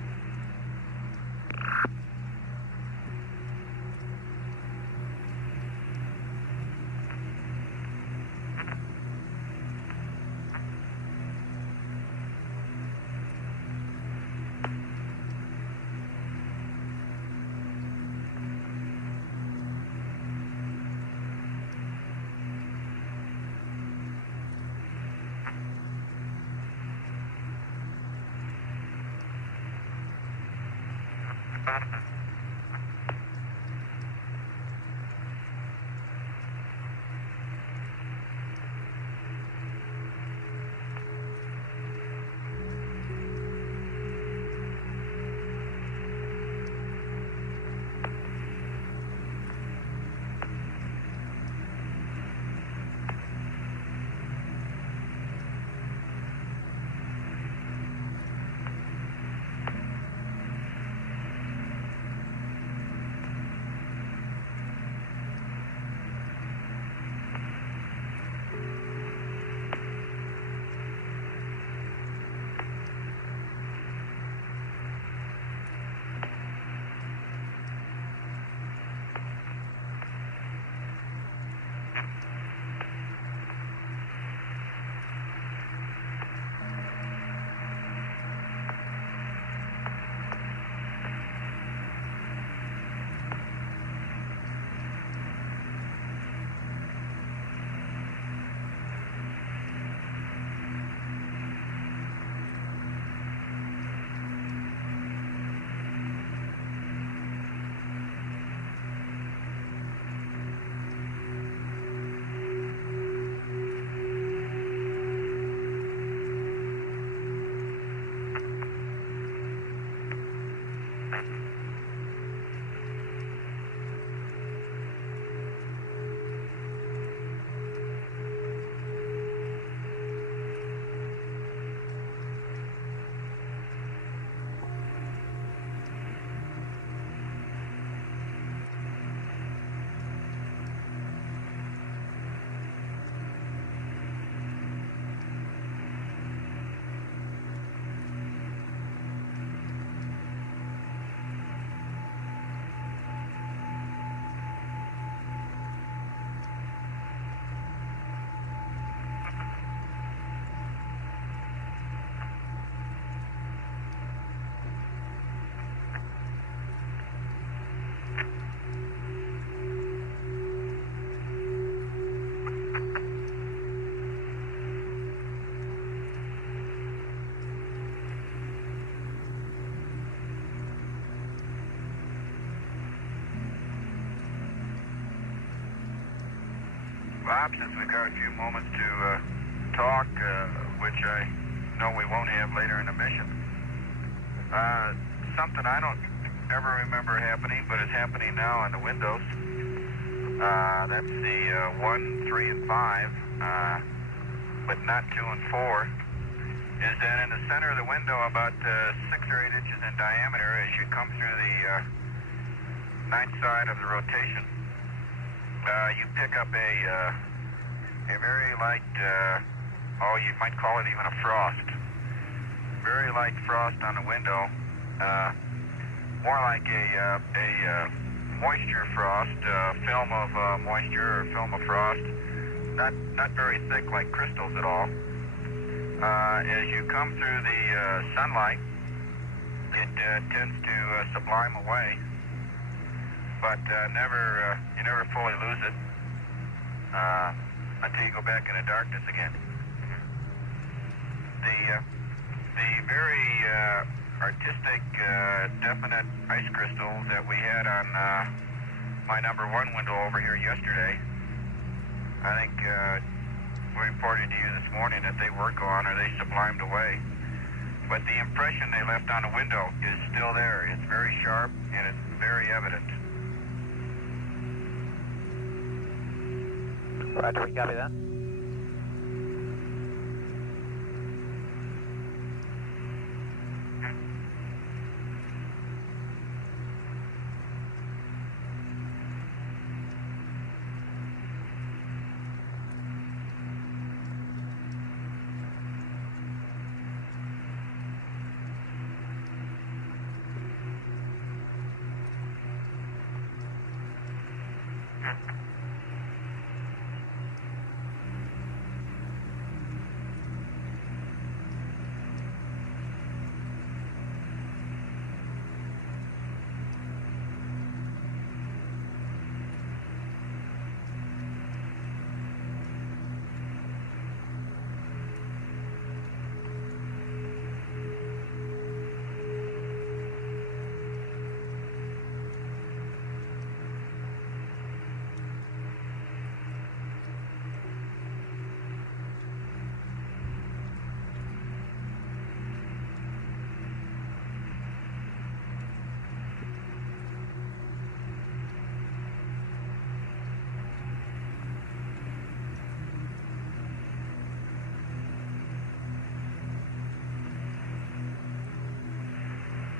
Bob, since we've got a few moments to talk, which I know we won't have later in the mission, something I don't ever remember happening, but it's happening now on the windows. That's the 1, 3, and 5, but not 2 and 4, is that in the center of the window, about 6 or 8 inches in diameter, as you come through the night side of the rotation, you pick up a very light, you might call it even a frost. Very light frost on the window, more like a moisture frost, film of moisture or film of frost, not very thick like crystals at all. As you come through the sunlight, it tends to sublime away, but you never fully lose it until you go back into darkness again. The very artistic, definite ice crystals that we had on my number 1 window over here yesterday, I think we reported to you this morning that they were gone or they sublimed away. But the impression they left on the window is still there. It's very sharp and it's very evident. Roger, we copy that.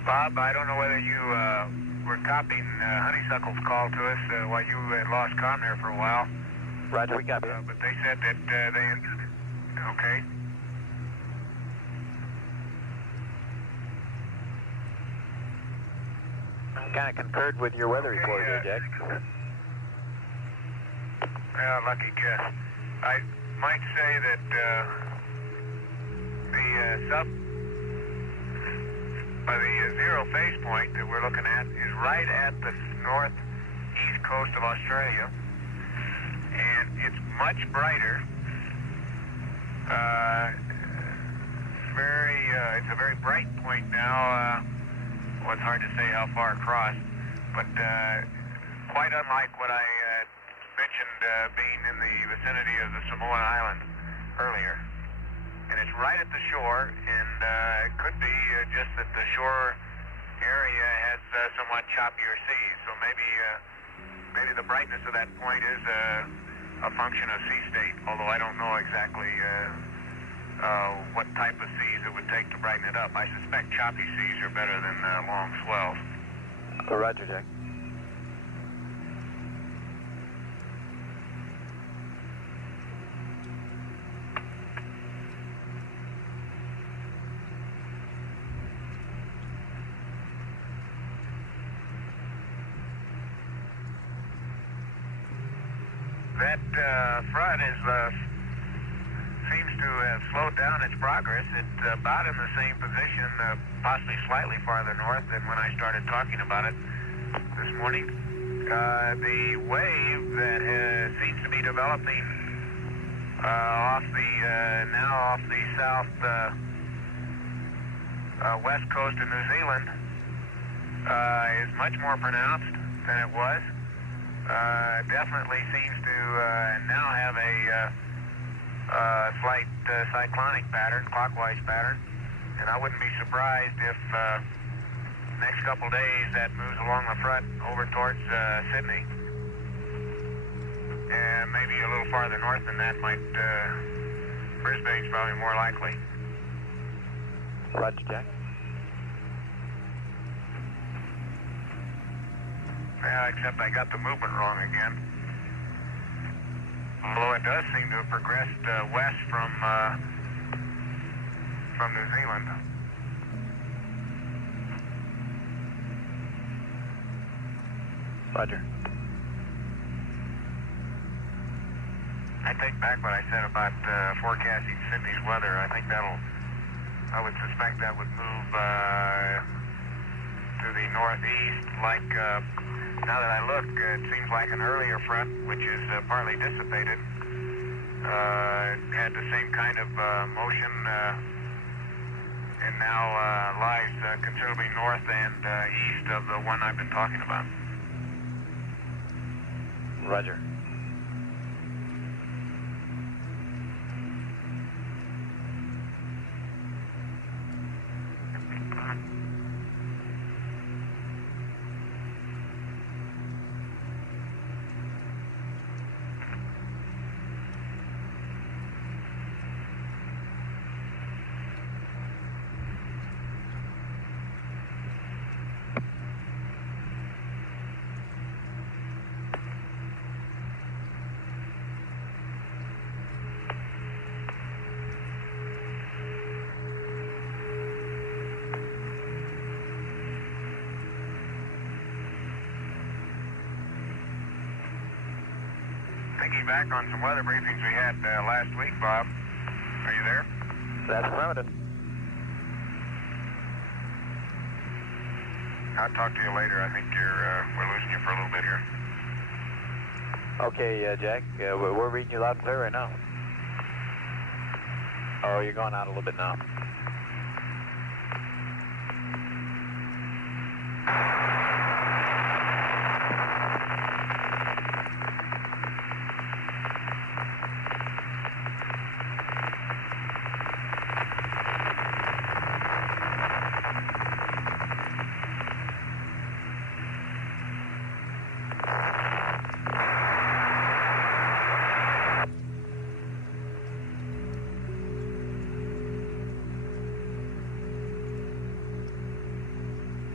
Bob, I don't know whether you were copying Honeysuckle's call to us while you had lost comm there for a while. Roger, we copy. But they said that they... Okay. Kind of concurred with your weather report here, Jack. Yeah, lucky guess. I might say that the zero phase point that we're looking at is right at the northeast coast of Australia, and it's much brighter. It's a very bright point now. Well, it's hard to say how far across, but quite unlike what I mentioned being in the vicinity of the Samoan Island earlier. And it's right at the shore, and it could be just that the shore area has somewhat choppier seas, so maybe the brightness of that point is a function of sea state, although I don't know exactly what type of seas it would take to brighten it up. I suspect choppy seas are better than long swells. Roger, Jack. That front seems to have slowed down its progress. It's about in the same position, possibly slightly farther north than when I started talking about it this morning. The wave that seems to be developing off the south west coast of New Zealand is much more pronounced than it was. Definitely seems to now have a slight cyclonic pattern, clockwise pattern, and I wouldn't be surprised if next couple days that moves along the front over towards Sydney. And maybe a little farther north than that Brisbane's probably more likely. Roger, Jack. Yeah, except I got the movement wrong again. Although it does seem to have progressed west from New Zealand. Roger. I take back what I said about forecasting Sydney's weather. I think I would suspect that would move to the northeast like... now that I look, it seems like an earlier front, which is partly dissipated, had the same kind of motion and now lies considerably north and east of the one I've been talking about. Roger. Thinking back on some weather briefings we had last week, Bob. Are you there? That's affirmative. I'll talk to you later. I think we're losing you for a little bit here. Okay, Jack. We're reading you loud and clear right now. Oh, you're going out a little bit now.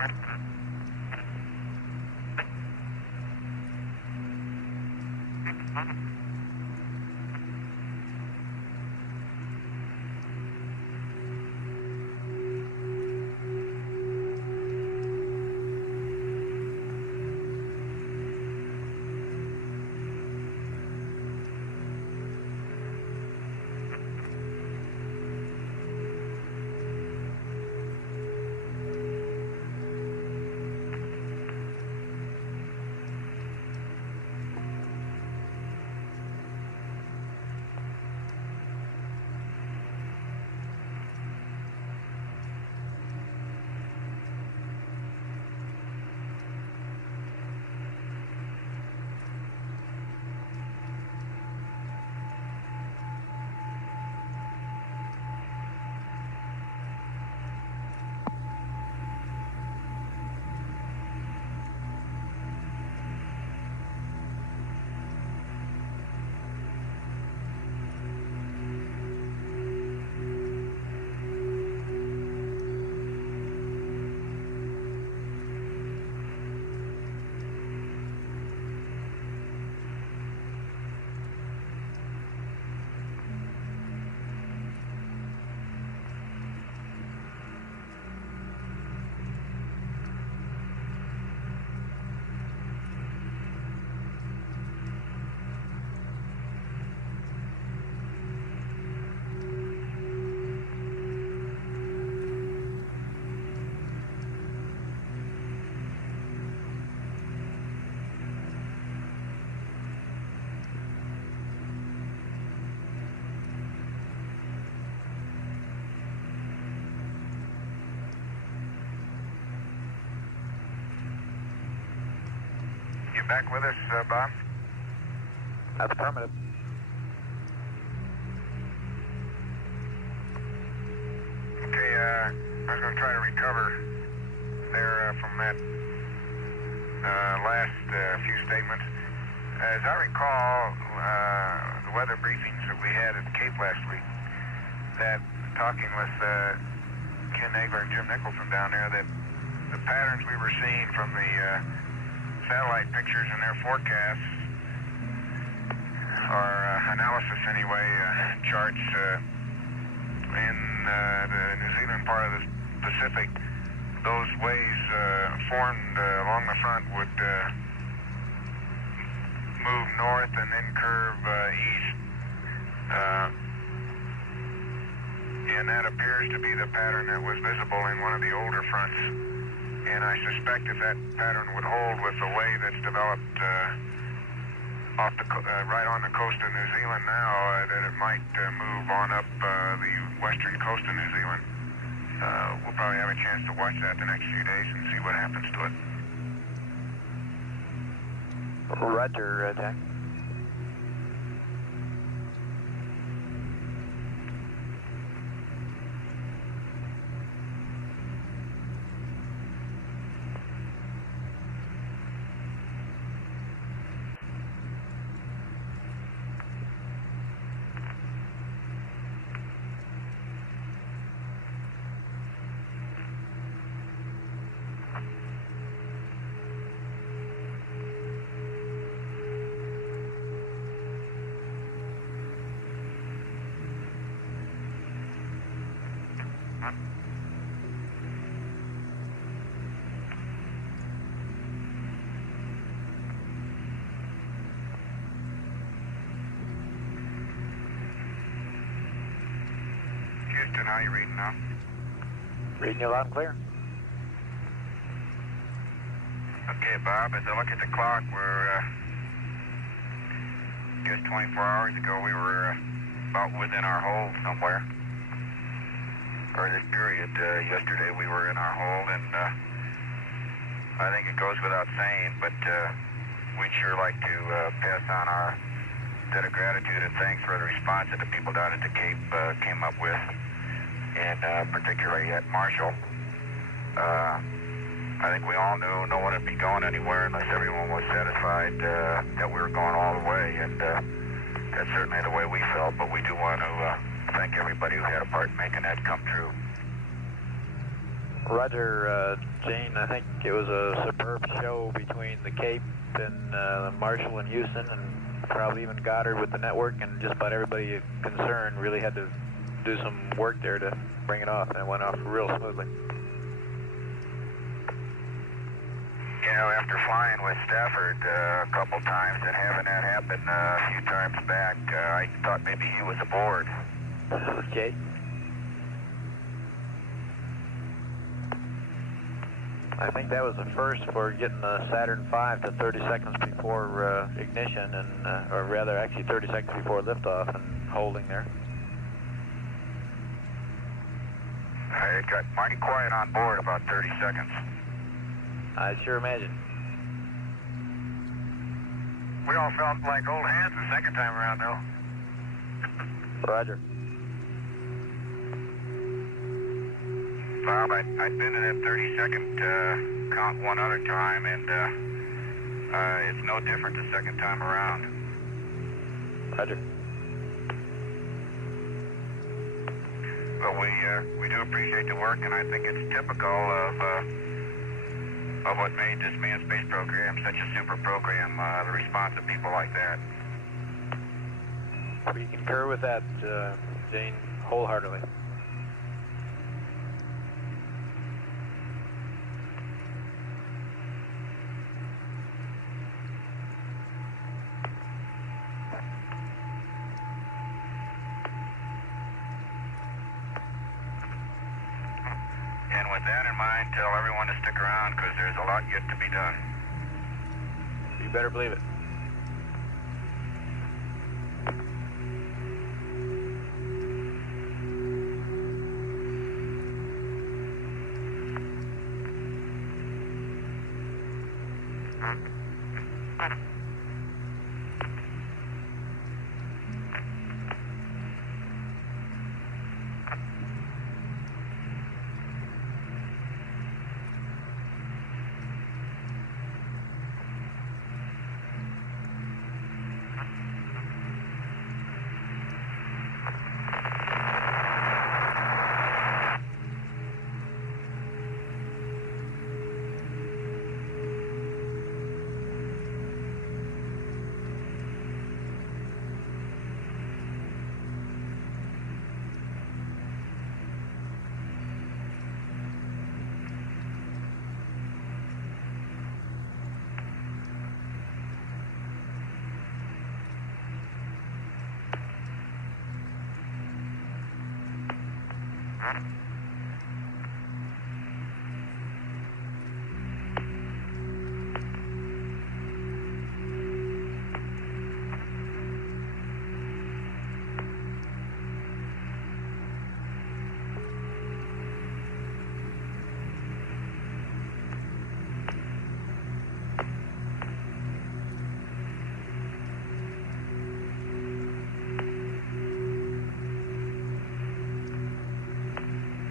You back with us, Bob? That's affirmative. Okay, I was going to try to recover there from that last few statements. As I recall, the weather briefings that we had at the Cape last week, that talking with Ken Nagler and Jim Nicholson down there, that the patterns we were seeing from the satellite pictures and their forecasts, or analysis anyway, charts in the New Zealand part of the Pacific, those waves formed along the front would move north and then curve east. And that appears to be the pattern that was visible in one of the older fronts. And I suspect if that pattern would hold with the way that's developed off the right on the coast of New Zealand now, that it might move on up the western coast of New Zealand. We'll probably have a chance to watch that the next few days and see what happens to it. Roger, Jack. Houston, how are you reading now? Reading you loud and clear. Okay, Bob, as I look at the clock, we're just 24 hours ago, we were about within our hold somewhere. Or this period, yesterday we were in our hold, and I think it goes without saying, but we'd sure like to pass on our debt of gratitude and thanks for the response that the people down at the Cape came up with, and particularly at Marshall. I think we all knew no one would be going anywhere unless everyone was satisfied that we were going all the way, and that's certainly the way we felt, but we do want to thank everybody who had a part in making that come true. Roger, Gene, I think it was a superb show between the Cape and Marshall and Houston, and probably even Goddard with the network, and just about everybody concerned really had to do some work there to bring it off, and it went off real smoothly. You know, after flying with Stafford a couple times and having that happen a few times back, I thought maybe he was aboard. Okay. I think that was the first for getting the Saturn V to 30 seconds before ignition, and or rather actually 30 seconds before liftoff and holding there. It got mighty quiet on board about 30 seconds. I sure imagine. We all felt like old hands the second time around, though. Roger. Bob, I'd been in that 30-second count one other time, and it's no different the second time around. Roger. But we do appreciate the work, and I think it's typical of what made this manned space program such a super program, the response of people like that. We concur with that, Jane, wholeheartedly. And with that in mind, tell everyone to stick around because there's a lot yet to be done. You better believe it.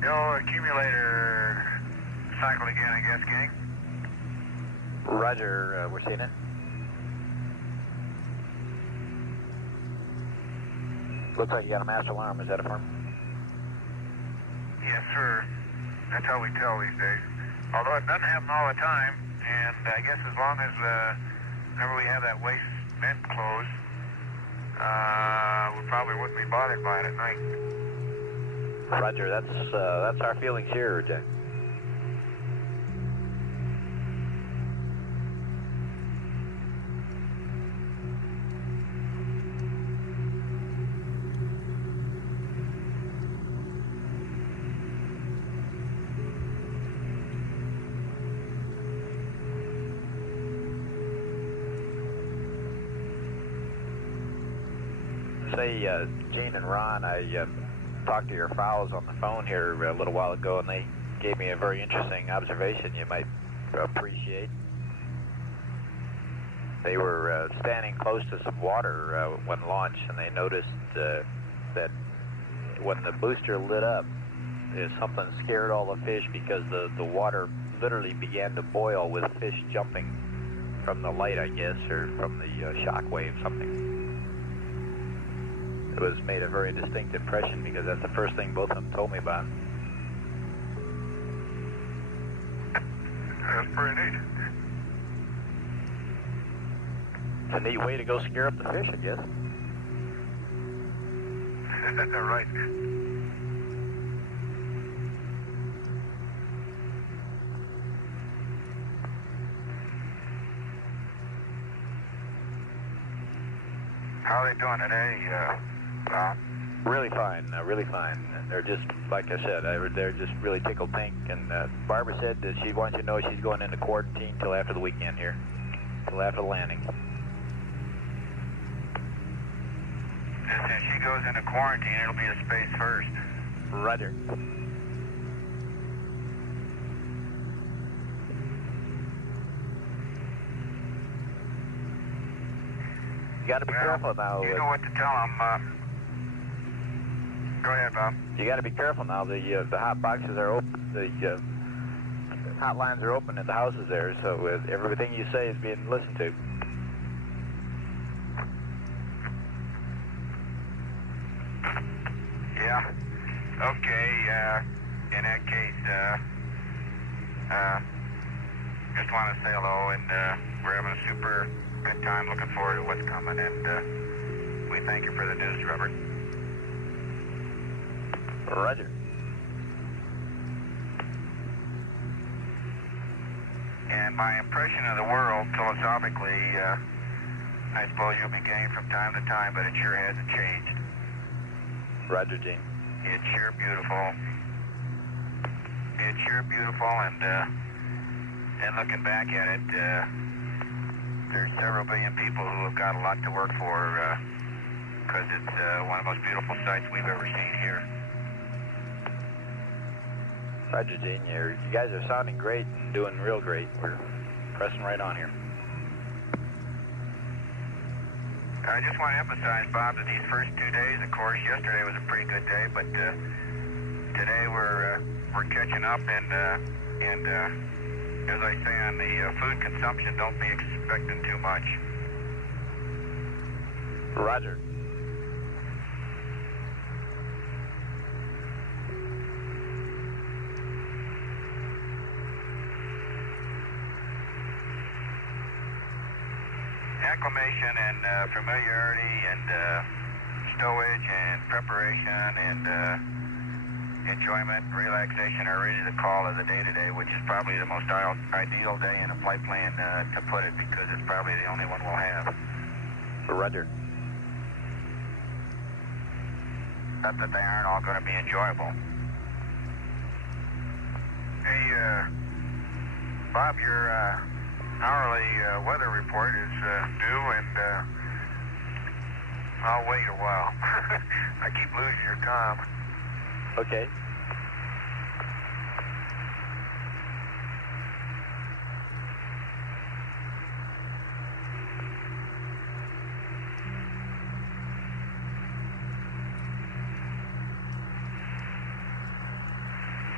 Yo, accumulator cycle again, I guess, gang. Roger, we're seeing it. Looks like you got a master alarm. Is that affirmed? Yes, sir. That's how we tell these days. Although it doesn't happen all the time, and I guess as long as whenever we have that waste vent closed, we probably wouldn't be bothered by it at night. Roger, that's our feelings here, Jack. Say, Gene and Ron, I talked to your fowls on the phone here a little while ago, and they gave me a very interesting observation you might appreciate. They were standing close to some water when launched, and they noticed that when the booster lit up, something scared all the fish because the water literally began to boil with fish jumping from the light, I guess, or from the shock wave, something. It was made a very distinct impression because that's the first thing both of them told me about. That's pretty neat. It's a neat way to go scare up the fish, I guess. Right. How are they doing today, Bob? Really fine, really fine. They're just, like I said, they're just really tickled pink. And Barbara said that she wants you to know she's going into quarantine till after the weekend here, till after the landing. If she goes into quarantine, it'll be a space first. Roger. You got to be careful now. You know what to tell them. Go ahead, Bob. You got to be careful now. The hot boxes are open. The hotlines are open at the houses there, so everything you say is being listened to. Yeah. Okay. In that case, just want to say hello, and we're having a super good time. Looking forward to what's coming, and we thank you for the news, Robert. Roger. And my impression of the world, philosophically, I suppose you'll be getting from time to time, but it sure hasn't changed. Roger, Gene. It's sure beautiful. It's sure beautiful, and looking back at it, there's several billion people who have got a lot to work for, because it's one of the most beautiful sights we've ever seen here. Roger, Gene. You guys are sounding great and doing real great. We're pressing right on here. I just want to emphasize, Bob, that these first 2 days, of course, yesterday was a pretty good day, but today we're catching up, and as I say on the food consumption, don't be expecting too much. Roger. Acclimation and familiarity and stowage and preparation and enjoyment and relaxation are really the call of the day today, which is probably the most ideal day in a flight plan to put it, because it's probably the only one we'll have. Roger. Not that they aren't all going to be enjoyable. Hey, Bob, your hourly weather report is due, and I'll wait a while. I keep losing your comm. Okay.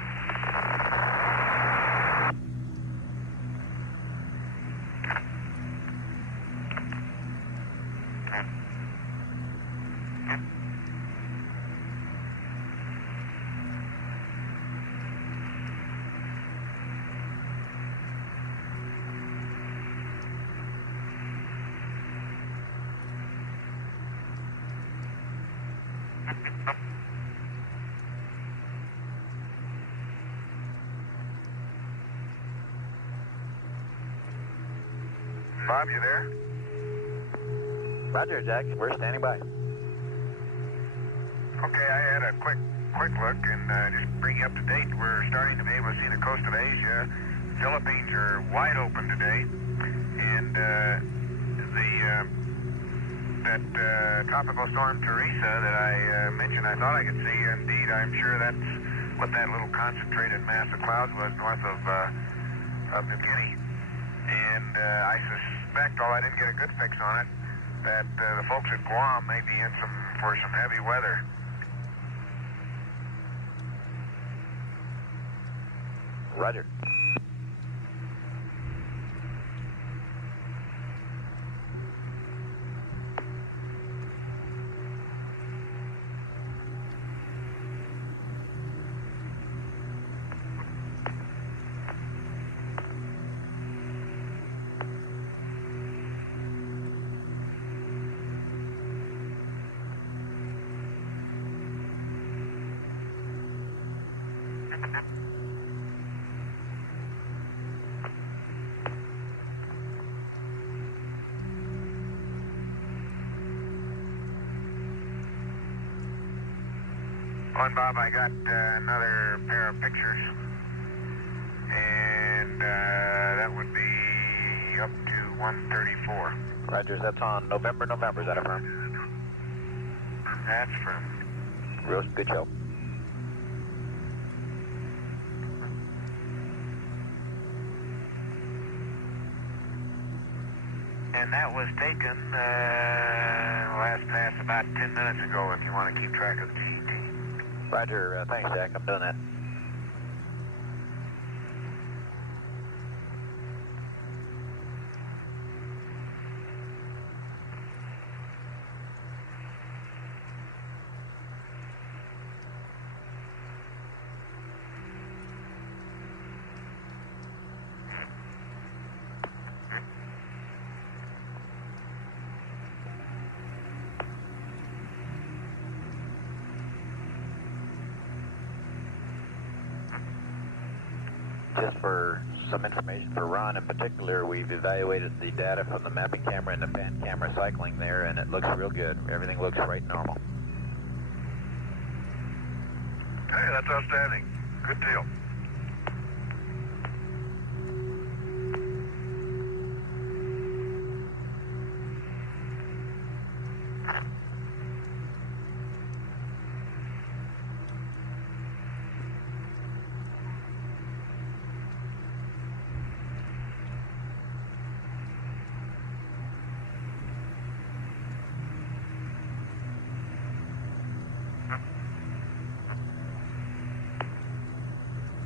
Bob, you there? Roger, Jack. We're standing by. Okay, I had a quick look and just bring you up to date. We're starting to be able to see the coast of Asia. Philippines are wide open today, and that tropical storm Teresa that I mentioned, I thought I could see. Indeed, I'm sure that's what that little concentrated mass of clouds was north of New Guinea. And I suspect, although I didn't get a good fix on it, that the folks at Guam may be in for some heavy weather. Roger. On, Bob, I got another pair of pictures, and that would be up to 134. Roger, that's on November, is that affirmed? That's from... Real good show. And that was taken last pass about 10 minutes ago, if you want to keep track of the GET. Roger, thanks, Jack. I'm doing that. Just for some information for Ron in particular, we've evaluated the data from the mapping camera and the pan camera cycling there, and it looks real good. Everything looks right normal. Okay, that's outstanding. Good deal.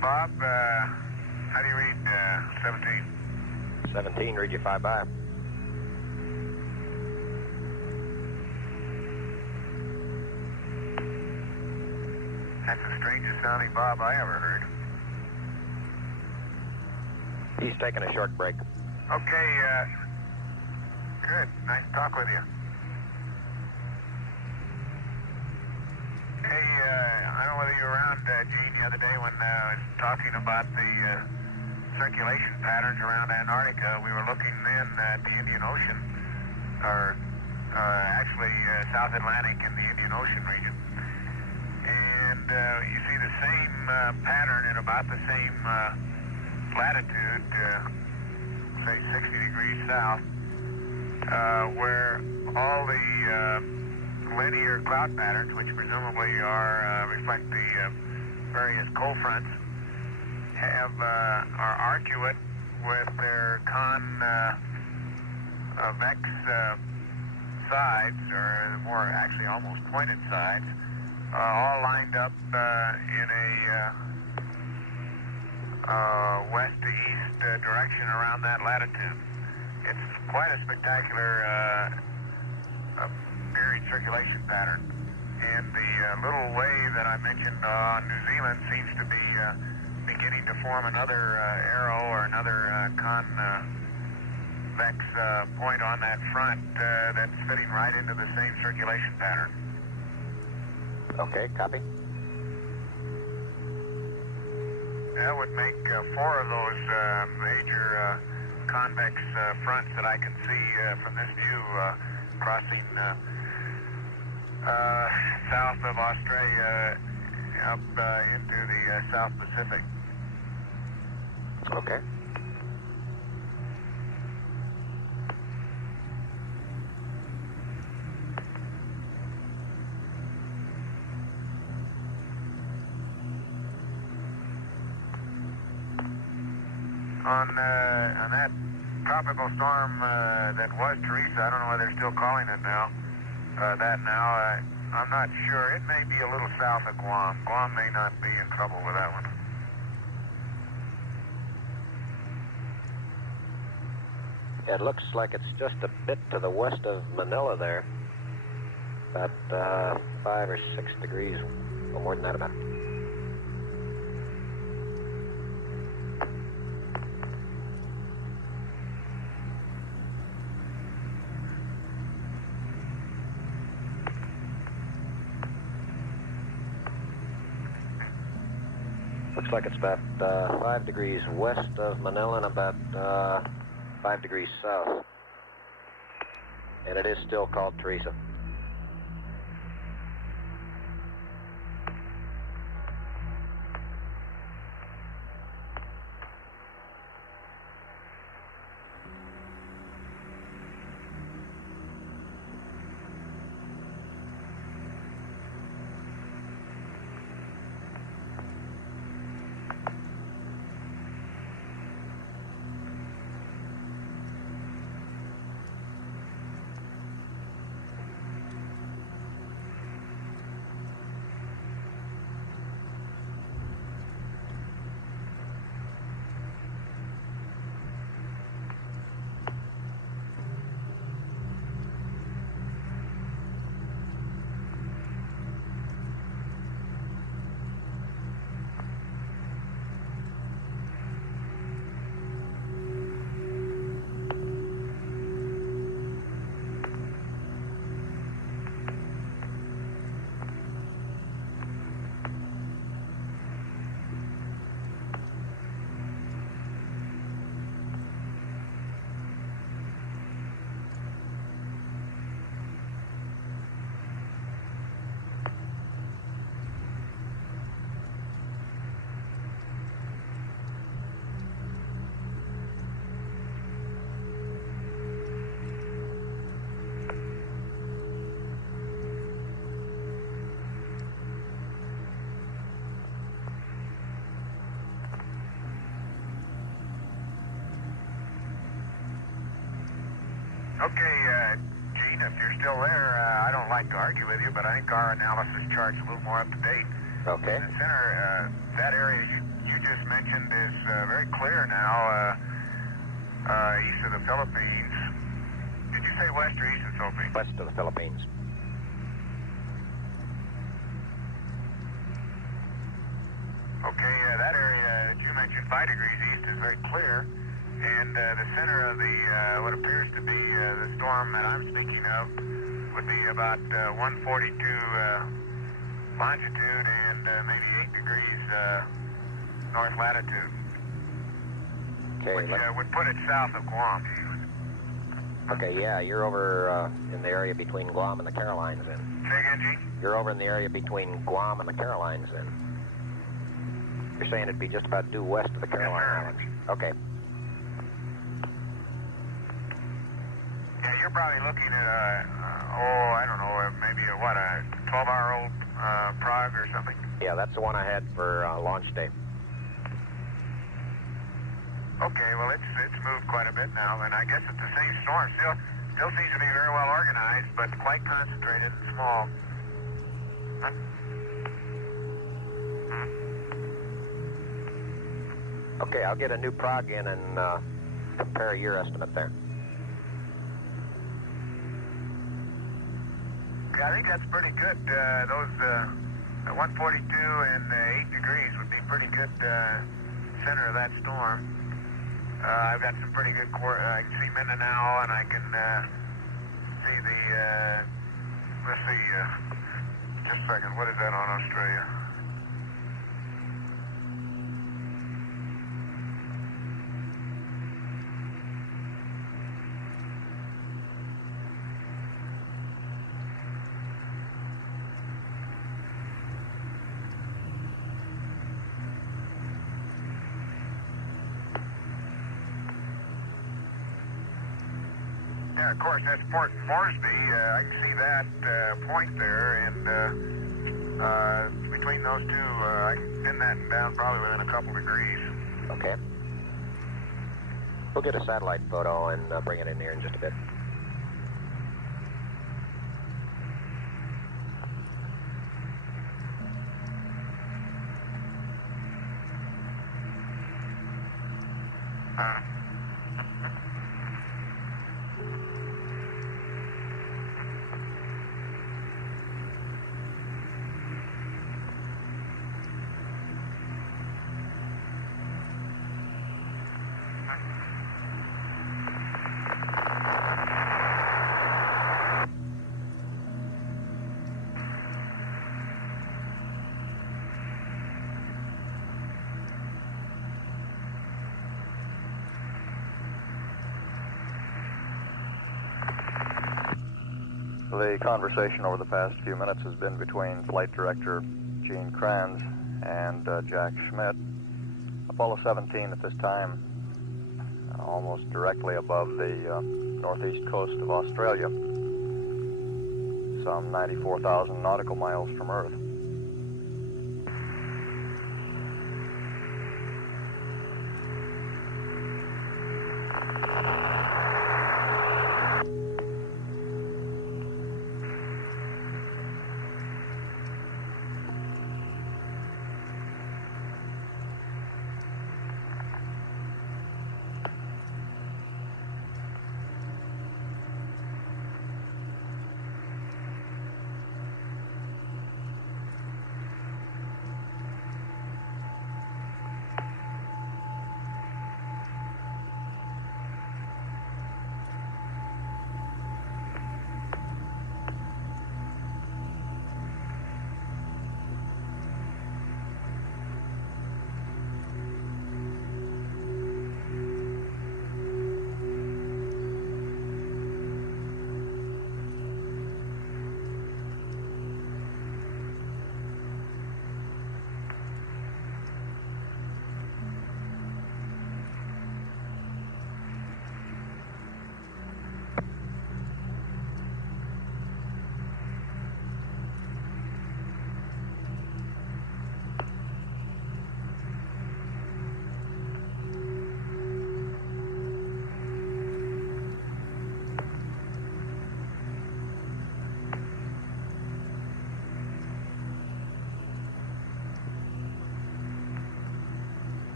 Bob, how do you read 17? 17, read you 5 by. That's the strangest sounding Bob I ever heard. He's taking a short break. Okay, good. Nice to talk with you. Hey, I don't know whether you were around, Gene, the other day when I was talking about the circulation patterns around Antarctica. We were looking then at the Indian Ocean, or actually South Atlantic and the Indian Ocean region. And you see the same pattern in about the same latitude, say 60 degrees south, where all the linear cloud patterns, which presumably reflect the various cold fronts, are arcuate with their convex sides, or more actually almost pointed sides, all lined up in a west to east direction around that latitude. It's quite a spectacular period circulation pattern. And the little wave that I mentioned on New Zealand seems to be beginning to form another arrow or another convex point on that front that's fitting right into the same circulation pattern. Okay, copy. That would make 4 of those major convex fronts that I can see from this view crossing south of Australia up into the South Pacific. Okay. On that tropical storm that was Teresa, I don't know whether they're still calling it now, I'm not sure. It may be a little south of Guam. Guam may not be in trouble with that one. It looks like it's just a bit to the west of Manila there. About 5 or 6 degrees, or more than that about. Looks like it's about 5 degrees west of Manila and about 5 degrees south. And it is still called Teresa. Okay, Gene, if you're still there, I don't like to argue with you, but I think our analysis chart's a little more up to date. Okay. In the center, that area you you just mentioned is very clear now, east of the Philippines. Did you say west or east of the Philippines? West of the Philippines. Okay, that area that you mentioned, 5 degrees east, is very clear. And the center of the what appears to be the storm that I'm speaking of would be about 142 longitude and maybe 8 degrees north latitude, Okay. which would put it south of Guam. Okay, yeah, you're over in the area between Guam and the Carolines then. Say again, Gene? You're over in the area between Guam and the Carolines then. You're saying it'd be just about due west of the Caroline Islands. Okay. Yeah, you're probably looking at I don't know, maybe a 12-hour-old Prague or something? Yeah, that's the one I had for launch day. Okay, well, it's moved quite a bit now, and I guess it's the same storm. Still seems to be very well organized, but quite concentrated and small. Huh? Okay, I'll get a new prog in and compare your estimate there. Yeah, I think that's pretty good. Those 142 and 8 degrees would be pretty good center of that storm. I've got some pretty good I can see Mindanao, and I can see the, let's see, just a second, what is that on Australia? Yeah, of course, that's Port Moresby. I can see that point there, and between those two, I can pin that down probably within a couple degrees. Okay. We'll get a satellite photo and bring it in here in just a bit. The conversation over the past few minutes has been between Flight Director Gene Kranz and Jack Schmidt. Apollo 17 at this time, almost directly above the northeast coast of Australia, some 94,000 nautical miles from Earth.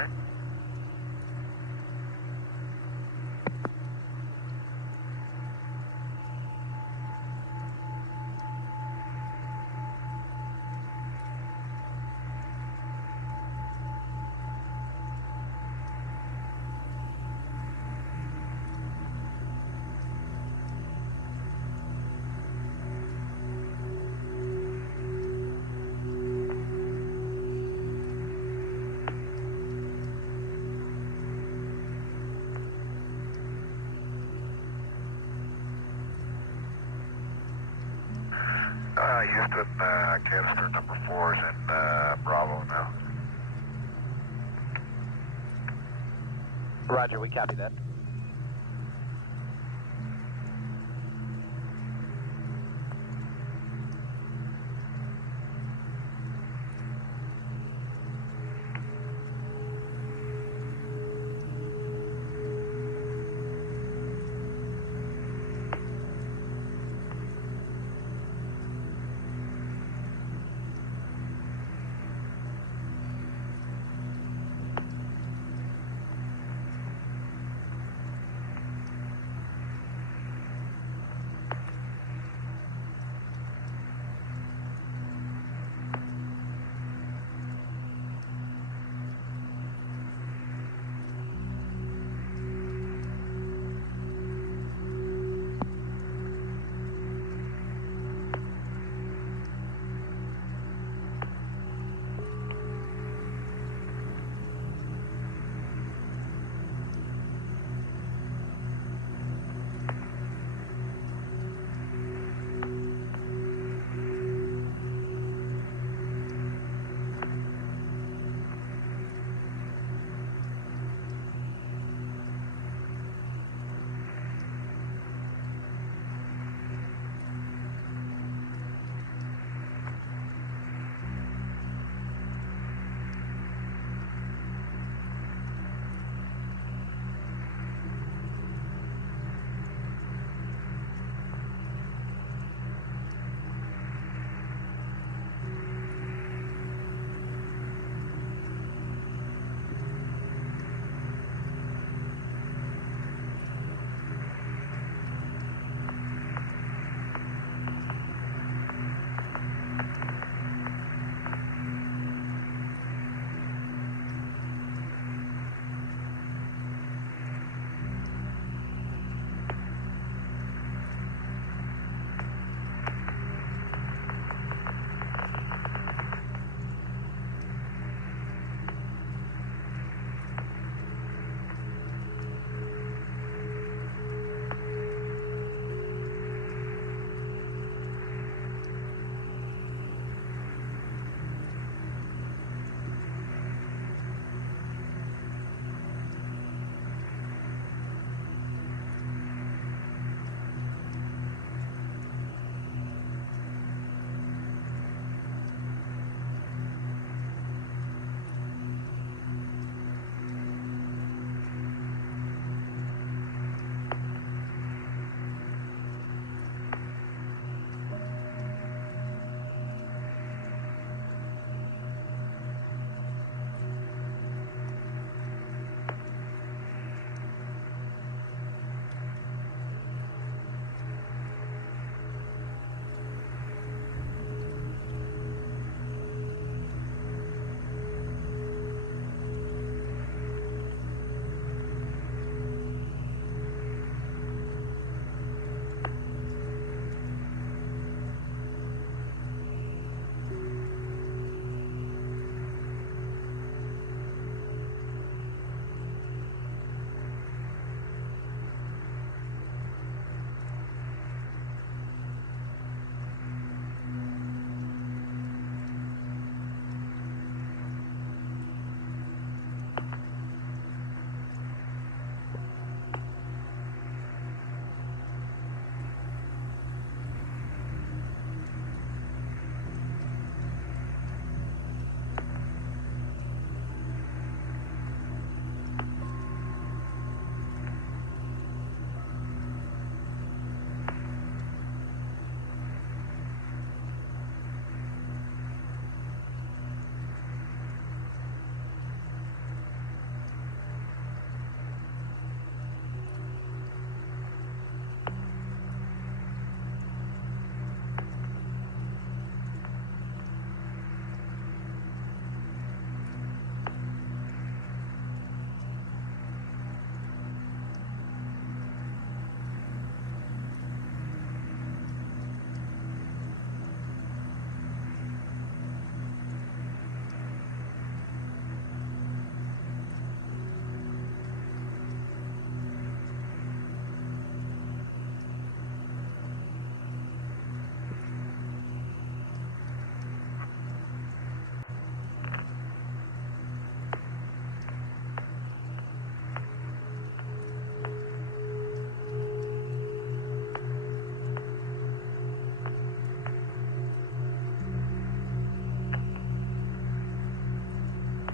Okay. Houston, canister number 4 is in Bravo now. Roger, we copy that.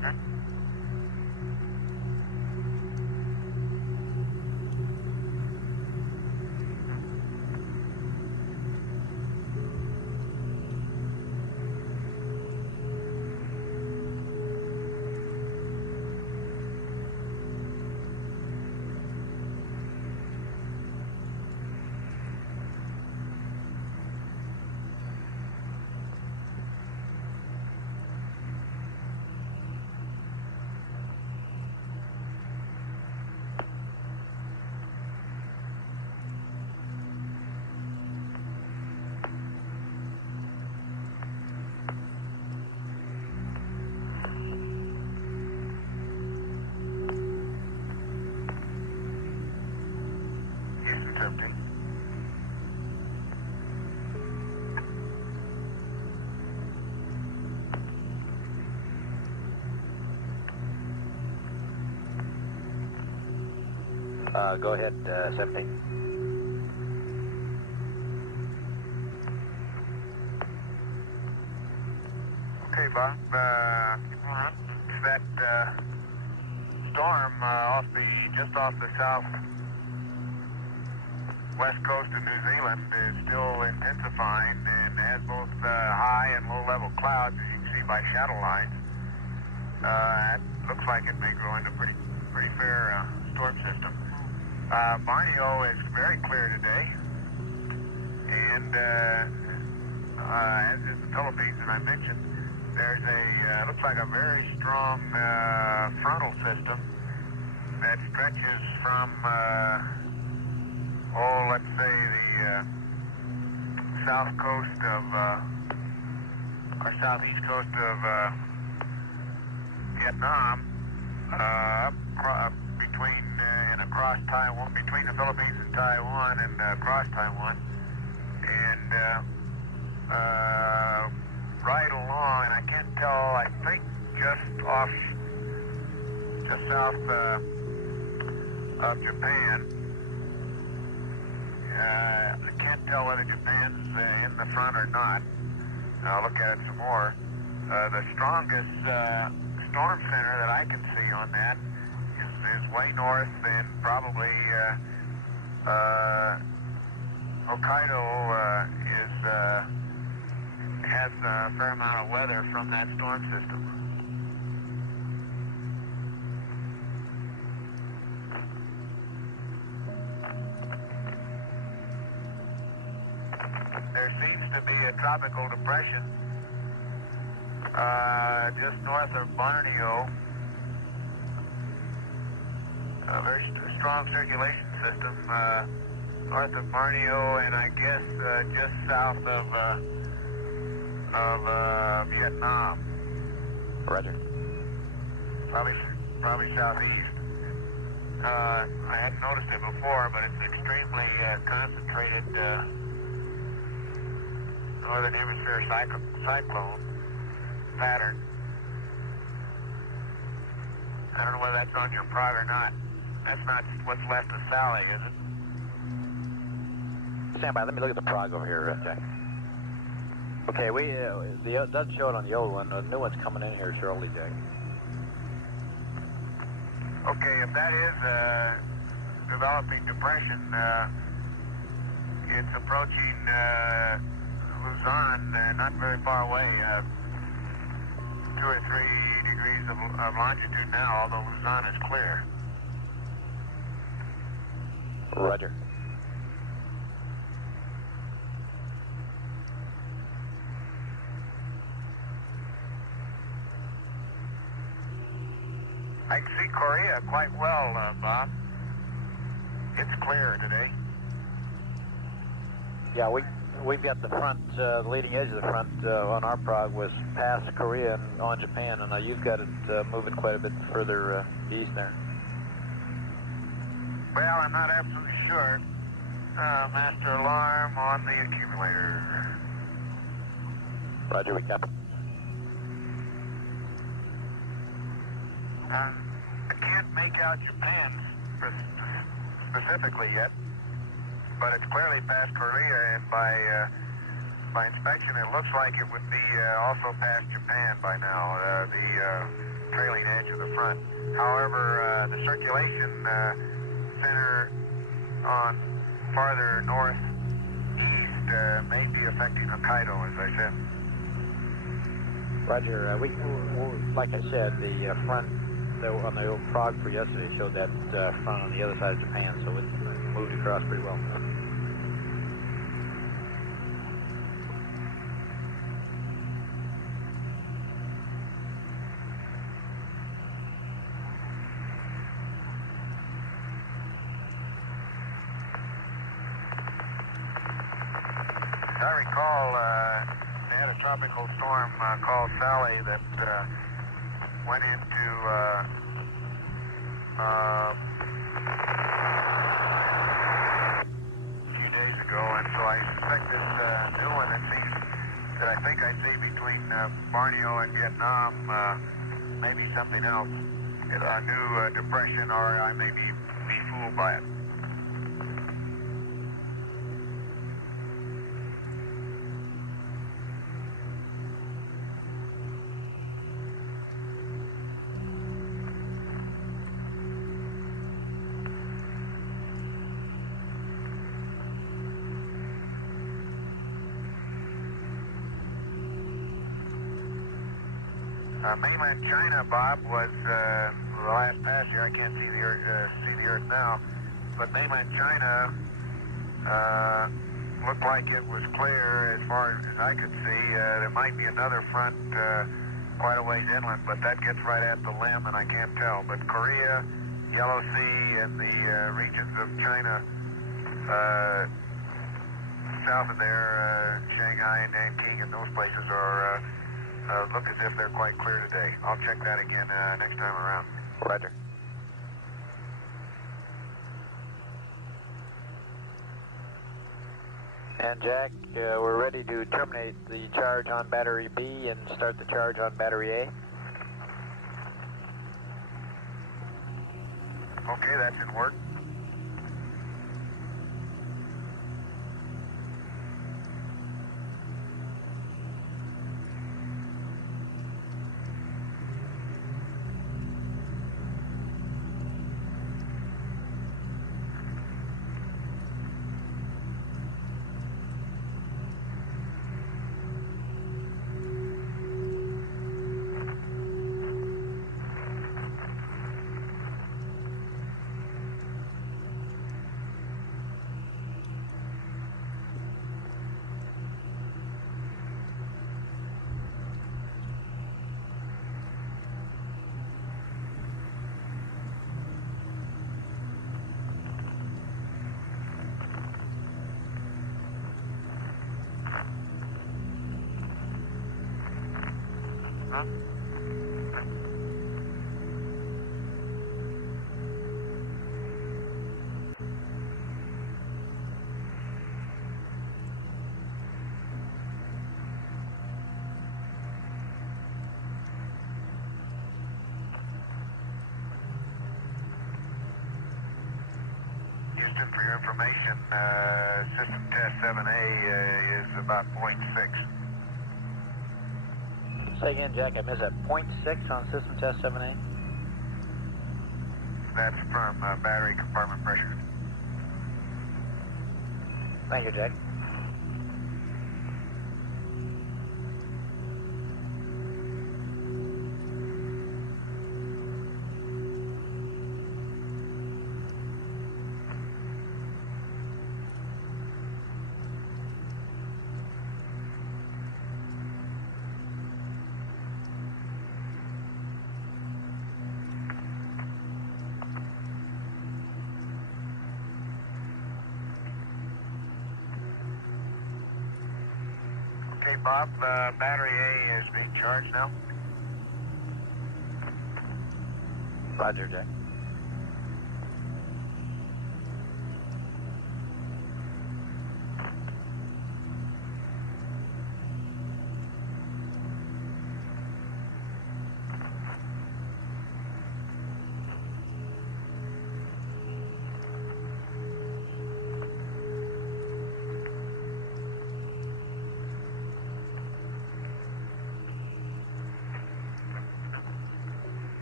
Roger. Go ahead, 17. Okay, Bob. That storm just off the south west coast of New Zealand is still intensifying and has both high and low level clouds, as you can see by shadow lines. It looks like it may grow into a pretty fair storm system. Borneo is very clear today, and as is the Philippines, as I mentioned, there's looks like a very strong frontal system that stretches from, let's say the south coast of, or southeast coast of Vietnam, between and across Taiwan, between the Philippines and Taiwan, and across Taiwan, and right along, and I can't tell, I think just south of Japan. I can't tell whether Japan's in the front or not. I'll look at it some more. The strongest storm center that I can see on that is way north, and probably Hokkaido has a fair amount of weather from that storm system. There seems to be a tropical depression just north of Borneo. A very strong circulation system north of Borneo, and I guess just south of Vietnam. Roger. Probably southeast. I hadn't noticed it before, but it's extremely concentrated northern hemisphere cyclone pattern. I don't know whether that's on your prod or not. That's not what's left of Sally, is it? Stand by. Let me look at the prog over here, Jack. Okay, it doesn't show it on the old one. The new one's coming in here shortly, Jack. Okay, if that is a developing depression, it's approaching Luzon, not very far away, 2 or 3 degrees of longitude now, although Luzon is clear. Roger. I can see Korea quite well, Bob. It's clear today. Yeah, we've got the front, the leading edge of the front on our prog was past Korea and on Japan, and you've got it moving quite a bit further east there. Well, I'm not absolutely sure. Master alarm on the accumulator. Roger, we copy. I can't make out Japan specifically yet, but it's clearly past Korea, and by inspection, it looks like it would be also past Japan by now. The trailing edge of the front. However, the circulation center on farther northeast may be affecting Hokkaido, as I said. Roger. We like I said, the front on the old prog for yesterday showed that front on the other side of Japan, so it moved across pretty well. As I recall, they had a tropical storm called Sally that went into a few days ago, and so I suspect this new one that I think I see between Borneo and Vietnam may be something else. A new depression, or I may be fooled by it. Mainland China, Bob, was the last pass here. I can't see the Earth now, but mainland China looked like it was clear as far as I could see. There might be another front quite a ways inland, but that gets right at the limb, and I can't tell. But Korea, Yellow Sea, and the regions of China south of there, Shanghai and Nanking, and those places are look as if they're quite clear today. I'll check that again next time around. Roger. And Jack, we're ready to terminate the charge on battery B and start the charge on battery A. Okay, that's in work. Houston, for your information, system test 7A is about 0.6. Say again, Jack, I missed that. 0.6 on system test 7A? That's from battery compartment pressure. Thank you, Jack. Okay, Bob, battery A is being charged now. Roger, Jack.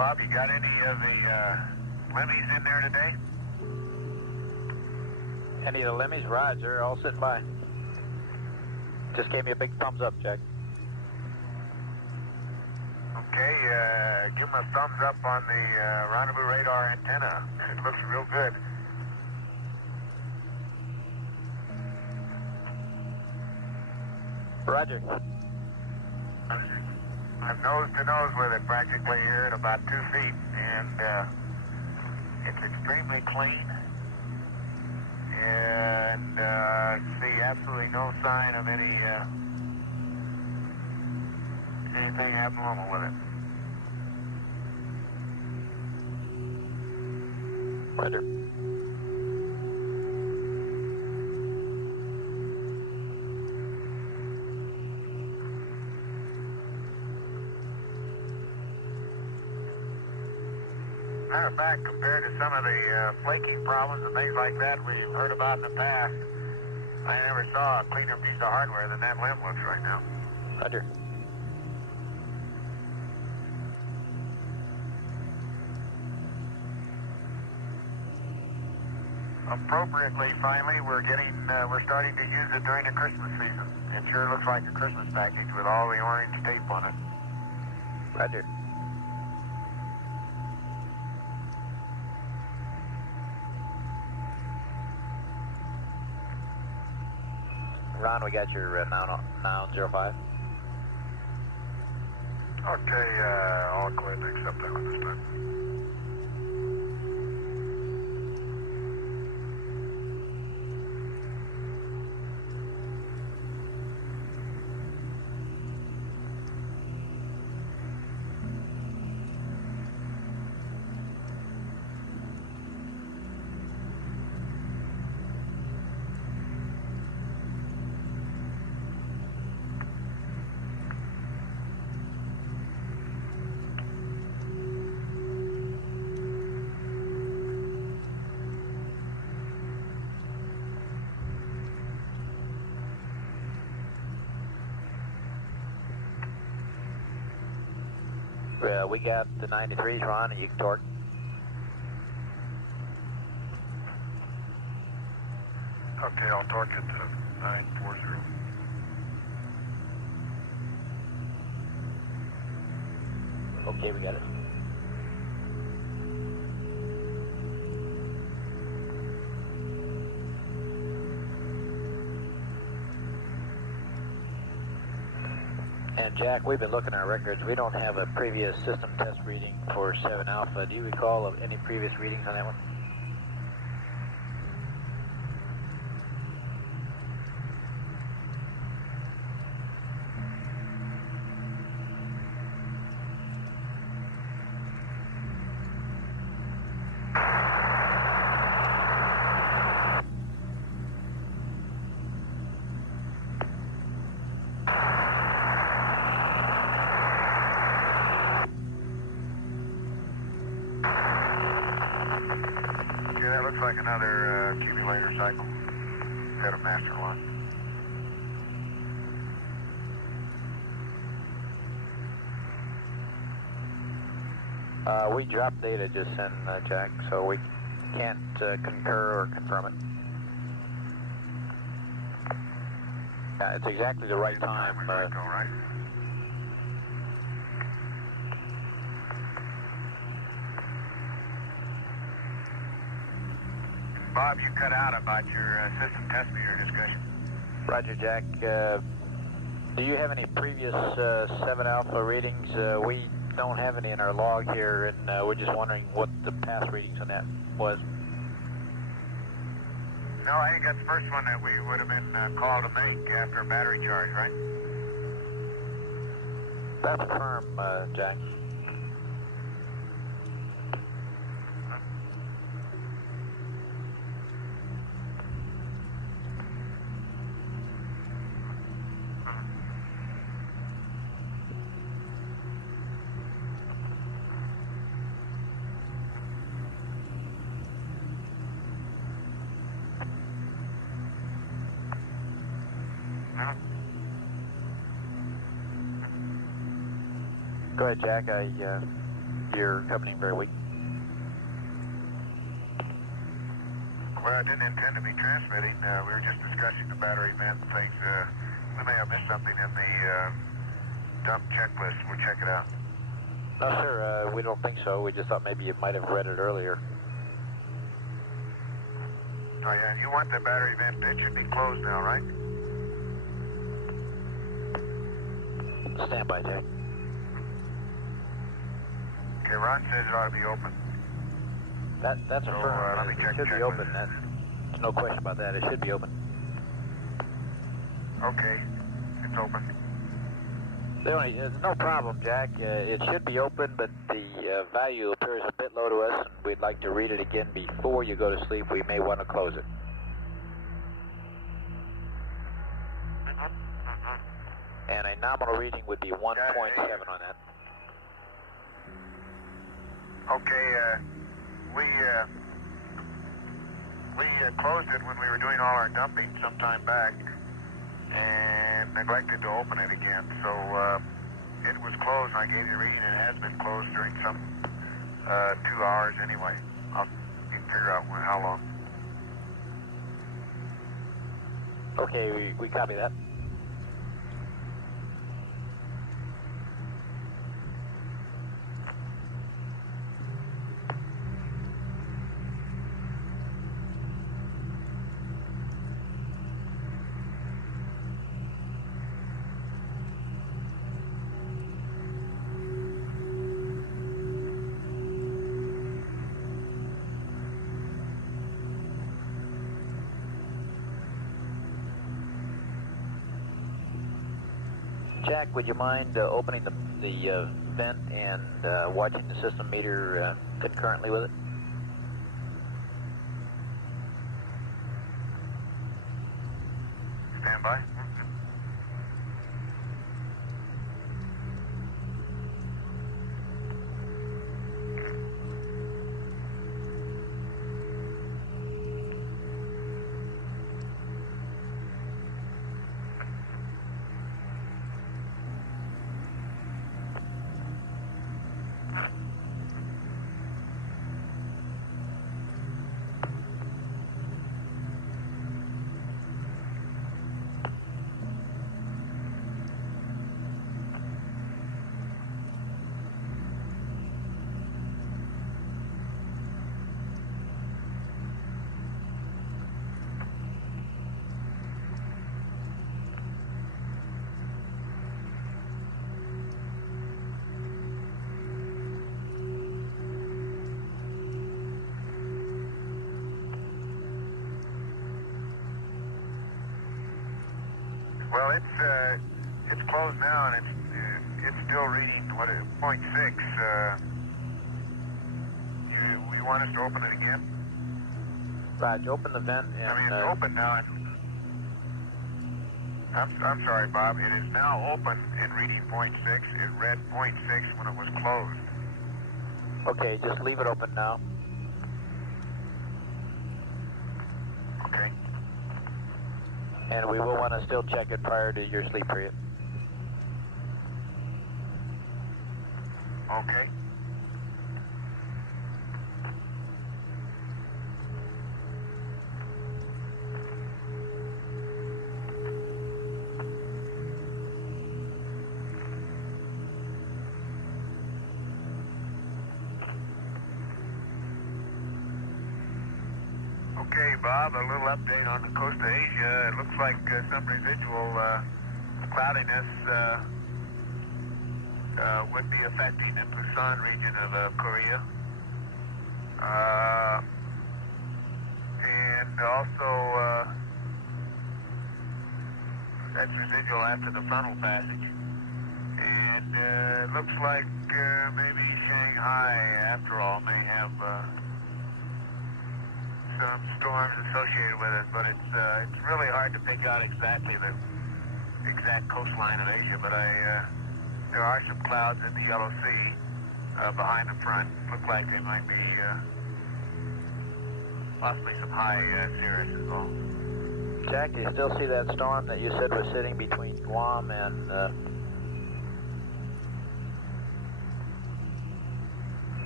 Bob, you got any of the limmies in there today? Any of the limmies? Roger, all sitting by. Just gave me a big thumbs up, Jack. Okay, give them a thumbs up on the rendezvous radar antenna. It looks real good. Roger. I'm nose to nose with it practically here at about 2 feet, and it's extremely clean. And see absolutely no sign of anything abnormal with it. Roger. Matter of fact, compared to some of the flaking problems and things like that we've heard about in the past, I never saw a cleaner piece of hardware than that limb looks right now. Roger. Appropriately, finally, we're starting to use it during the Christmas season. It sure looks like a Christmas package with all the orange tape on it. Roger. Ron, we got your noun 05. Okay, I'll go ahead and accept that one this time. We got the 93s, Ron, and you can torque. Okay, I'll torque it to 940. Okay, we got it. And Jack, we've been looking at our records. We don't have a previous system test reading for 7 Alpha. Do you recall of any previous readings on that one? Yeah, that looks like another accumulator cycle. Got a master one. We dropped data just in, Jack, so we can't concur or confirm it. Yeah, it's exactly the right time. Right? Bob, you cut out about your system test meter discussion. Roger, Jack. Do you have any previous 7 Alpha readings? We don't have any in our log here, and we're just wondering what the past readings on that was. No, I think that's the first one that we would have been called to make after a battery charge, right? That's firm, Jack. Go ahead, Jack. you're coming in very weak. Well, I didn't intend to be transmitting. We were just discussing the battery vent and things. We may have missed something in the dump checklist. We'll check it out. No, sir, we don't think so. We just thought maybe you might have read it earlier. Oh, yeah, you want the battery vent. It should be closed now, right? Stand by, Jack. Okay, Ron says it ought to be open. That's So, affirmed. let me check It should the be open. checklist. There's no question about that. It should be open. Okay, it's open. There's no problem, Jack. It should be open, but the value appears a bit low to us, and we'd like to read it again before you go to sleep. We may want to close it. And a nominal reading would be 1.7 on that. Okay, we closed it when we were doing all our dumping some time back and neglected to open it again. So it was closed, and I gave you a reading. It has been closed during some 2 hours anyway. I'll figure out how long. Okay, we copy that. Jack, would you mind opening the vent and watching the system meter concurrently with it? Stand by. Well, it's closed now, and it's still reading 0.6. You want us to open it again? Raj, open the vent and... I mean, it's open now. I'm sorry, Bob. It is now open and reading 0.6. It read 0.6 when it was closed. Okay, just leave it open now. Okay. And we will want to still check it prior to your sleep period. Okay. Okay, Bob, a little update on the coast of Asia. It looks like some residual cloudiness would be affecting the Busan region of Korea. And also, that's residual after the frontal passage. And it looks like maybe Shanghai, after all, may have some storms associated with it, but it's really hard to pick out exactly the exact coastline of Asia. But there are some clouds in the Yellow Sea behind the front. Look like they might be possibly some high cirrus as well. Jack, do you still see that storm that you said was sitting between Guam and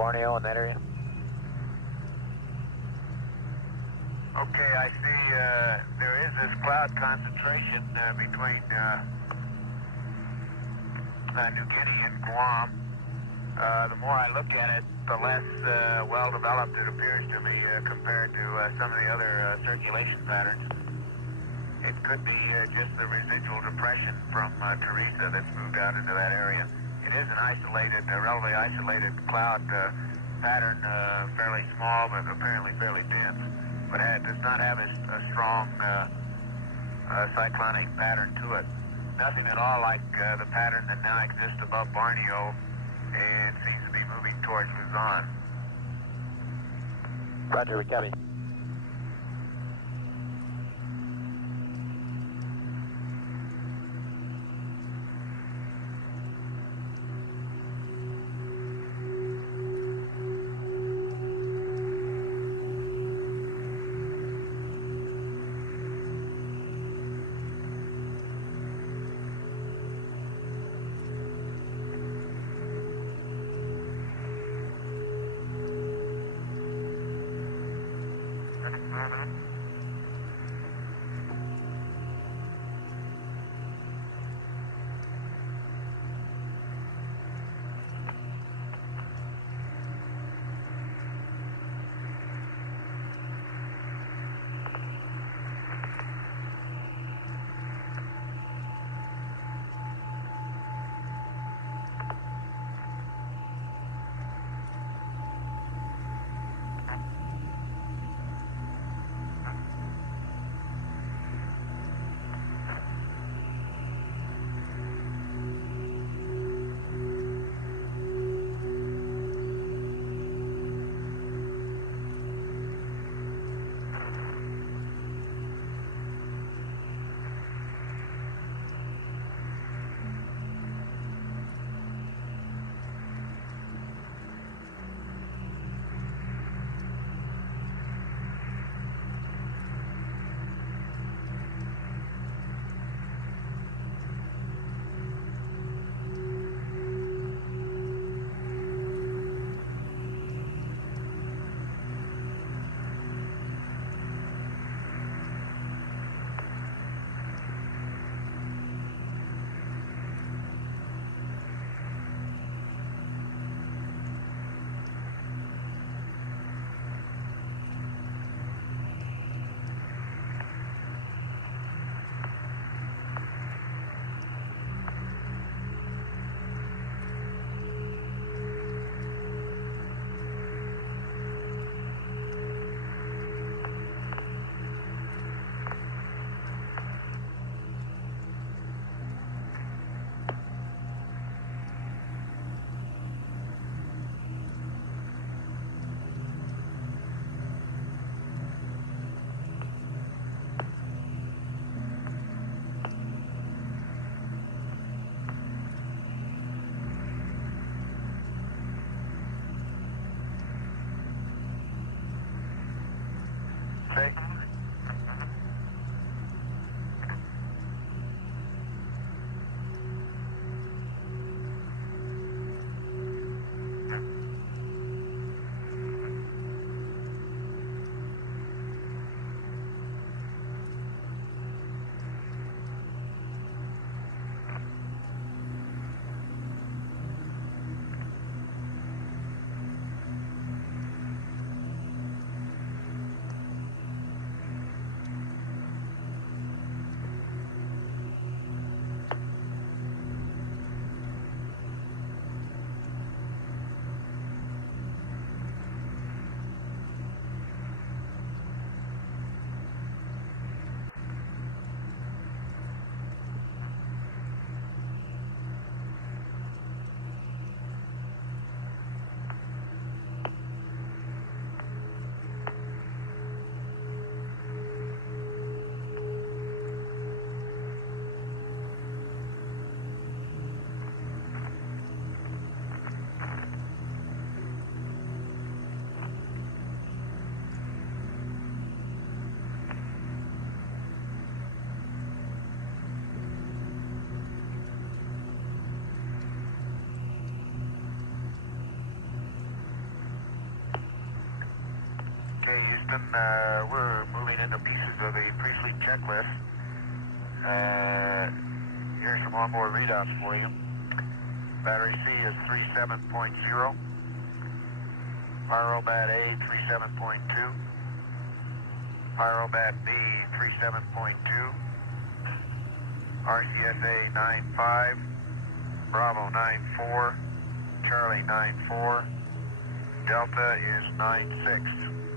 Borneo in that area? Okay, I see there is this cloud concentration between New Guinea and Guam. The more I look at it, the less well-developed it appears to me compared to some of the other circulation patterns. It could be just the residual depression from Teresa that's moved out into that area. It is an isolated, relatively isolated cloud pattern, fairly small but apparently fairly dense, but it does not have a strong cyclonic pattern to it. Nothing at all like the pattern that now exists above Borneo and seems to be moving towards Luzon. Roger, we copy. Okay, Houston, we're moving into pieces of the pre-sleep checklist. Here's some onboard readouts for you. Battery C is 37.0. Pyrobat A 37.2. Pyrobat B 37.2. RCSA 95. Bravo 94. Charlie 94. Delta is 96.